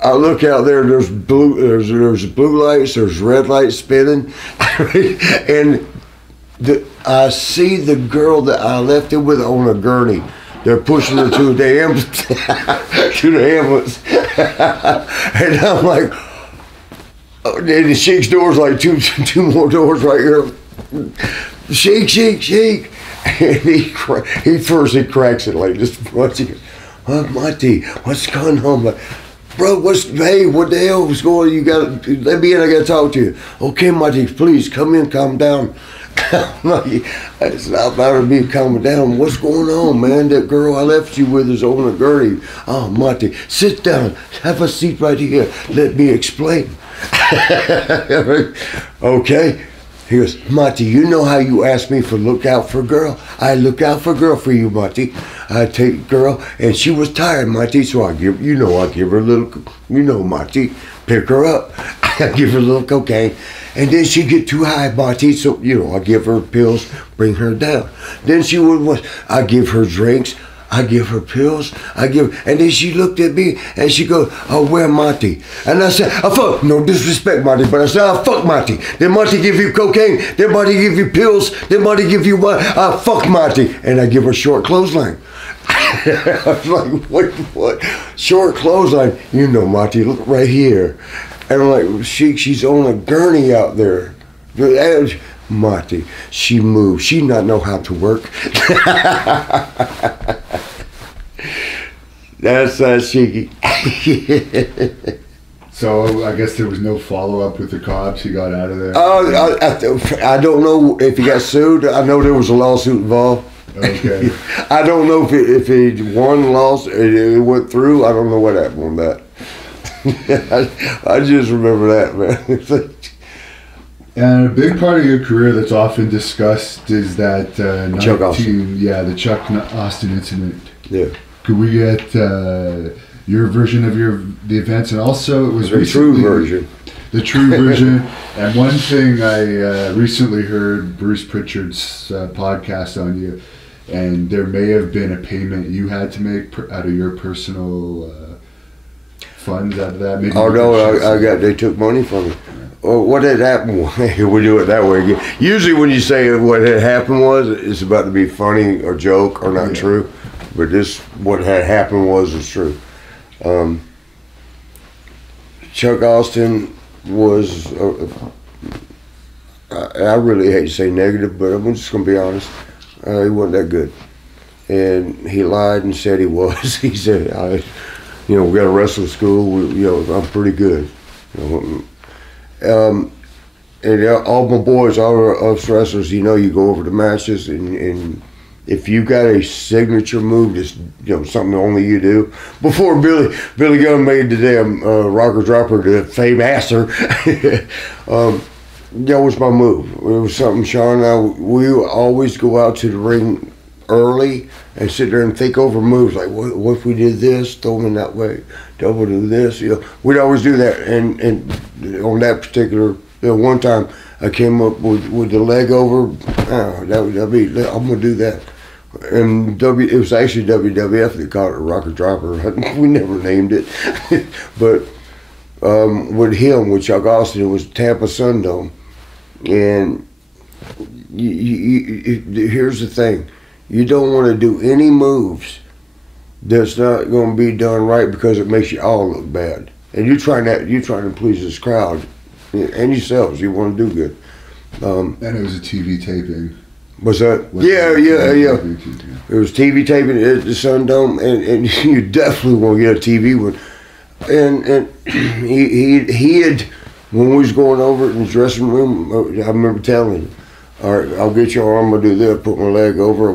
I look out there. There's blue lights. There's red lights spinning, and I see the girl that I left it with on a gurney. They're pushing her to the ambulance, and I'm like, oh, and the Sheik's door's like two more doors right here. Sheik, and he cracks it like this. He goes, oh, Marty, what's going on? Like, bro, what the hell was going on? You got let me in, I gotta talk to you. Okay, Marty, please come in, calm down. It's not about me calming down. What's going on, man? That girl I left you with is on a gurney. Oh, Marty, sit down, have a seat right here. Let me explain. Okay. He goes, Marty, you know how you asked me for look out for a girl? I look out for a girl for you, Marty. I take a girl, and she was tired, Marty, so I give her a little, Marty, pick her up. I give her a little cocaine, and then she get too high, Marty, so, I give her pills, bring her down. Then I give her drinks. I give her pills. And then she looked at me and she goes, "Oh, where Marty?" And I said, "I fuck." No disrespect, Marty, but I said, "I fuck Marty." Then Marty give you cocaine. Then Marty give you pills. Then Marty give you what? I fuck Marty, and I give her short clothesline. I was like, what? Short clothesline? You know, Marty, look right here. And I'm like, she's on a gurney out there. Marty, she moves. She not know how to work. That's cheeky. So I guess there was no follow-up with the cops. He got out of there. I don't know if he got sued. I know there was a lawsuit involved. Okay. I don't know if he won, lost, it went through. I don't know what happened on that. I just remember that, man. And a big part of your career that's often discussed is that Chuck Austin. Yeah, the Chuck Austin incident. Yeah. Could we get your version of the events? And also, it was the true version. The true version. And one thing I recently heard Bruce Pritchard's podcast on you, and there may have been a payment you had to make out of your personal funds out of that. Maybe they took money from me. Well, what had happened? We do it that way again. Usually, when you say what had happened was, it's about to be funny or joke or not true. But what had happened was true. Chuck Austin was, I really hate to say negative, but I'm just going to be honest. He wasn't that good. And he lied and said he was. He said, we got a wrestling school. I'm pretty good. And all my boys, all us wrestlers, you go over the matches, and if you got a signature move that's something only you do. Before Billy Gunn made the damn rocker dropper to fame asser, that was my move. It was something Sean and I, we would always go out to the ring early and sit there and think over moves, like what if we did this, throw them in that way, double do this, we'd always do that. And on that particular one time I came up with the leg over, I'm gonna do that. And it was actually WWF that called it a rocker dropper. We never named it. But with Chuck Austin, it was Tampa Sundome. And here's the thing. You don't want to do any moves that's not going to be done right, because it makes you all look bad. And you're trying to please this crowd and yourselves. You want to do good. And it was a TV taping. What's that? Yeah. It was TV taping at the Sundome, and you definitely want to get a TV one. And he had, when we was going over it in the dressing room, I remember telling him, "All right, I'll get your arm, I'll do this, put my leg over it."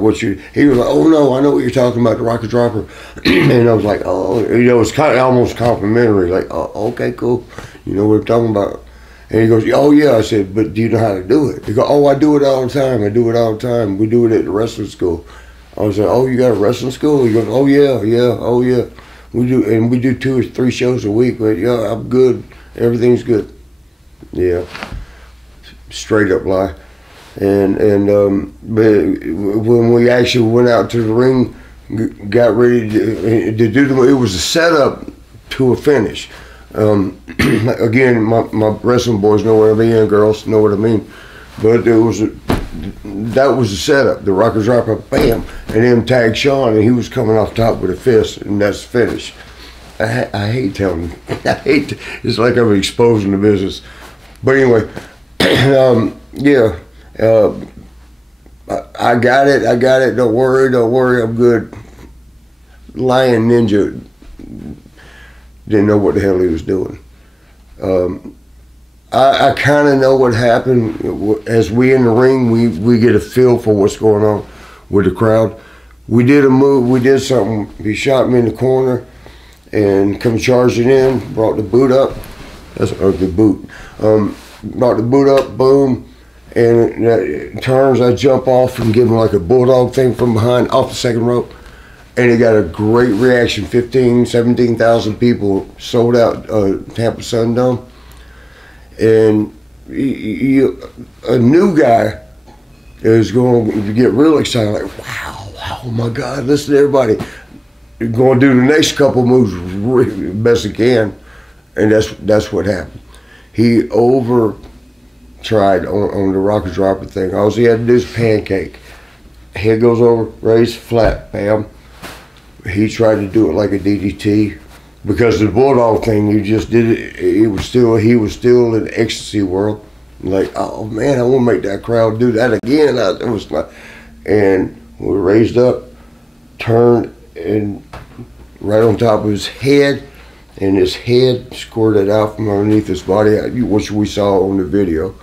He was like, "Oh no, I know what you're talking about, the rocker dropper." And I was like, "Oh," it's kind of almost complimentary, like, "Oh, okay, cool, you know what I'm talking about." And he goes, "Oh yeah." I said, "But do you know how to do it?" He goes, "Oh, I do it all the time. I do it all the time. We do it at the wrestling school." I was like, "Oh, you got a wrestling school?" He goes, "Oh yeah. We do, and we do 2 or 3 shows a week. But yeah, I'm good. Everything's good." Yeah, straight up lie. And but when we actually went out to the ring, got ready to do it was a setup to a finish. Again, my wrestling boys know what I mean, and girls know what I mean. But that was the setup, the rocker dropper, bam, and then tag Sean, and he was coming off top with a fist, and that's the finish. I hate telling, it's like I'm exposing the business. But anyway, yeah, I got it, don't worry, I'm good. Lion Ninja didn't know what the hell he was doing. I kind of know what happened. As we in the ring, we get a feel for what's going on with the crowd. We did a move, we did something. He shot me in the corner and come charging in, brought the boot up. That's the boot. Brought the boot up, boom, and it turns, I jump off and give him like a bulldog thing from behind, off the second rope. And it got a great reaction. 17,000 people, sold out Tampa Sundome. And a new guy is going to get real excited, like, wow, oh my God, listen to everybody. Going to do the next couple moves really best he can, and that's what happened. He over tried on the rocker dropper thing. All he had to do is pancake. Head goes over, raise, flat, bam. He tried to do it like a DDT because the bulldog thing, you just did it. He was still in the ecstasy world. Like, oh man, I want to make that crowd do that again. It was not, and we raised up, turned, and right on top of his head, and his head squirted out from underneath his body, which we saw on the video.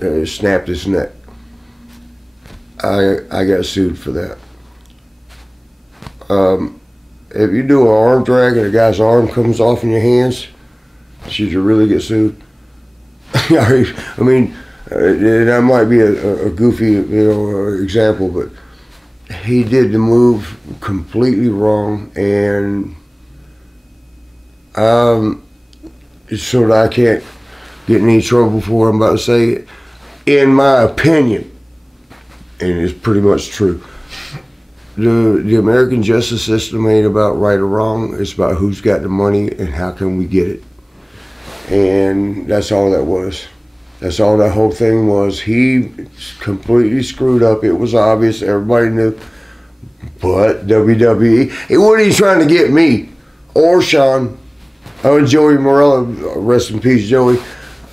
It snapped his neck. I got sued for that. If you do an arm drag and a guy's arm comes off in your hands, should you really get sued? I mean, that might be a goofy, example, but he did the move completely wrong, and so that I can't get in any trouble for what I'm about to say. In my opinion, and it's pretty much true, the American justice system ain't about right or wrong. It's about who's got the money and how can we get it. And that's all that was. That's all that whole thing was. He completely screwed up. It was obvious. Everybody knew. But WWE, he wasn't even trying to get me or Sean. Oh, Joey Morello, rest in peace, Joey.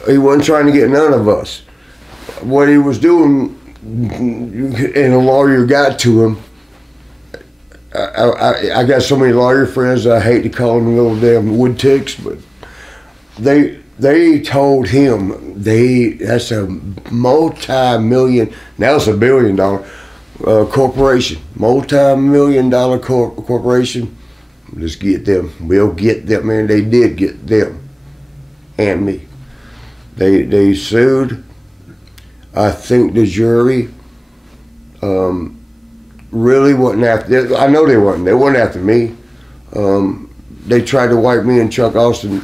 He wasn't trying to get none of us. What he was doing, and a lawyer got to him. I got so many lawyer friends, I hate to call them little damn wood ticks, but they told him that's a multi-million, now it's $1 billion corporation, multi-million-dollar corporation. Let's get them. We'll get them, man. They did get them and me. They sued. I think the jury really wasn't after. I know they weren't. They weren't after me. They tried to wipe me and Chuck Austin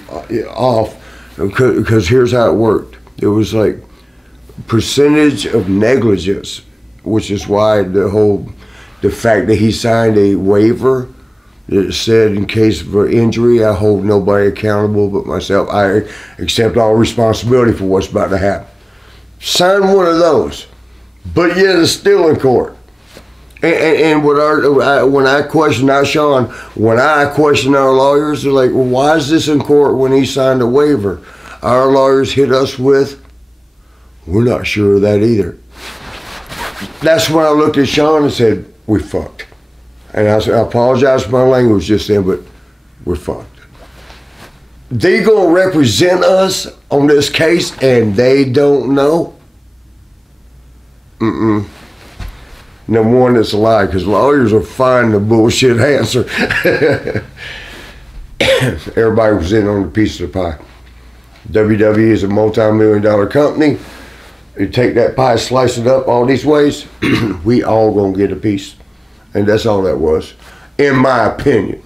off because here's how it worked. It was like percentage of negligence, which is why the fact that he signed a waiver that said in case of an injury, I hold nobody accountable but myself. I accept all responsibility for what's about to happen. Sign one of those, but yet it's still in court. And when I question our Sean, when I question our lawyers, they're like, well, why is this in court when he signed a waiver? Our lawyers hit us with, we're not sure of that either. That's when I looked at Sean and said, we fucked. And I said, I apologize for my language just then, but we're fucked. They gonna represent us on this case and they don't know? Number one, it's a lie, because lawyers will find the bullshit answer. Everybody was in on the piece of the pie. WWE is a multi-million-dollar company. You take that pie, slice it up all these ways, we all gonna get a piece. And that's all that was, in my opinion.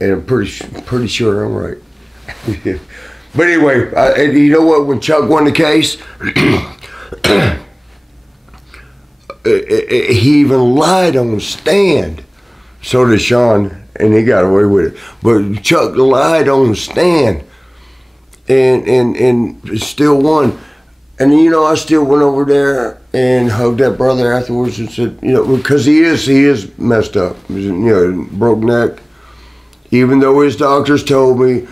And I'm pretty sure I'm right. But anyway, you know what? When Chuck won the case, he even lied on the stand. So did Sean, and he got away with it. But Chuck lied on the stand, and still won. And I still went over there and hugged that brother afterwards and said, because he is messed up. Broke neck. Even though his doctors told me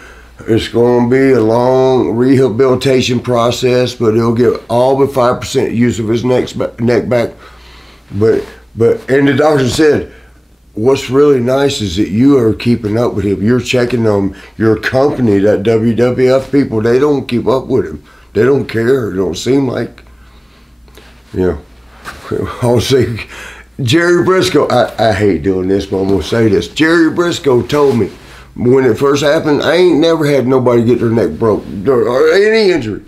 it's going to be a long rehabilitation process, but he'll get all but 5% use of his neck back. But and the doctor said, what's really nice is that you are keeping up with him. You're checking on your company, that WWF people. They don't keep up with him. They don't care. It don't seem like. I'll say, Jerry Briscoe, I hate doing this, but I'm going to say this. Jerry Briscoe told me when it first happened, I ain't never had nobody get their neck broke or any injury.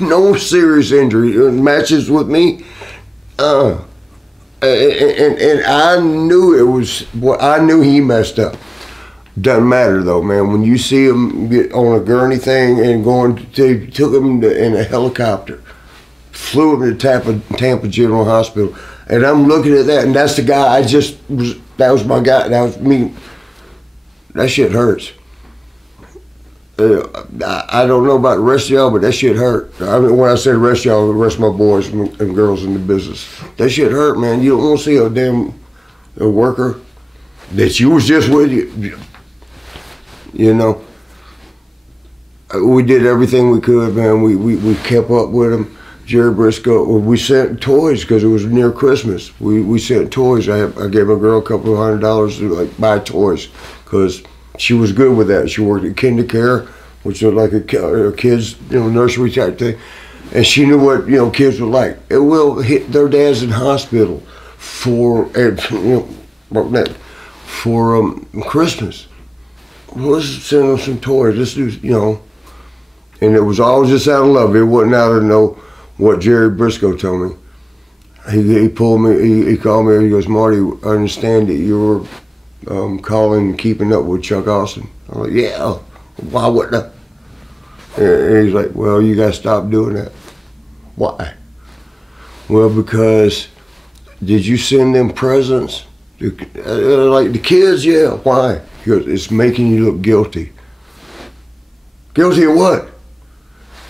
No serious injury. Matches with me. And I knew it was, I knew he messed up. Doesn't matter though, man. When you see him get on a gurney thing and took him in a helicopter, flew him to Tampa General Hospital. And I'm looking at that, and that's the guy that was my guy, that was me. That shit hurts. I don't know about the rest of y'all, but that shit hurt. I mean, when I say the rest of y'all, the rest of my boys and girls in the business, that shit hurt, man. You don't want to see a worker that you was just with, you know. We did everything we could, man. We kept up with him. Jerry Briscoe, we sent toys because it was near Christmas. We sent toys. I gave my girl a couple of $100 to like buy toys because she was good with that. She worked at kinder care, which was like a kids, nursery type thing, and she knew what kids were like. It will hit their dads in hospital for Christmas. Let's send them some toys. Let's do and it was all just out of love. It wasn't out of what Jerry Briscoe told me. He pulled me. He called me. He goes, Marty, I understand that you were calling and keeping up with Chuck Austin. I'm like, yeah. Why wouldn't I? And he's like, well, you got to stop doing that. Why? Well, because did you send them presents? Like the kids, yeah. Why? He goes, it's making you look guilty. Guilty of what?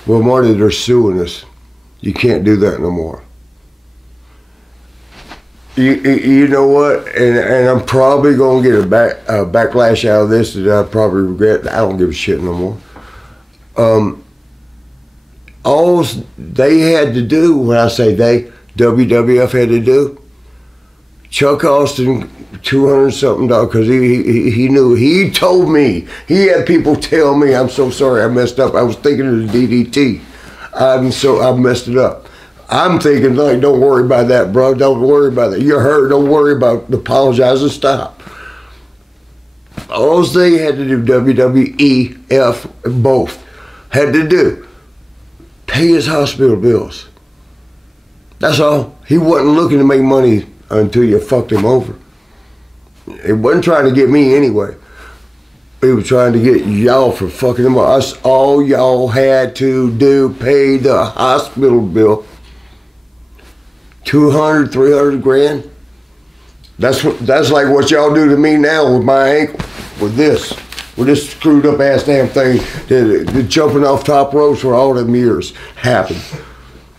Well, Marty, they're suing us. You can't do that no more. You know what? And I'm probably going to get a backlash out of this that I probably regret. I don't give a shit no more. All they had to do, when I say they, WWF had to do, Chuck Austin, $200-something, because he knew, he told me, he had people tell me, I'm so sorry I messed up. I was thinking of the DDT. I messed it up. I'm thinking, like, don't worry about that, bro. Don't worry about it. You're hurt. Don't worry about apologizing. Stop. All they had to do, WWEF, both, had to do, pay his hospital bills. That's all. He wasn't looking to make money until you fucked him over. He wasn't trying to get me anyway. He was trying to get y'all for fucking him up. All y'all had to do, pay the hospital bill. 200, 300 grand. That's like what y'all do to me now with my ankle, with this screwed up ass damn thing, the jumping off top ropes for all them years happened.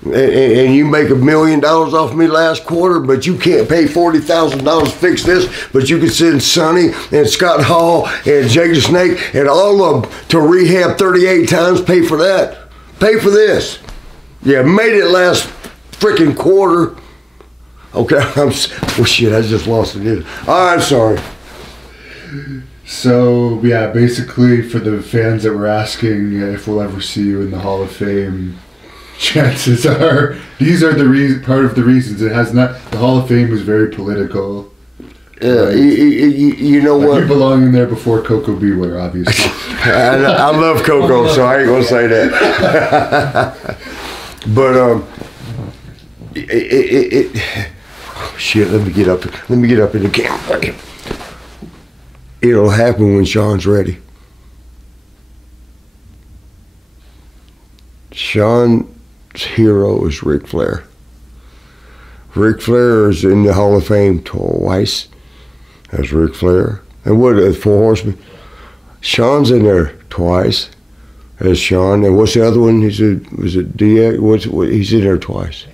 And you make $1 million off me last quarter, but you can't pay $40,000 to fix this, but you can send Sonny and Scott Hall and Jake the Snake and all of them to rehab 38 times, pay for that. Pay for this. Yeah, made it last freaking quarter. Okay, well shit, I just lost it. I'm sorry. So, yeah, basically for the fans that were asking if we'll ever see you in the Hall of Fame, chances are these are part of the reasons. It has not. The Hall of Fame is very political. Yeah, right? you know what? You belong in there before Coco Beware, obviously. I love Coco, so I ain't gonna say that. But oh, shit. Let me get up. Let me get up in the camera. It'll happen when Sean's ready. Sean's hero is Ric Flair. Ric Flair is in the Hall of Fame twice. That's Ric Flair. And what, Four Horsemen? Sean's in there twice as Sean. And what's the other one? Was it DX? He's in there twice.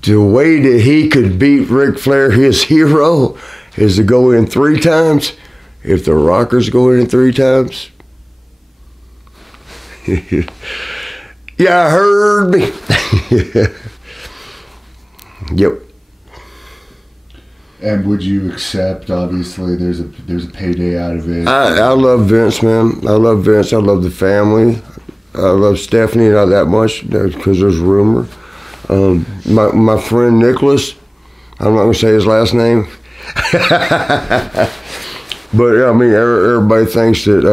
The way that he could beat Ric Flair, his hero, is to go in 3 times. If the Rockers go in 3 times, yeah, heard me. Yep. And would you accept? Obviously, there's a payday out of it. I love Vince, man. I love Vince. I love the family. I love Stephanie not that much because there's rumor. My friend Nicholas. I'm not gonna say his last name. But I mean, everybody thinks that.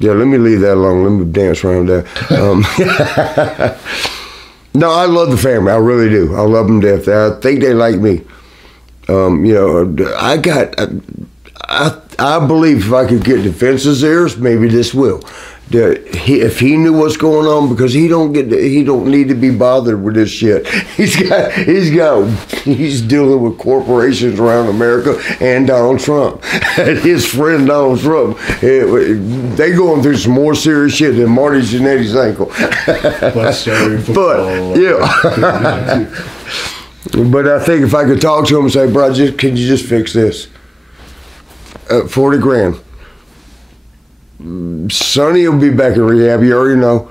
Yeah, let me leave that alone. Let me dance around that. No, I love the family. I really do. I love them to death. I think they like me. I believe if I could get to Vince's ears, maybe this will. if he knew what's going on, because he don't need to be bothered with this shit. He's dealing with corporations around America and Donald Trump. And his friend Donald Trump, they going through some more serious shit than Marty Jannetty's ankle. But yeah. But I think if I could talk to him and say, bro, can you just fix this? 40 grand. Sonny will be back in rehab, you already know.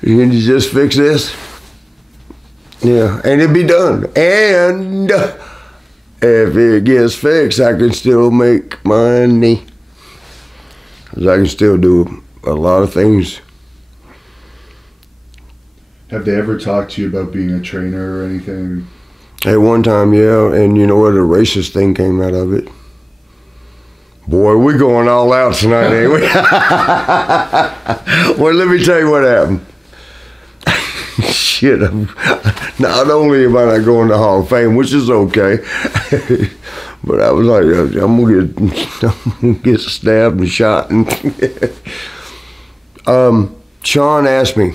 Can you just fix this? Yeah, and it'd be done. And if it gets fixed, I can still make money. Because I can still do a lot of things. Have they ever talked to you about being a trainer or anything? At one time, yeah, and you know what? A racist thing came out of it. Boy, we're going all out tonight, ain't we? Well, let me tell you what happened. Shit, not only am I not going to Hall of Fame, which is okay, but I was like, I'm gonna get stabbed and shot. And Sean asked me,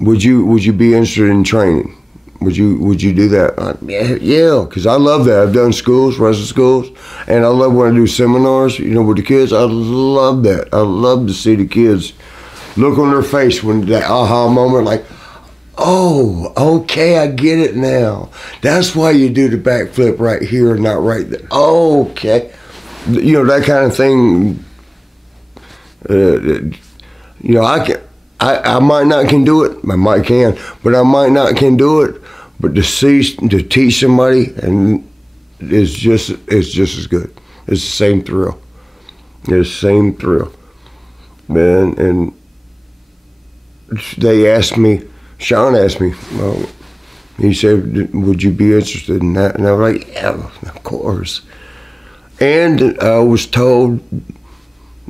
would you be interested in training? Would you do that? Yeah, because I love that. I've done schools, wrestling schools, and I love when I do seminars, you know, with the kids. I love that. I love to see the kids look on their face when that aha moment, like, oh, okay, I get it now. That's why you do the backflip right here and not right there. Okay. You know, that kind of thing, you know, I might not can do it. I might can, but I might not can do it. But to teach somebody and is just as good. It's the same thrill. It's the same thrill, man. And they asked me. Sean asked me. Well, he said, "Would you be interested in that?" And I was like, "Yeah, of course." And I was told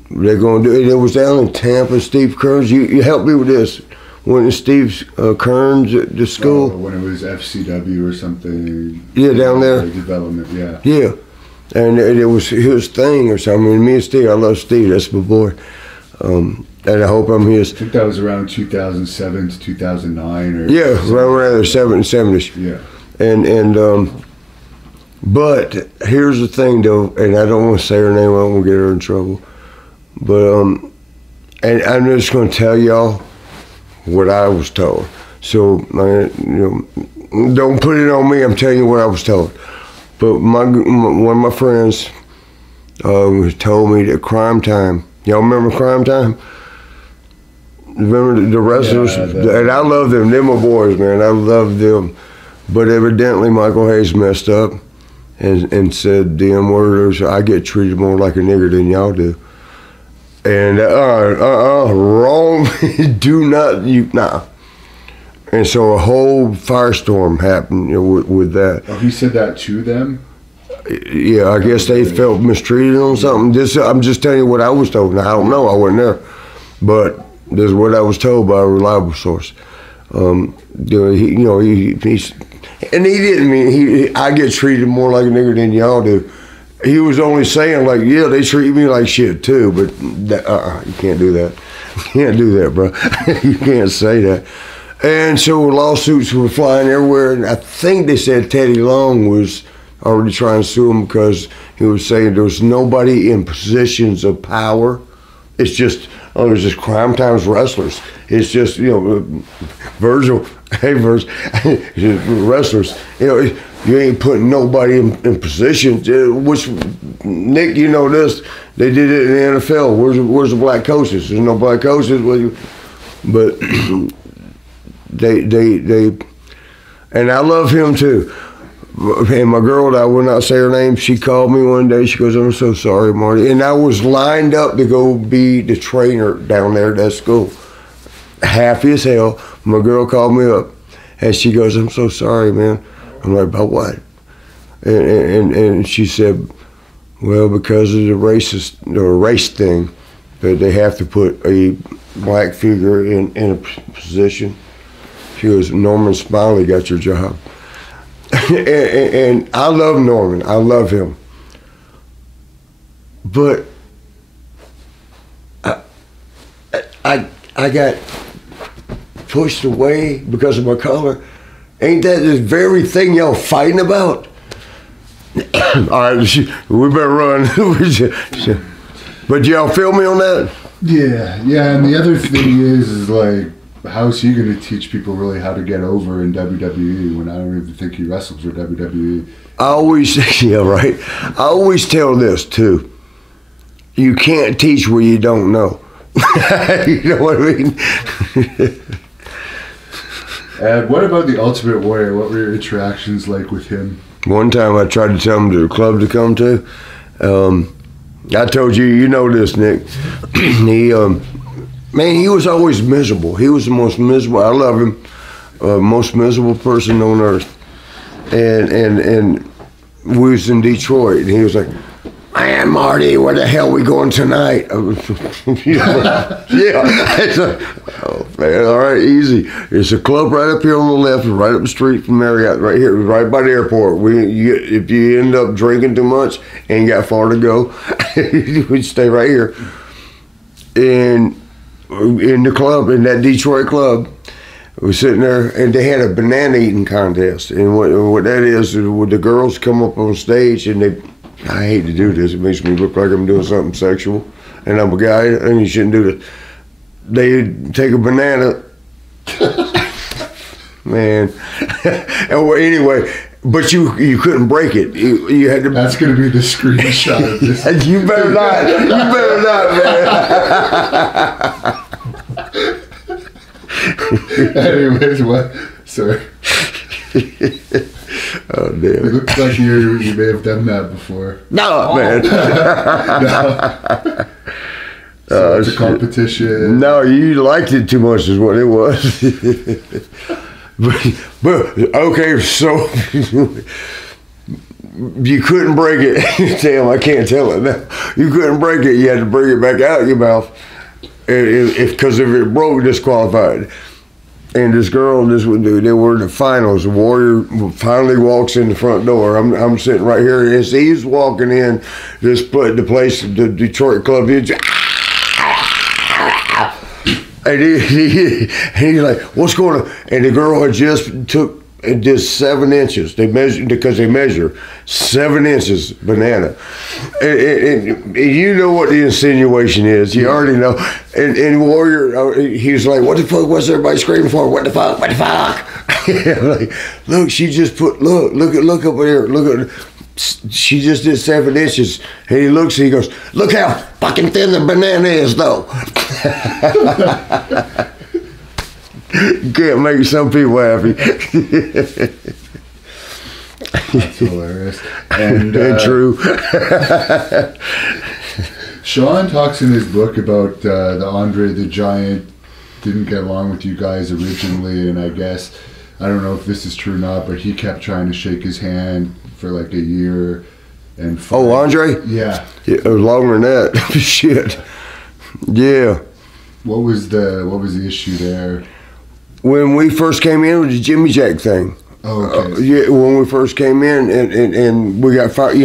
they're going to do it. It was down in Tampa. Steve Kearns, you help me with this. When Steve Kearns at the school. When it was FCW or something. Yeah, down there. Development, yeah. Yeah, and it was his thing or something. Me and Steve, I love Steve. That's my boy. And I hope I'm his. I think that was around 2007 to 2009 or. Yeah, around the 70s. Yeah. And but here's the thing though, and I don't want to say her name. I don't want to get her in trouble. But and I'm just going to tell y'all what I was told. So you know, don't put it on me. I'm telling you what I was told. But one of my friends told me that Crime Time. Y'all remember Crime Time? Remember the wrestlers? Yeah, and I love them. They're my boys, man. I love them. But evidently Michael Hayes messed up and said damn words. I get treated more like a nigger than y'all do. And wrong. Do not, nah. And so a whole firestorm happened, you know, with that. Oh, he said that to them? Yeah, I guess they felt mistreated on something. I'm just telling you what I was told. Now, I don't know, I wasn't there. But this is what I was told by a reliable source. He's, and he didn't mean, I get treated more like a nigger than y'all do. He was only saying, like, yeah, they treat me like shit too, but that, you can't do that. You can't do that, bro. You can't say that. And so lawsuits were flying everywhere, and I think they said Teddy Long was already trying to sue him because he was saying there was nobody in positions of power. It's just, there's just Crime Time's wrestlers. It's just, you know, Virgil, hey, Virgil, wrestlers, you know, you ain't putting nobody in positions. Which, Nick, you know this, they did it in the NFL. Where's the black coaches? There's no black coaches. But they, and I love him too. And my girl, I will not say her name, she called me one day. She goes, I'm so sorry, Marty. And I was lined up to go be the trainer down there at that school. Happy as hell. My girl called me up and she goes, I'm so sorry, man. I'm like, about what? And she said, well, because of the race thing, that they have to put a black figure in a position. She goes, Norman Smiley got your job. and I love Norman. I love him. But I got pushed away because of my color. Ain't that the very thing y'all fighting about? All right, we better run. But y'all feel me on that? Yeah, and the other thing is like, how's he going to teach people really how to get over in WWE when I don't even think he wrestles for WWE? I always, yeah, right. I always tell this too. You can't teach what you don't know. You know what I mean? And what about the Ultimate Warrior? What were your interactions like with him? One time I tried to tell him to the club to come to. I told you, you know this, Nick. Man, he was always miserable. He was the most miserable. I love him. Most miserable person on earth. And we was in Detroit, and he was like, "Man, Marty, where the hell we going tonight?" Yeah. It's like, oh man, all right, easy. It's a club right up here on the left, right up the street from Marriott, right here, right by the airport. If you end up drinking too much, ain't got far to go. We stay right here. And in the club, in that Detroit club, we were sitting there, and they had a banana eating contest. And what that is, the girls come up on stage, and I hate to do this, it makes me look like I'm doing something sexual, and I'm a guy, and you shouldn't do this. They take a banana, man. Anyway, but you couldn't break it. You had to. That's going to be the screenshot of this. You better not. You better not, man. Anyways, what? Sorry. Oh damn! It looks like you may have done that before. No, man. No. So it's a competition. No, you liked it too much, is what it was. but okay, so you couldn't break it. Damn, I can't tell it now. You couldn't break it. You had to bring it back out of your mouth, because if it broke, disqualified. And this girl, they were in the finals. The Warrior finally walks in the front door. I'm sitting right here. As he's walking in, the place, the Detroit club, and he's like, "What's going on?" And the girl had just took 7 inches. They measured, because they measure 7 inches banana. And you know what the insinuation is. You already know. And Warrior, he's like, "What the fuck was everybody screaming for? What the fuck? What the fuck?" Like, look, she just put, look up here. Look at, she just did 7 inches. And he looks, and he goes, "Look how fucking thin the banana is, though." You can't make some people happy. That's hilarious. And true. Sean talks in his book about the Andre the Giant didn't get along with you guys originally, and I guess, I don't know if this is true or not, but he kept trying to shake his hand for like a year. And oh, Andre? Yeah. It was longer than that. Shit. Yeah. What was the issue there? When we first came in, it was the Jimmy Jack thing. Oh, okay. Yeah, when we first came in, and we got fired,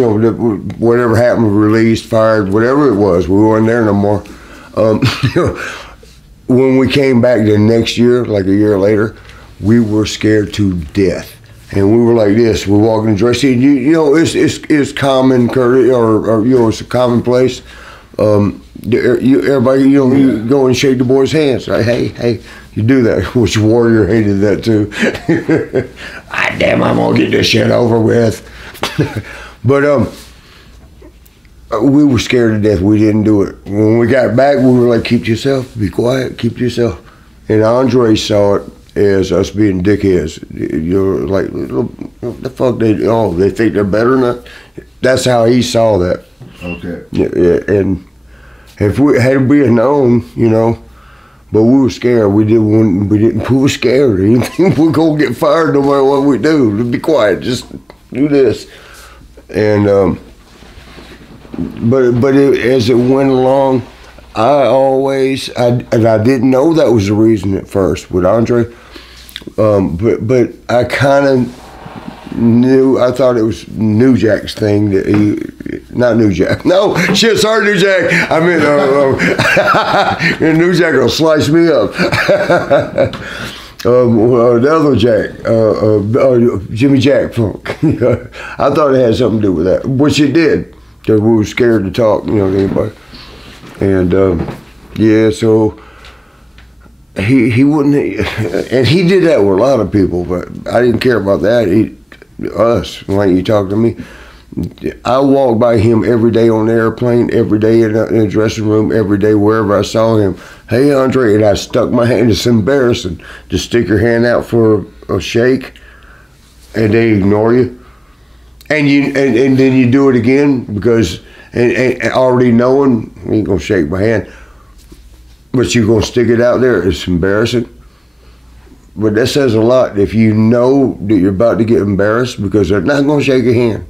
whatever happened, released, fired, whatever it was, we weren't there no more. When we came back the next year, like a year later, we were scared to death. And we were like this, we're walking the dressing, it's common, Curt, or it's a commonplace. Everybody, you go and shake the boys' hands. Like, hey, you do that. Which Warrior hated that too. Damn, I'm gonna get this shit over with. But we were scared to death. We didn't do it. When we got back, we were like, keep to yourself, be quiet, keep to yourself. And Andre saw it as us being dickheads. You're like, what the fuck they think they're better than us? That's how he saw that. Okay. Yeah, and if we had known, but we were scared. We were scared. We're gonna get fired no matter what we do. Be quiet. Just do this. And as it went along, I didn't know that was the reason at first with Andre. But I kind of I thought it was New Jack's thing that not New Jack. No, shit, sorry, New Jack. I mean, New Jack will slice me up. The other Jack, Jimmy Jack Funk. I thought it had something to do with that, which it did, because we were scared to talk, to anybody. And yeah, so he wouldn't, and he did that with a lot of people, but I didn't care about that. Us, like you talk to me, I walked by him every day on the airplane, every day in the dressing room, every day wherever I saw him. Hey, Andre, and I stuck my hand. It's embarrassing to stick your hand out for a shake, and they ignore you, and then you do it again because and already knowing you ain't gonna shake my hand, but you gonna stick it out there. It's embarrassing. But that says a lot if you know that you're about to get embarrassed because they're not going to shake your hand.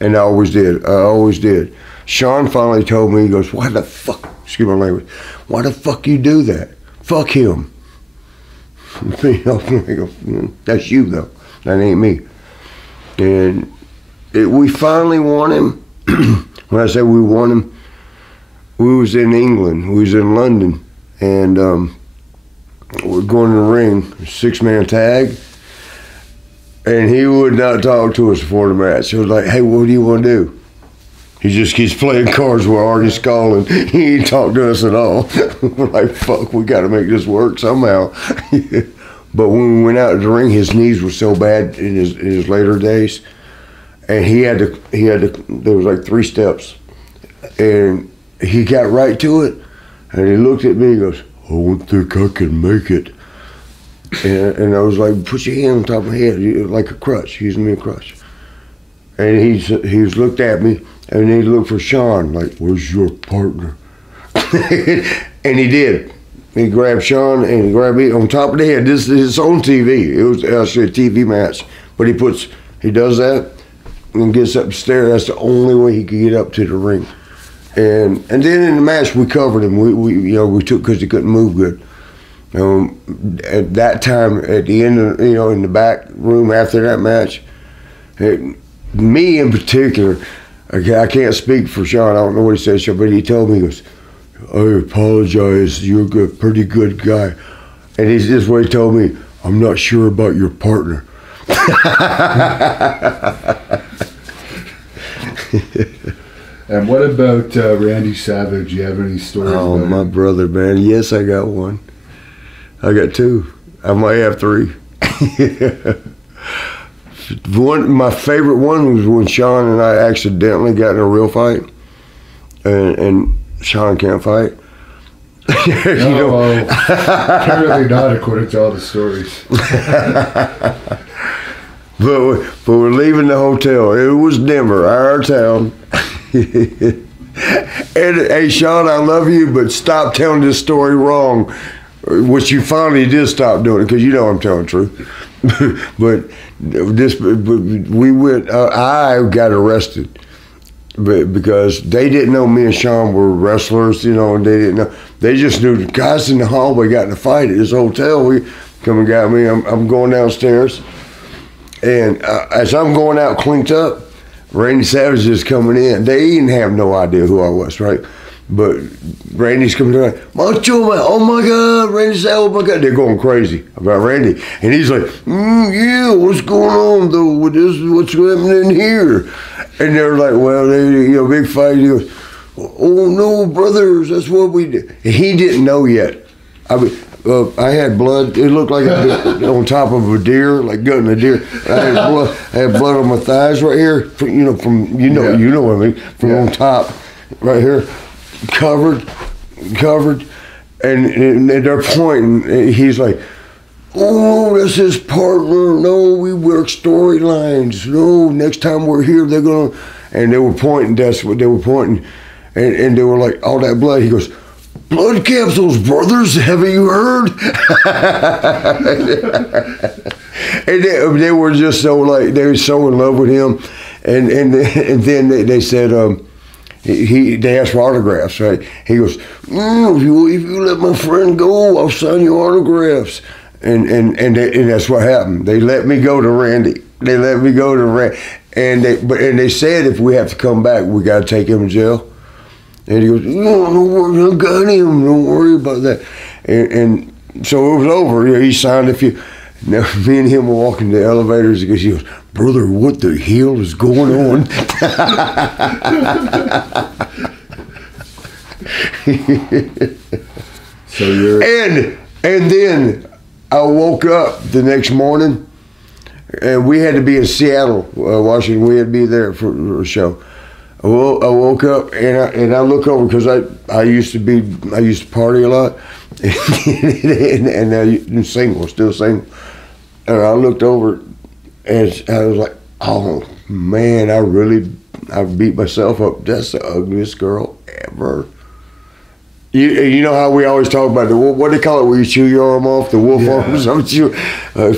And I always did. I always did. Sean finally told me, he goes, why the fuck, excuse my language, why the fuck you do that? Fuck him. That's you, though. That ain't me. And we finally won him. When I say we won him, we was in England. We was in London. And we're going to the ring, 6-man tag, and he would not talk to us before the match. He was like, hey, what do you want to do? He just keeps playing cards with Artie's calling. He ain't talk to us at all. We're like, fuck, we got to make this work somehow. But when we went out to the ring, his knees were so bad in his later days, and he had to, there was like 3 steps, and he got right to it, and he looked at me, he goes, I don't think I can make it. And I was like, put your hand on top of my head, like a crutch, using me a crutch. And he looked at me, and he looked for Sean, like, where's your partner? And he did. He grabbed Sean and he grabbed me on top of the head. This is on TV. It was actually a TV match. But he does that and gets up the stair. That's the only way he could get up to the ring. And then in the match, we covered him. We took because he couldn't move good. At that time, at the end of, in the back room after that match, me in particular, I can't speak for Sean. I don't know what he said, but he told me, he goes, I apologize, you're a pretty good guy. And he's just what he told me, I'm not sure about your partner. And what about Randy Savage? Do you have any stories about him? My brother, man. Yes, I got one. I got 2. I might have 3. My favorite one was when Sean and I accidentally got in a real fight. And Sean can't fight. Apparently not, according to all the stories. But we're leaving the hotel. It was Denver, our town. And hey, Sean, I love you, but stop telling this story wrong. Which you finally did stop doing it because I'm telling the truth. But we went. I got arrested, because they didn't know me and Sean were wrestlers, and they didn't know. They just knew the guys in the hallway got in a fight at this hotel. We come and got me. I'm going downstairs, and as I'm going out clinked up, Randy Savage is coming in. They didn't have no idea who I was, right? But Randy's coming in, Macho Man, oh my God, Randy Savage, oh my God. They're going crazy about Randy. And he's like, yeah, what's going on though with this? What's happening here? And they're like, well, big fight. He goes, oh no, brothers, that's what we did. And he didn't know yet. I had blood. It looked like on top of a deer, like gutting a deer. I had blood on my thighs right here. From what I mean, from on top, right here, covered, and they're pointing. He's like, "Oh, that's his partner. No, we work storylines. No, next time we're here, they're gonna." And they were pointing. That's what they were pointing, and they were like, all that blood. He goes, blood capsules, brothers, haven't you heard? And they were just so they were so in love with him. And then they said, they asked for autographs, right? He goes, if you let my friend go, I'll sign you autographs. And that's what happened. They let me go to Randy. They let me go to rent, and they said if we have to come back, we got to take him to jail. And he goes, no, don't worry, I got him. Don't worry about that. And so it was over. You know, he signed a few. Now me and him were walking the elevators because he goes, brother, what the hell is going on? So you're and then I woke up the next morning. And we had to be in Seattle, Washington. We had to be there for a show. I woke up and I look over because I used to party a lot, and I'm single, still single. And I looked over and I was like, oh man, I beat myself up. That's the ugliest girl ever. You know how we always talk about what do they call it where you chew your arm off, the wolf arm or something? I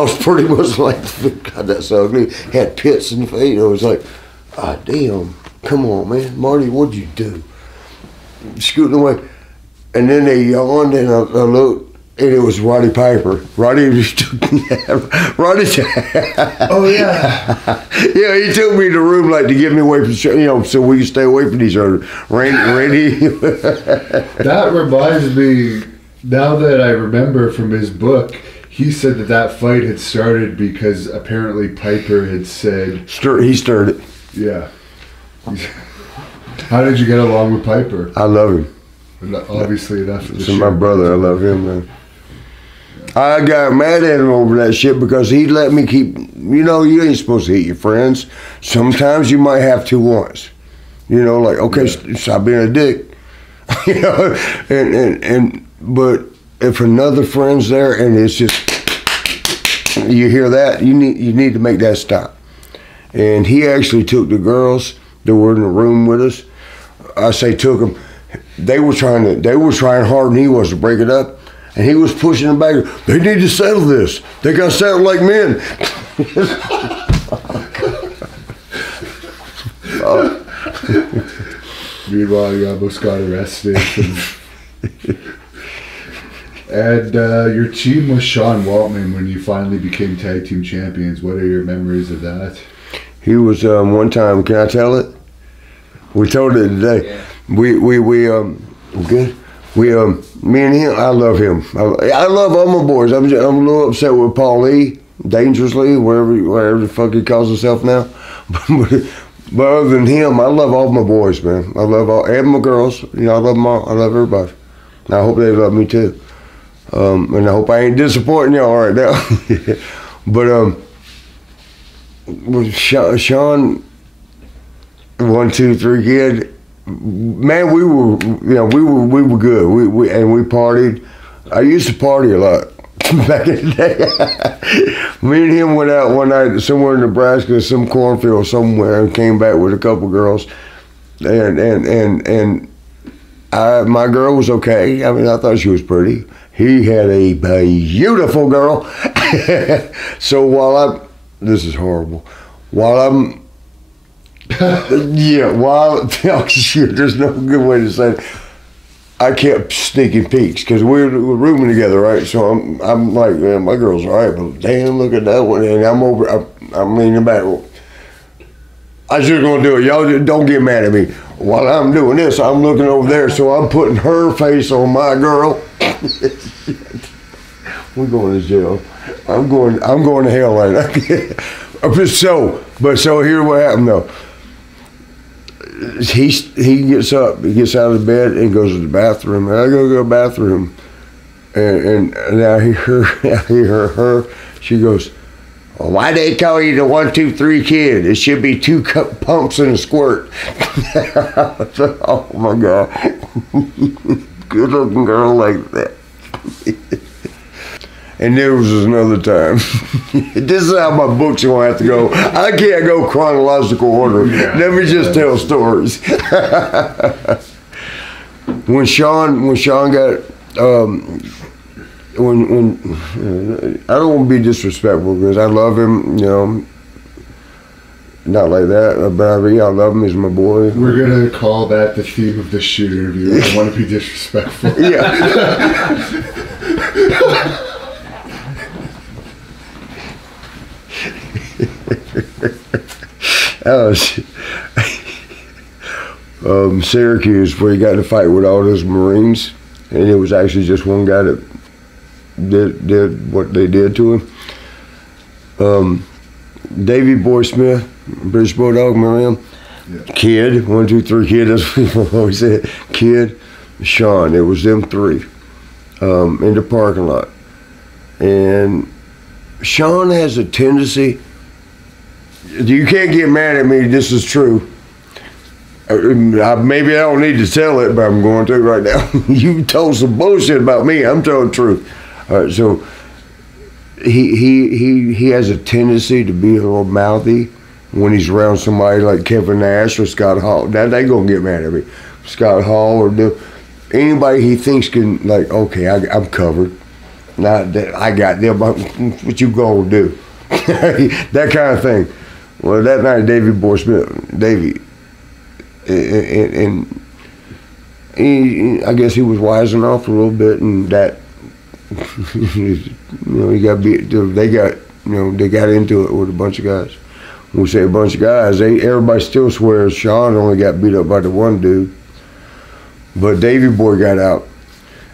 was pretty much like, God, that's ugly. Had pits in the face. I was like, ah, damn, come on, man. Marty, what'd you do? Scooting away. And then they yawned and I looked and it was Roddy Piper. Roddy oh yeah. Yeah, he took me to the room like to get me away from, so we could stay away from each other. Randy. That reminds me, now that I remember from his book, he said that fight had started because apparently Piper had said... He stirred it. Yeah. How did you get along with Piper? I love him. Obviously enough. He's my brother. I love him, man. I got mad at him over that shit because he let me keep, you ain't supposed to hit your friends. Sometimes you might have to once. Like, okay, stop being a dick. But if another friend's there and it's just, you hear that, you need to make that stop. And he actually took the girls that were in the room with us. I say took them. They were trying hard and he was to break it up. And he was pushing them back. They need to settle this. They got to settle like men. Meanwhile, you almost got arrested. And your team was Sean Waltman when you finally became tag team champions. What are your memories of that? He was one time. Can I tell it? We told it today. Yeah. We good. Me and him, I love him. I love all my boys. I'm a little upset with Paul Lee, dangerously, wherever the fuck he calls himself now. But other than him, I love all my boys, man. I love and my girls. I love them all. I love everybody. And I hope they love me too. And I hope I ain't disappointing y'all right now. But with Sean, 1, 2, 3 kid. Man, we were good. We partied. I used to party a lot back in the day. Me and him went out one night somewhere in Nebraska, some cornfield somewhere, and came back with a couple girls. And my girl was okay. I mean, I thought she was pretty. He had a beautiful girl. So this is horrible. There's no good way to say it. I kept sneaking peeks because we were rooming together, right? So I'm like, man, my girl's all right, but damn, look at that one. And I'm leaning back. I was just gonna do it. Y'all don't get mad at me. While I'm doing this, I'm looking over there, so I'm putting her face on my girl. We're going to jail. I'm going to hell right now. So here's what happened though. He gets up, he gets out of bed and goes to the bathroom. And I go to the bathroom, and I hear her. She goes, well, "Why they call you the 1, 2, 3 kid? It should be 2 pumps and a squirt." Oh my God, good looking girl like that. And there was another time. This is how my book's gonna have to go. I can't go chronological order. Let me just tell stories. When Sean got, when I don't want to be disrespectful because I love him, not like that, but I love him. He's my boy. We're gonna call that the theme of this shoot interview. I don't want to be disrespectful. Yeah. Syracuse, where he got in a fight with all those Marines, and it was actually just one guy that did what they did to him. Davey Boy Smith, British Bulldog, remember him? Yeah. Kid, 1, 2, 3, Kid, that's what people always said. Kid, Sean, it was them three in the parking lot. And Sean has a tendency, you can't get mad at me, this is true. Maybe I don't need to tell it, but I'm going to right now. You told some bullshit about me, I'm telling the truth. All right, so he has a tendency to be a little mouthy when he's around somebody like Kevin Nash or Scott Hall. Now they gonna get mad at me. Scott Hall or anybody he thinks can, like, okay, I'm covered. Now that I got them, what you gonna do? That kind of thing. Well, that night, Davey Boy Smith, Davey, and I guess he was wising off a little bit, and that, you know, he got beat. They got into it with a bunch of guys. When we say a bunch of guys, everybody still swears Sean only got beat up by the one dude, but Davey Boy got out,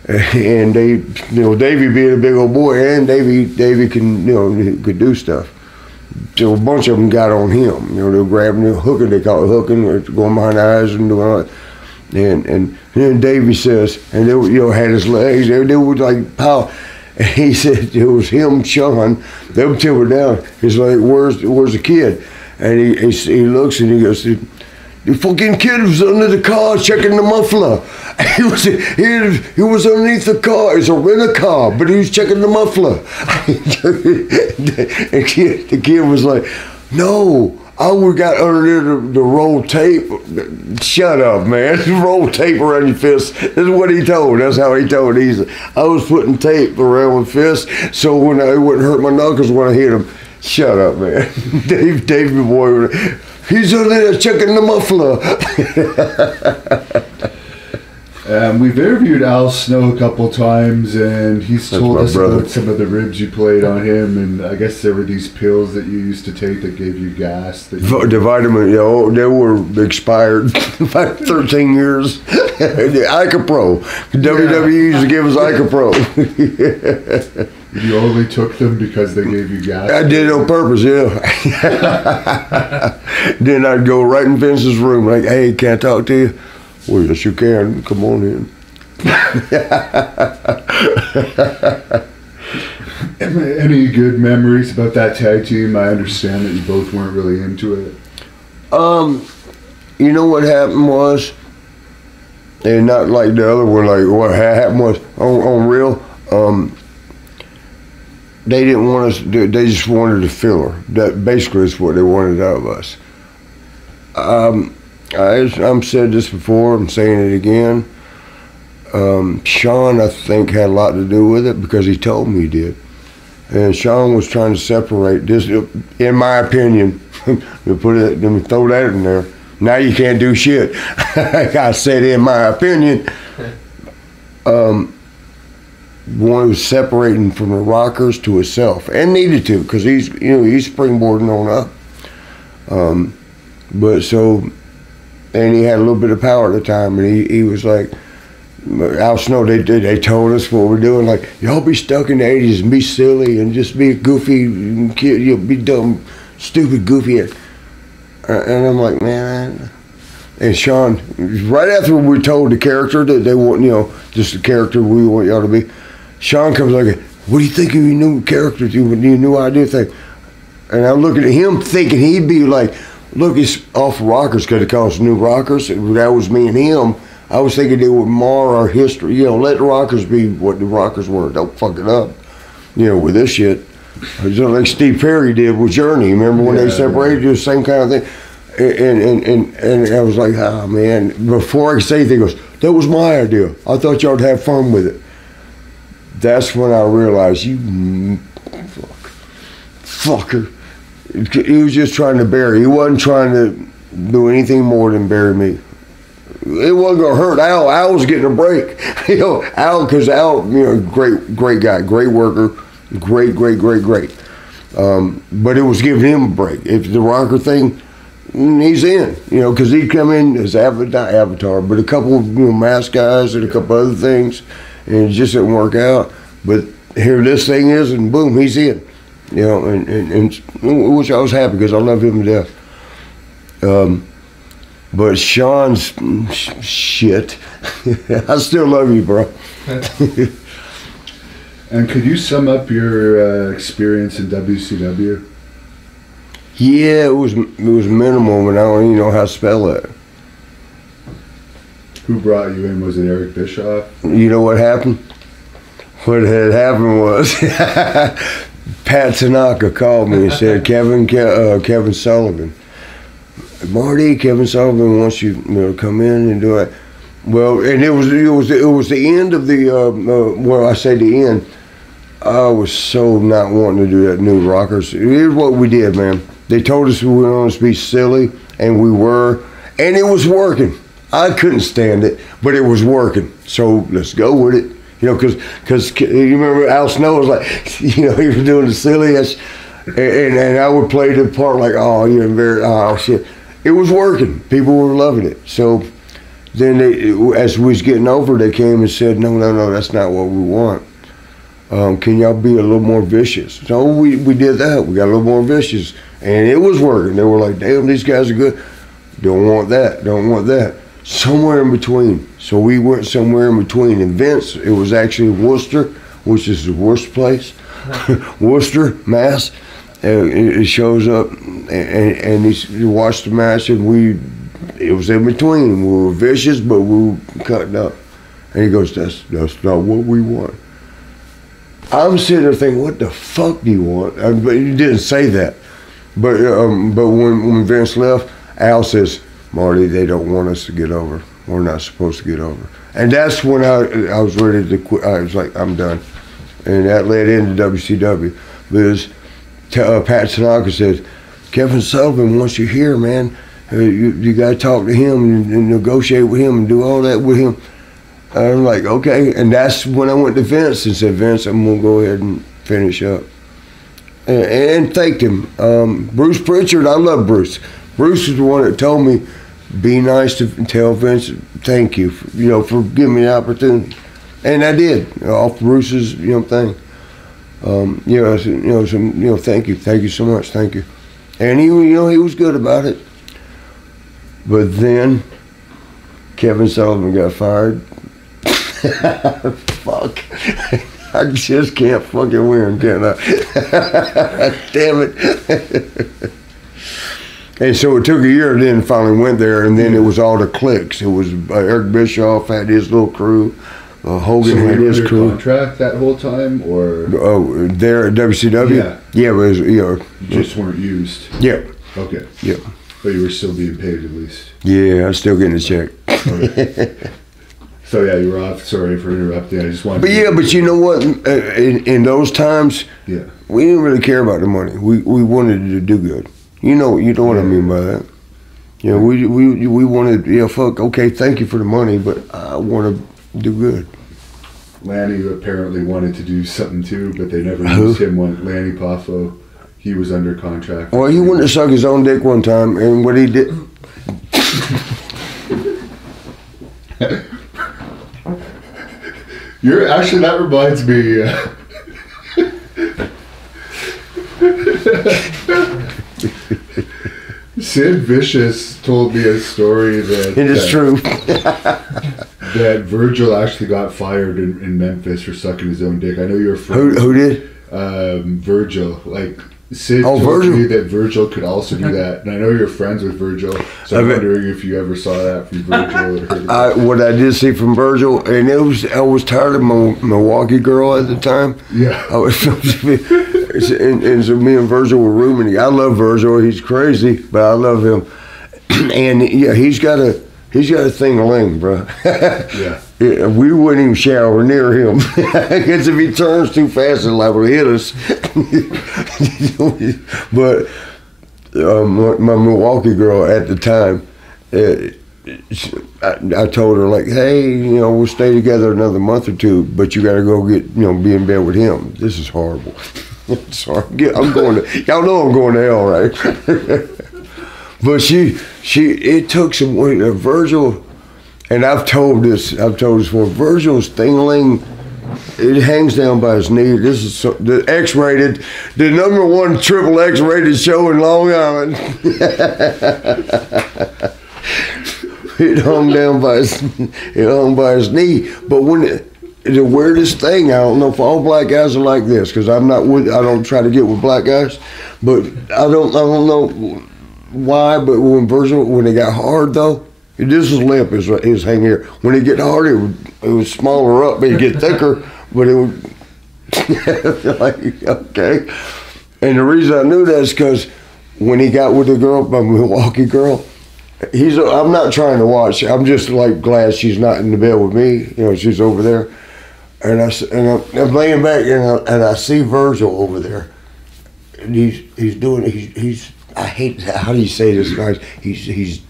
and Davey being a big old boy, and Davey can, could do stuff. So a bunch of them got on him. They were grabbing, hooking. They call it hooking, or going behind the eyes and doing all that. And then Davey says, and they had his legs. They were like, pow. And he said it was him, Sean. They were timbered down. He's like, where's the kid? And he looks and he goes, the fucking kid was under the car checking the muffler. He was underneath the car. It's a rent-a-car, but he was checking the muffler. The kid was like, no, I got under there to roll tape. Shut up, man. Roll tape around your fist. This is what he told. That's how he told it. He said, I was putting tape around my fist so when it wouldn't hurt my knuckles when I hit him. Shut up, man. Davey Boy, he's under there checking the muffler. We've interviewed Al Snow a couple times, and he's told us about some of the ribs you played on him, and I guess there were these pills that you used to take that gave you gas. The vitamin, they were expired about 13 years. Icapro. WWE used to give us Icapro. You only took them because they gave you gas? I did it on purpose, yeah. Then I'd go right in Vince's room, like, hey, can I talk to you? Well, yes, you can. Come on in. Any good memories about that tag team? I understand that you both weren't really into it. You know what happened was, and not like the other one, like what happened was, on real, they didn't want us to do it. They just wanted a filler. That basically is what they wanted out of us. I've said this before, I'm saying it again. Sean, I think, had a lot to do with it because he told me he did. And Sean was trying to separate this, in my opinion. Let me throw that in there. Now you can't do shit. I said, in my opinion. One was separating from the Rockers to himself, and needed to, because he's springboarding on up. And he had a little bit of power at the time, and he was like, Al Snow, they told us what we're doing, like, y'all be stuck in the 80s and be silly and just be goofy, be dumb, stupid, goofy. And I'm like, man. And Sean, right after we told the character that they want, just the character we want y'all to be, Sean comes like, what do you think of your new character, your new idea thing? And I'm looking at him thinking he'd be like, look, it's off Rockers because it calls new Rockers. That was me and him. I was thinking they would mar our history. Let the Rockers be what the Rockers were. Don't fuck it up, with this shit. Just like Steve Perry did with Journey. Remember when they separated? It was the same kind of thing. And I was like, oh, man. Before I could say anything, he goes, that was my idea. I thought y'all would have fun with it. That's when I realized, you fucker. He was just trying to bury. He wasn't trying to do anything more than bury me. It wasn't gonna hurt Al. Al was getting a break. Al, because Al, great guy, great worker, great. But it was giving him a break. If the rocker thing, he's in, because he'd come in as not Avatar, but a couple of mask guys and a couple other things, and it just didn't work out. But here this thing is, and boom, he's in, and which I was happy because I love him to death. But Sean's shit, I still love you, bro. And could you sum up your experience in WCW? Yeah, it was minimal, but I don't even know how to spell it. Who brought you in? Was it Eric Bischoff? You know what happened? What had happened was Pat Tanaka called me and said, Kevin Sullivan, Marty, Kevin Sullivan wants you to come in and do it. Well, and it was the end of the well, I say the end. I was so not wanting to do that new Rockers. Here's what we did, man. They told us we were going to be silly, and we were, and it was working. I couldn't stand it, but it was working. So let's go with it, because you remember Al Snow was like, he was doing the silliest, and I would play the part like, oh, you're embarrassed, oh shit. It was working. People were loving it. So then as we was getting over, they came and said, no, that's not what we want. Can y'all be a little more vicious? So we did that. We got a little more vicious, and it was working. They were like, damn, these guys are good. Don't want that. Somewhere in between. So we went somewhere in between. And Vince, it was actually Worcester, which is the worst place. Worcester, Mass. It shows up, and he watched the match, and it was in between. We were vicious, but we were cutting up. And he goes, that's not what we want. I'm sitting there thinking, what the fuck do you want? But he didn't say that. But when Vince left, Al says, Marty, they don't want us to get over. We're not supposed to get over. And that's when I was ready to quit. I was like, I'm done. And that led into WCW. Because Pat Tanaka said, Kevin Sullivan wants you here, man. You got to talk to him and negotiate with him and do all that with him. I'm like, okay. And that's when I went to Vince and said, Vince, I'm going to go ahead and finish up. And thanked him. Bruce Pritchard, I love Bruce. Bruce is the one that told me, be nice to tell Vince, thank you, for giving me the opportunity. And I did, off Bruce's, thing. I said, thank you so much, thank you. And he was good about it. But then Kevin Sullivan got fired. Fuck. I just can't fucking win, can I? Damn it. And so it took a year, and then finally went there, and then it was all the cliques. It was Eric Bischoff had his little crew. Hogan had his crew. Contract that whole time, or there at WCW? Yeah, it was, You just weren't used. Yeah. Okay. Yeah. But you were still being paid at least. Yeah, I was still getting a check. Okay. So yeah, you were off. Sorry for interrupting. I just wanted. But you know what? In those times, we didn't really care about the money. We wanted to do good. You know what I mean by that. We wanted. Fuck. Okay, thank you for the money, but I want to do good. Lanny apparently wanted to do something too, but they never used him. Lanny Poffo, he was under contract. Well, he wanted to suck his own dick one time, and what he did. That reminds me. Sid Vicious told me a story that it is true. That Virgil actually got fired in Memphis for sucking his own dick. I know you're friends. Who did? Virgil. Like Sid told me that Virgil could also do that, and I know you're friends with Virgil, so I'm wondering if you ever saw that from Virgil. Or what I did see from Virgil, and I was tired of my Milwaukee girl at the time. Yeah. I was, and so me and Virgil were rooming. I love Virgil. He's crazy, but I love him. And yeah, he's got a thing-a-ling, bro. Yeah. We wouldn't even shower near him because if he turns too fast, he'll liable to hit us. But my Milwaukee girl at the time, I told her, like, hey, we'll stay together another month or two, but you got to go be in bed with him. This is horrible. Sorry, I'm going to. Y'all know I'm going to hell, right? But it took some. Virgil, and I've told this before. Virgil's thingling, it hangs down by his knee. This is the X-rated, the #1 triple X-rated show in Long Island. It hung down by his knee. But the weirdest thing, I don't know if all black guys are like this, because I don't try to get with black guys, but I don't know why. But when it got hard though, this is limp, his hang here. When it get hard, it would smaller up, it'd get thicker, but it would like, okay. And the reason I knew that is because when he got with the girl, my Milwaukee girl, I'm not trying to watch. I'm just like glad she's not in the bed with me. You know, she's over there, and I'm laying back, and I see Virgil over there, and he's doing. I hate. How do you say this, guys? He's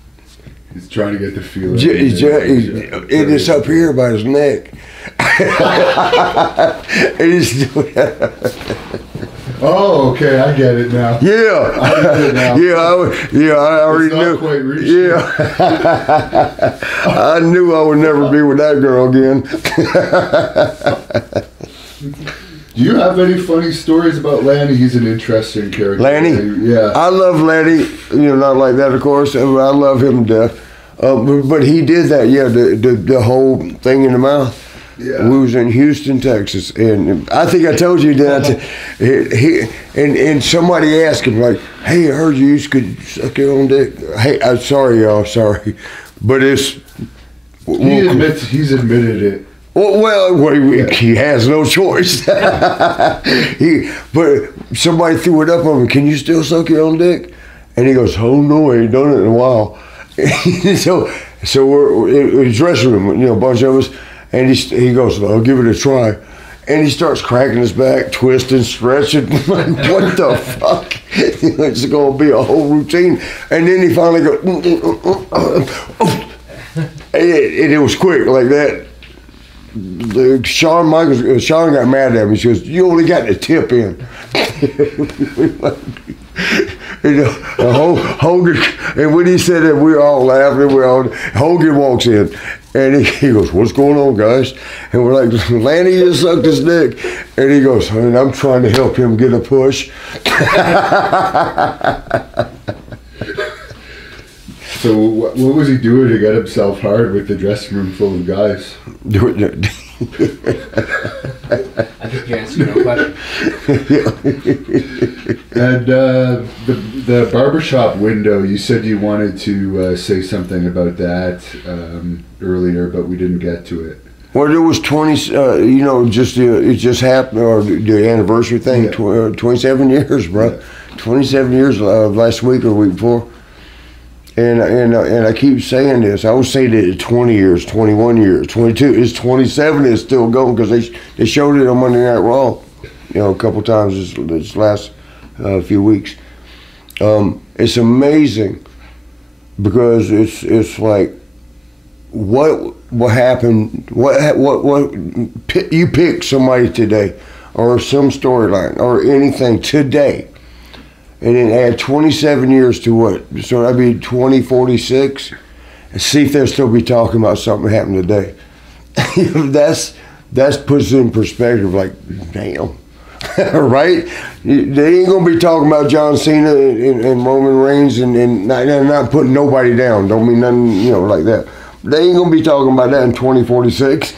trying to get the feel. It is up here by his neck. And he's doing. Oh, okay, I get it now. Yeah, I get it now. I already knew. Quite reaching. Yeah, I knew I would never be with that girl again. Do you have any funny stories about Lanny? He's an interesting character. Lanny? Yeah. I love Lanny, not like that, of course. I love him to death. But he did that, yeah, the whole thing in the mouth. Yeah. We was in Houston, Texas, and I think I told you that. And somebody asked him, like, hey, I heard you could suck your own dick. Hey, I'm sorry, y'all, sorry. But it's... He's admitted it. Well, he has no choice. But somebody threw it up on him. Can you still suck your own dick? And he goes, oh no, I ain't done it in a while. so we're in his dressing room, a bunch of us, and he goes, I'll give it a try. And he starts cracking his back, twisting, stretching. Like, what the fuck? It's going to be a whole routine. And then he finally goes, and it was quick like that. Shawn got mad at me. She goes, you only got the tip in. Hogan, and when he said that, we were all laughing. Hogan walks in, and he goes, what's going on, guys? And we're like, Lanny just sucked his dick. And he goes, and I'm trying to help him get a push. So what was he doing to get himself hard with the dressing room full of guys? I think you answered no question. And the barbershop window, you said you wanted to say something about that earlier, but we didn't get to it. Well, there was 20, it just happened, or the anniversary thing, yeah. 27 years, bro. Yeah. 27 years last week or the week before. And I keep saying this. I always say that 20 years, 21 years, 22. It's 27 is still going because they showed it on Monday Night Raw, a couple times this last few weeks. It's amazing because it's like what happened. What you pick somebody today, or some storyline, or anything today. And then add 27 years to what? So that'd be 2046. And see if they'll still be talking about something that happened today. That's puts it in perspective. Like, damn, right? They ain't gonna be talking about John Cena and Roman Reigns and not putting nobody down. Don't mean nothing, like that. They ain't gonna be talking about that in 2046.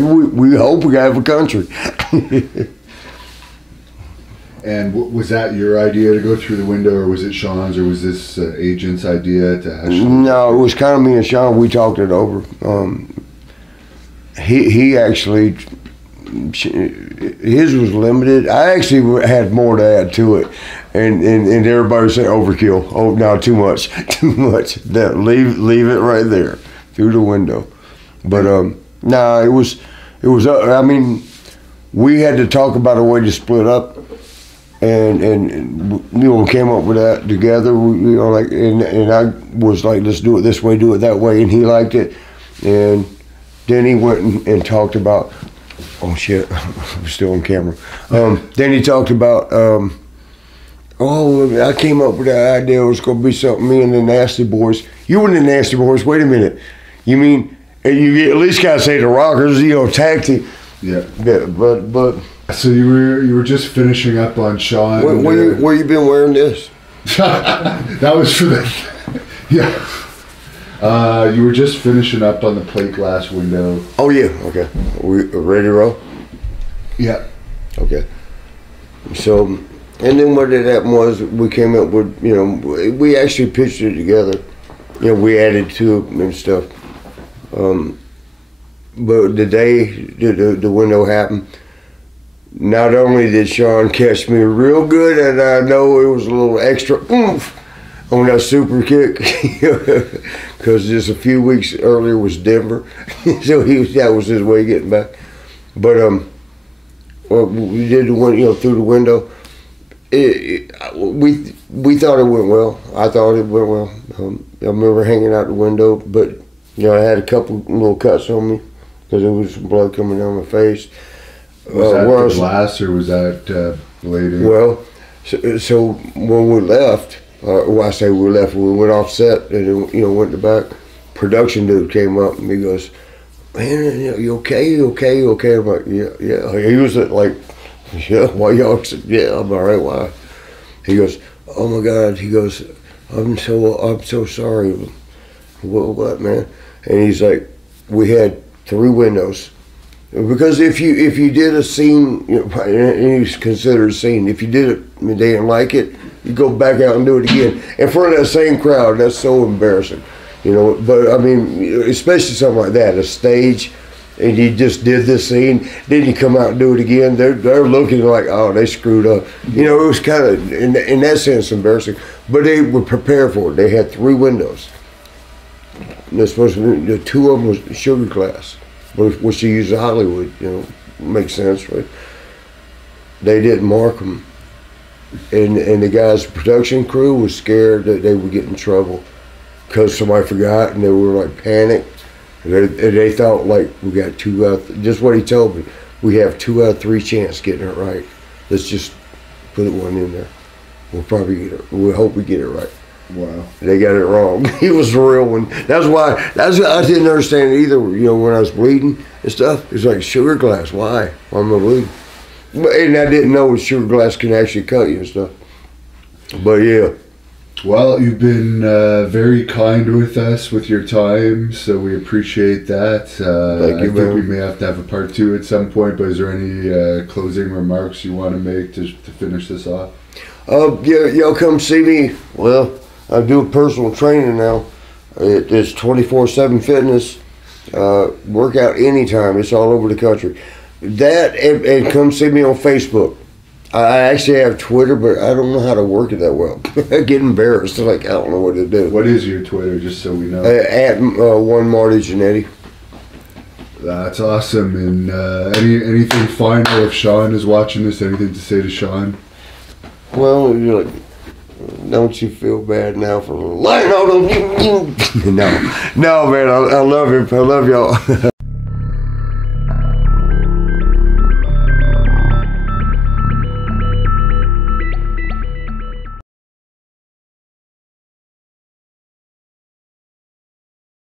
we hope we have a country. And was that your idea to go through the window, or was it Sean's, or was this agent's idea to actually? No, it was kind of me and Sean. We talked it over. He actually, his was limited. I actually had more to add to it, and everybody said overkill. Oh, no, too much, too much. Leave it right there through the window. But it was. I mean, we had to talk about a way to split up. And came up with that together. And I was like, let's do it this way, do it that way, and he liked it. And then he went and talked about, Oh shit, I'm still on camera. Then he talked about, I came up with the idea it was going to be something, me and the Nasty Boys. You were the Nasty Boys, wait a minute. You mean, you at least got to say the Rockers, tag team. Yeah. Yeah, but. So you were just finishing up on Sean. Where you been wearing this? That was for the, yeah. You were just finishing up on the plate glass window. Oh yeah, okay. We ready to roll? Yeah. Okay. So, and then what had happened was we came up with, we actually pitched it together. We added to it and stuff. But the day the window happened, not only did Sean catch me real good, and I know it was a little extra oomph on that super kick, because just a few weeks earlier was Denver, so that was his way of getting back. But we did the one, through the window. We thought it went well. I thought it went well. I remember hanging out the window, but I had a couple little cuts on me because there was some blood coming down my face. Was that the glass or was that blading? Well, so when we left, I say we left, we went off set and went to back. Production dude came up and he goes, "Man, you okay? You okay? You okay?" I'm like, yeah. He was like, "Yeah, why y'all?" Yeah, I'm all right. Why? He goes, "Oh my God." He goes, I'm so sorry." What, man? And he's like, "We had 3 windows." Because if you did a scene, it's considered a scene. If you did it and they didn't like it, you go back out and do it again in front of that same crowd. That's so embarrassing, But I mean, especially something like that, a stage, and you just did this scene, then you come out and do it again. They're looking like, oh, they screwed up. It was kind of in that sense embarrassing. But they were prepared for it. They had 3 windows. And they're supposed to be, 2 of them was sugar glass, which you use in Hollywood, makes sense, right? They didn't mark them. And the guys' production crew was scared that they would get in trouble because somebody forgot and they were like panicked. And they thought like we got 2 out, just what he told me, we have 2 out of 3 chance getting it right. Let's just put one in there. We'll probably get it, we hope we get it right. Wow. They got it wrong. He was the real one. That's why I didn't understand it either, when I was bleeding and stuff. It's like sugar glass, why am I bleeding? And I didn't know sugar glass can actually cut you and stuff. But yeah. Well, you've been very kind with us with your time, so we appreciate that. Thank you, I think we may have to have a part 2 at some point, but is there any closing remarks you want to make to finish this off? Y'all come see me. Well, I do personal training now. It's 24/7 fitness. Workout anytime. It's all over the country. That and come see me on Facebook. I actually have Twitter, but I don't know how to work it that well. I get embarrassed. I don't know what to do. What is your Twitter, just so we know? At one Marty Jannetty. That's awesome. And anything final if Sean is watching this? Anything to say to Sean? Well, don't you feel bad now for lying on them? No, man. I love him. I love y'all.